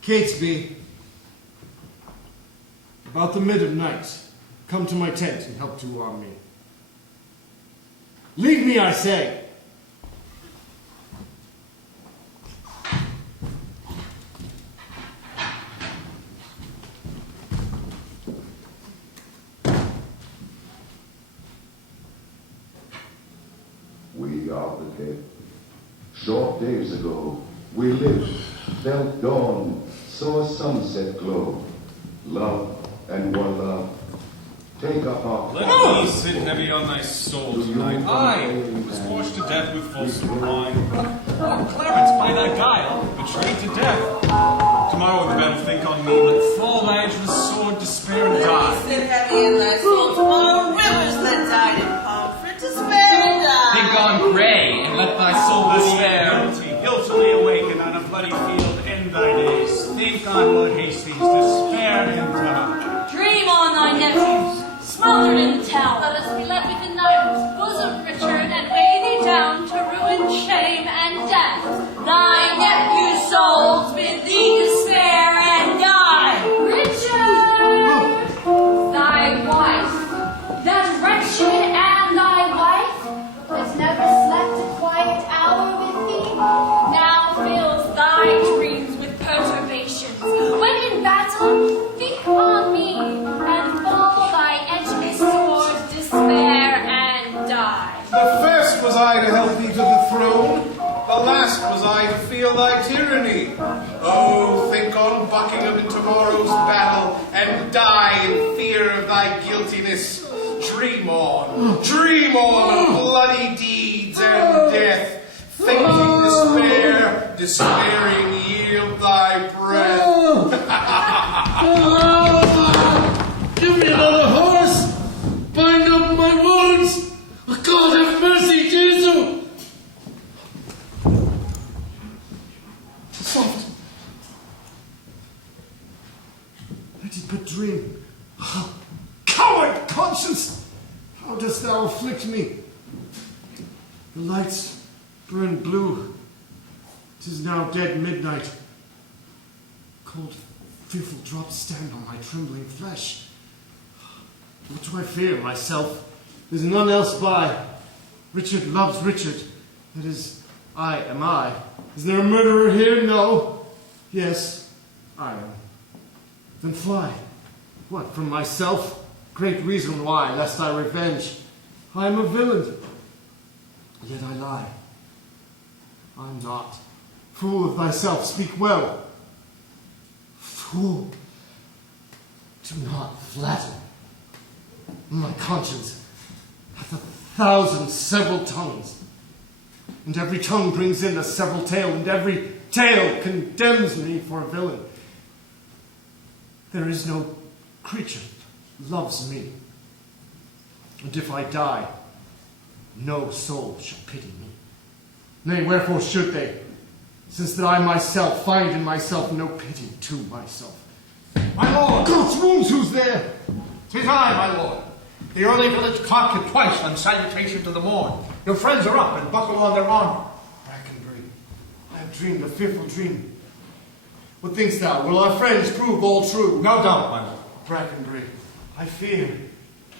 Catesby, about the mid of night, come to my tent and help to arm me. Leave me, I say. We are the dead. Short days ago, we lived, felt dawn, saw a sunset glow. Love and were loved. Take up our Let me sit heavy on thy soul tonight. I was washed to death with fulsome wine. Clarence, by thy guile, betrayed to death. Tomorrow when the battle think on me, let fall thy edgeless sword, despair and die. Let me sit heavy in thy soul tomorrow, rivers that died in Pomfret, despair and die. Think on gray, and let thy soul despair. Guiltily awaken on a bloody field, end thy days. Think on Lord Hastings, despair and die. Dream on thy nephews, smothered in the town. Let us be let within thy bosom, Richard, and weigh thee down to ruin, shame, and death. Thy nephew's souls bid thee despair and die. Richard! Thy wife, that wretched and thy wife, has never slept a quiet hour with thee, now fills thy dreams with perturbations. When in battle, think on me, and fall thy edgeless sword, despair and die. The first was I to help thee to the throne, the last was I to feel thy tyranny. Oh, think on Buckingham in tomorrow's battle, and die in fear of thy guiltiness. Dream on of bloody deeds and death. Thinking despair, despairing yield thy breath. Give me another horse! Bind up my wounds! God have mercy, Jesus! Soft. I did but dream. Coward conscience! How dost thou afflict me? The lights burn blue. 'Tis now dead midnight. Cold, fearful drops stand on my trembling flesh. What do I fear? Myself. There's none else by. Richard loves Richard. That is, I am I. Is there a murderer here? No. Yes, I am. Then fly. What, from myself? Great reason why, lest I revenge. I am a villain. Yet I lie. I'm not. Fool of thyself, speak well. Fool. Do not flatter. My conscience hath 1,000 several tongues, and every tongue brings in a several tale, and every tale condemns me for a villain. There is no creature loves me, and if I die, no soul shall pity me. Nay, wherefore should they, since that I myself find in myself no pity to myself? My lord! God's wounds, who's there? 'Tis I, my lord. The early village clock hit twice on salutation to the morn. Your friends are up and buckle on their armor. Brackenbury, I have dreamed a fearful dream. What thinkst thou? Will our friends prove all true? No doubt, my lord. Brackenbury, I fear.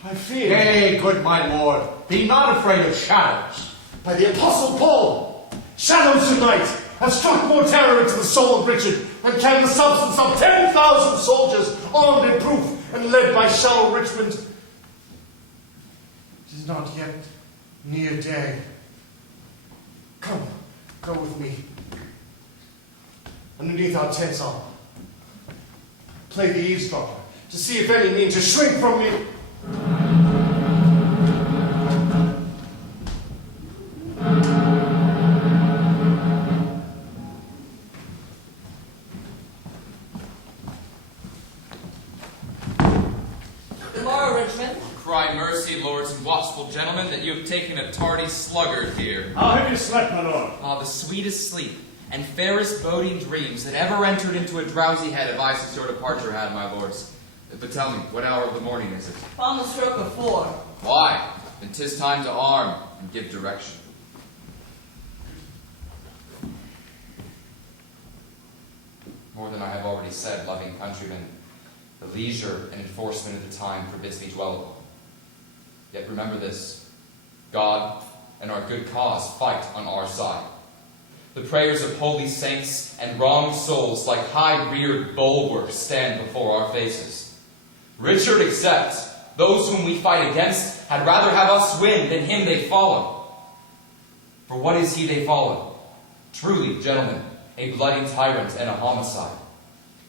Nay, good my lord, be not afraid of shadows. By the Apostle Paul, shadows tonight have struck more terror into the soul of Richard than can the substance of 10,000 soldiers armed and proof and led by shallow Richmond. It is not yet near day. Come, go with me. Underneath our tents I'll play the eavesdropper to see if any mean to shrink from me. Tomorrow, Richmond. Cry mercy, lords and watchful gentlemen, that you have taken a tardy sluggard here. How have you slept, my lord? Ah, the sweetest sleep and fairest boding dreams that ever entered into a drowsy head have I since your departure had, my lords. But tell me, what hour of the morning is it? On the stroke of 4. Why? Then 'tis time to arm and give direction. More than I have already said, loving countrymen, the leisure and enforcement of the time forbids me dwell upon. Yet remember this, God and our good cause fight on our side. The prayers of holy saints and wronged souls like high-reared bulwarks stand before our faces. Richard except, those whom we fight against had rather have us win than him they follow. For what is he they follow? Truly, gentlemen, a bloody tyrant and a homicide.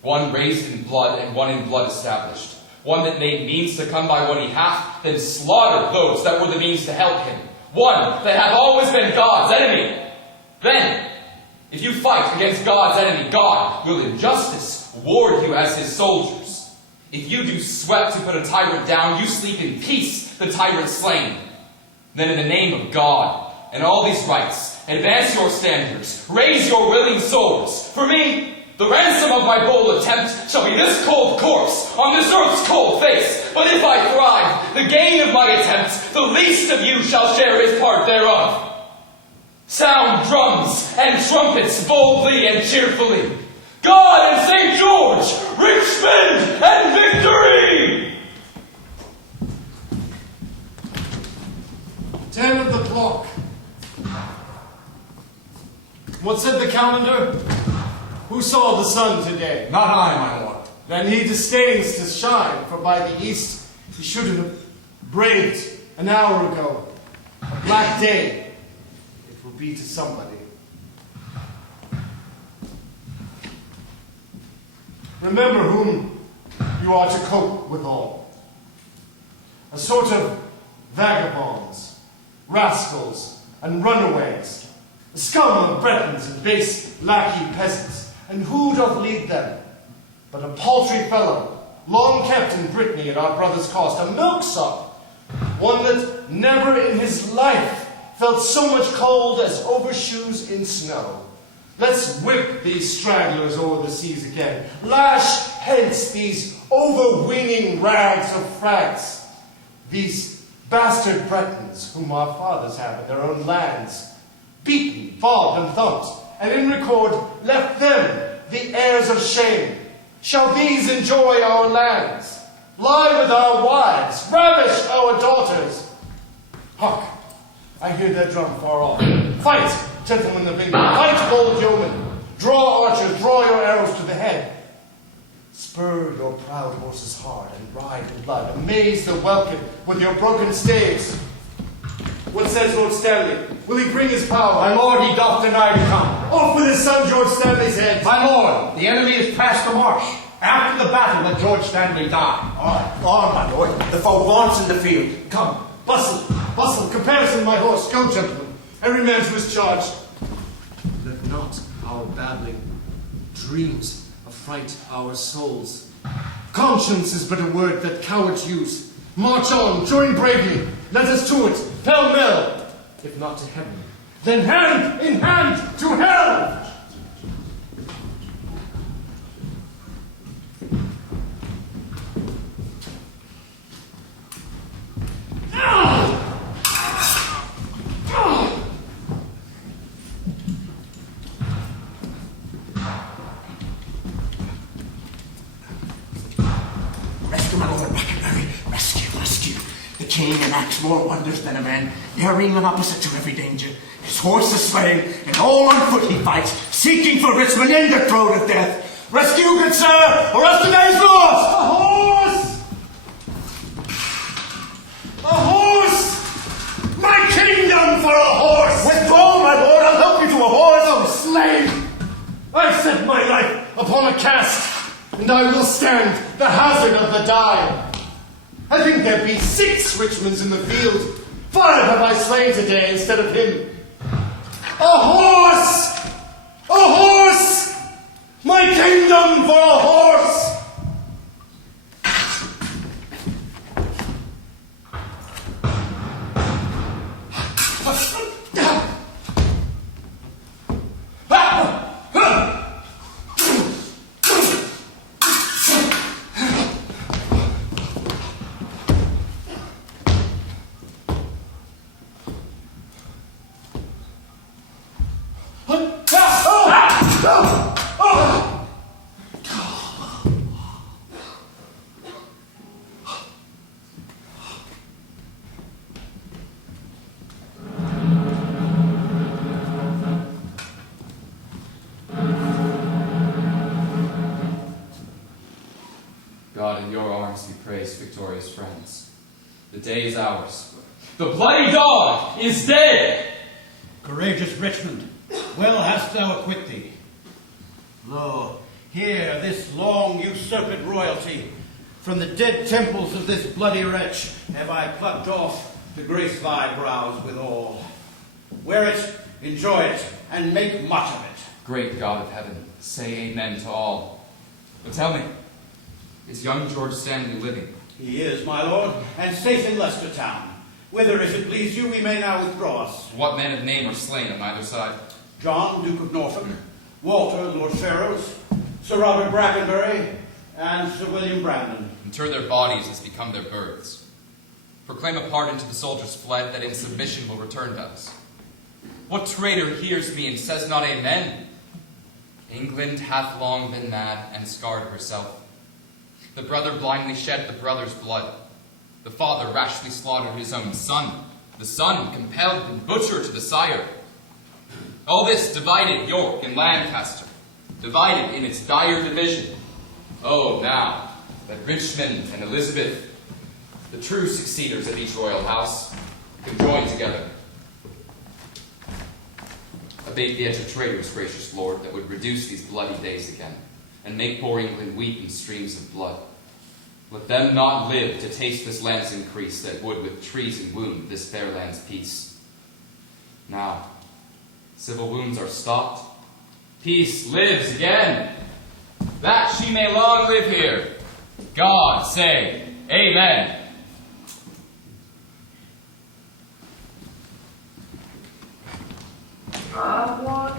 One raised in blood and one in blood established. One that made means to come by what he hath, then slaughtered those that were the means to help him. One that hath always been God's enemy. Then, if you fight against God's enemy, God will in justice ward you as his soldiers. If you do sweat to put a tyrant down, you sleep in peace, the tyrant slain. Then in the name of God and all these rights, advance your standards, raise your willing swords. For me, the ransom of my bold attempt shall be this cold corpse on this earth's cold face. But if I thrive, the gain of my attempt, the least of you shall share his part thereof. Sound drums and trumpets boldly and cheerfully. God and St. George, Richmond and victory! 10 of the clock. What said the calendar? Who saw the sun today? Not I, my lord. Then he disdains to shine, for by the east he should have braved an hour ago. A black day. It will be to somebody. Remember whom you are to cope withal. A sort of vagabonds, rascals, and runaways, a scum of Bretons and base lackey peasants, and who doth lead them? But a paltry fellow, long kept in Brittany at our brother's cost, a milksop, one that never in his life felt so much cold as overshoes in snow. Let's whip these stragglers o'er the seas again. Lash hence these overweening rags of France. These bastard Bretons, whom our fathers have in their own lands, beaten, fobbed, and thumped, and in record left them the heirs of shame. Shall these enjoy our lands, lie with our wives, ravish our daughters? Hark, I hear their drum far off. Fight, gentlemen of England, fight, bold yeomen. Draw, archers, draw your arrows to the head. Spur your proud horses hard and ride in blood. Amaze the welkin with your broken staves. What says Lord Stanley? Will he bring his power? My lord, he doth deny to come. Off with his son, George Stanley's head. My lord, the enemy is past the marsh. After the battle, let George Stanley die. On, my lord. The foe wants in the field. Come, bustle, bustle, comparison my horse. Go, gentlemen, every man to his charge. Let not our babbling dreams affright our souls. Conscience is but a word that cowards use. March on, join bravely. Let us to it, pell-mell. If not to heaven, then hand in hand to hell! Rescue, my lord, rescue, rescue. The king enacts more wonders than a man, erring and opposite to every danger. His horse is slain, and all on foot he fights, seeking for Richmond in the throat of death. Rescue, good sir, or else the day's lost! A horse! A horse! My kingdom for a horse! Withdraw, my lord, I'll help you to a horse! Oh, slave! I set my life upon a cast, and I will stand the hazard of the die. I think there be 6 Richmonds in the field. 5 have I slain today instead of him. A horse! A horse! My kingdom for a horse! praise victorious friends. The day is ours. The bloody dog is dead! Courageous Richmond, well hast thou acquit thee. Lo, here this long usurped royalty, from the dead temples of this bloody wretch, have I plucked off to grace thy brows withal. Wear it, enjoy it, and make much of it. Great God of heaven, say amen to all. But tell me, is young George Stanley living? He is, my lord, and safe in Leicester town, whither, if it please you, we may now withdraw us. What men of name are slain on either side? John, Duke of Norfolk, Walter, Lord Ferrers, Sir Robert Brackenbury, and Sir William Brandon. Inter their bodies as become their births. Proclaim a pardon to the soldiers fled, that in submission will return to us. What traitor hears me and says not amen? England hath long been mad and scarred herself. The brother blindly shed the brother's blood. The father rashly slaughtered his own son. The son compelled and butchered to the sire. All this divided York and Lancaster, divided in its dire division. Oh, now that Richmond and Elizabeth, the true succeeders of each royal house, can join together. Abate the edge of traitors, gracious Lord, that would reduce these bloody days again, and make poor England weep in streams of blood. Let them not live to taste this land's increase, that would with treason wound this fair land's peace. Now, civil wounds are stopped. Peace lives again, that she may long live here. God say, amen. I want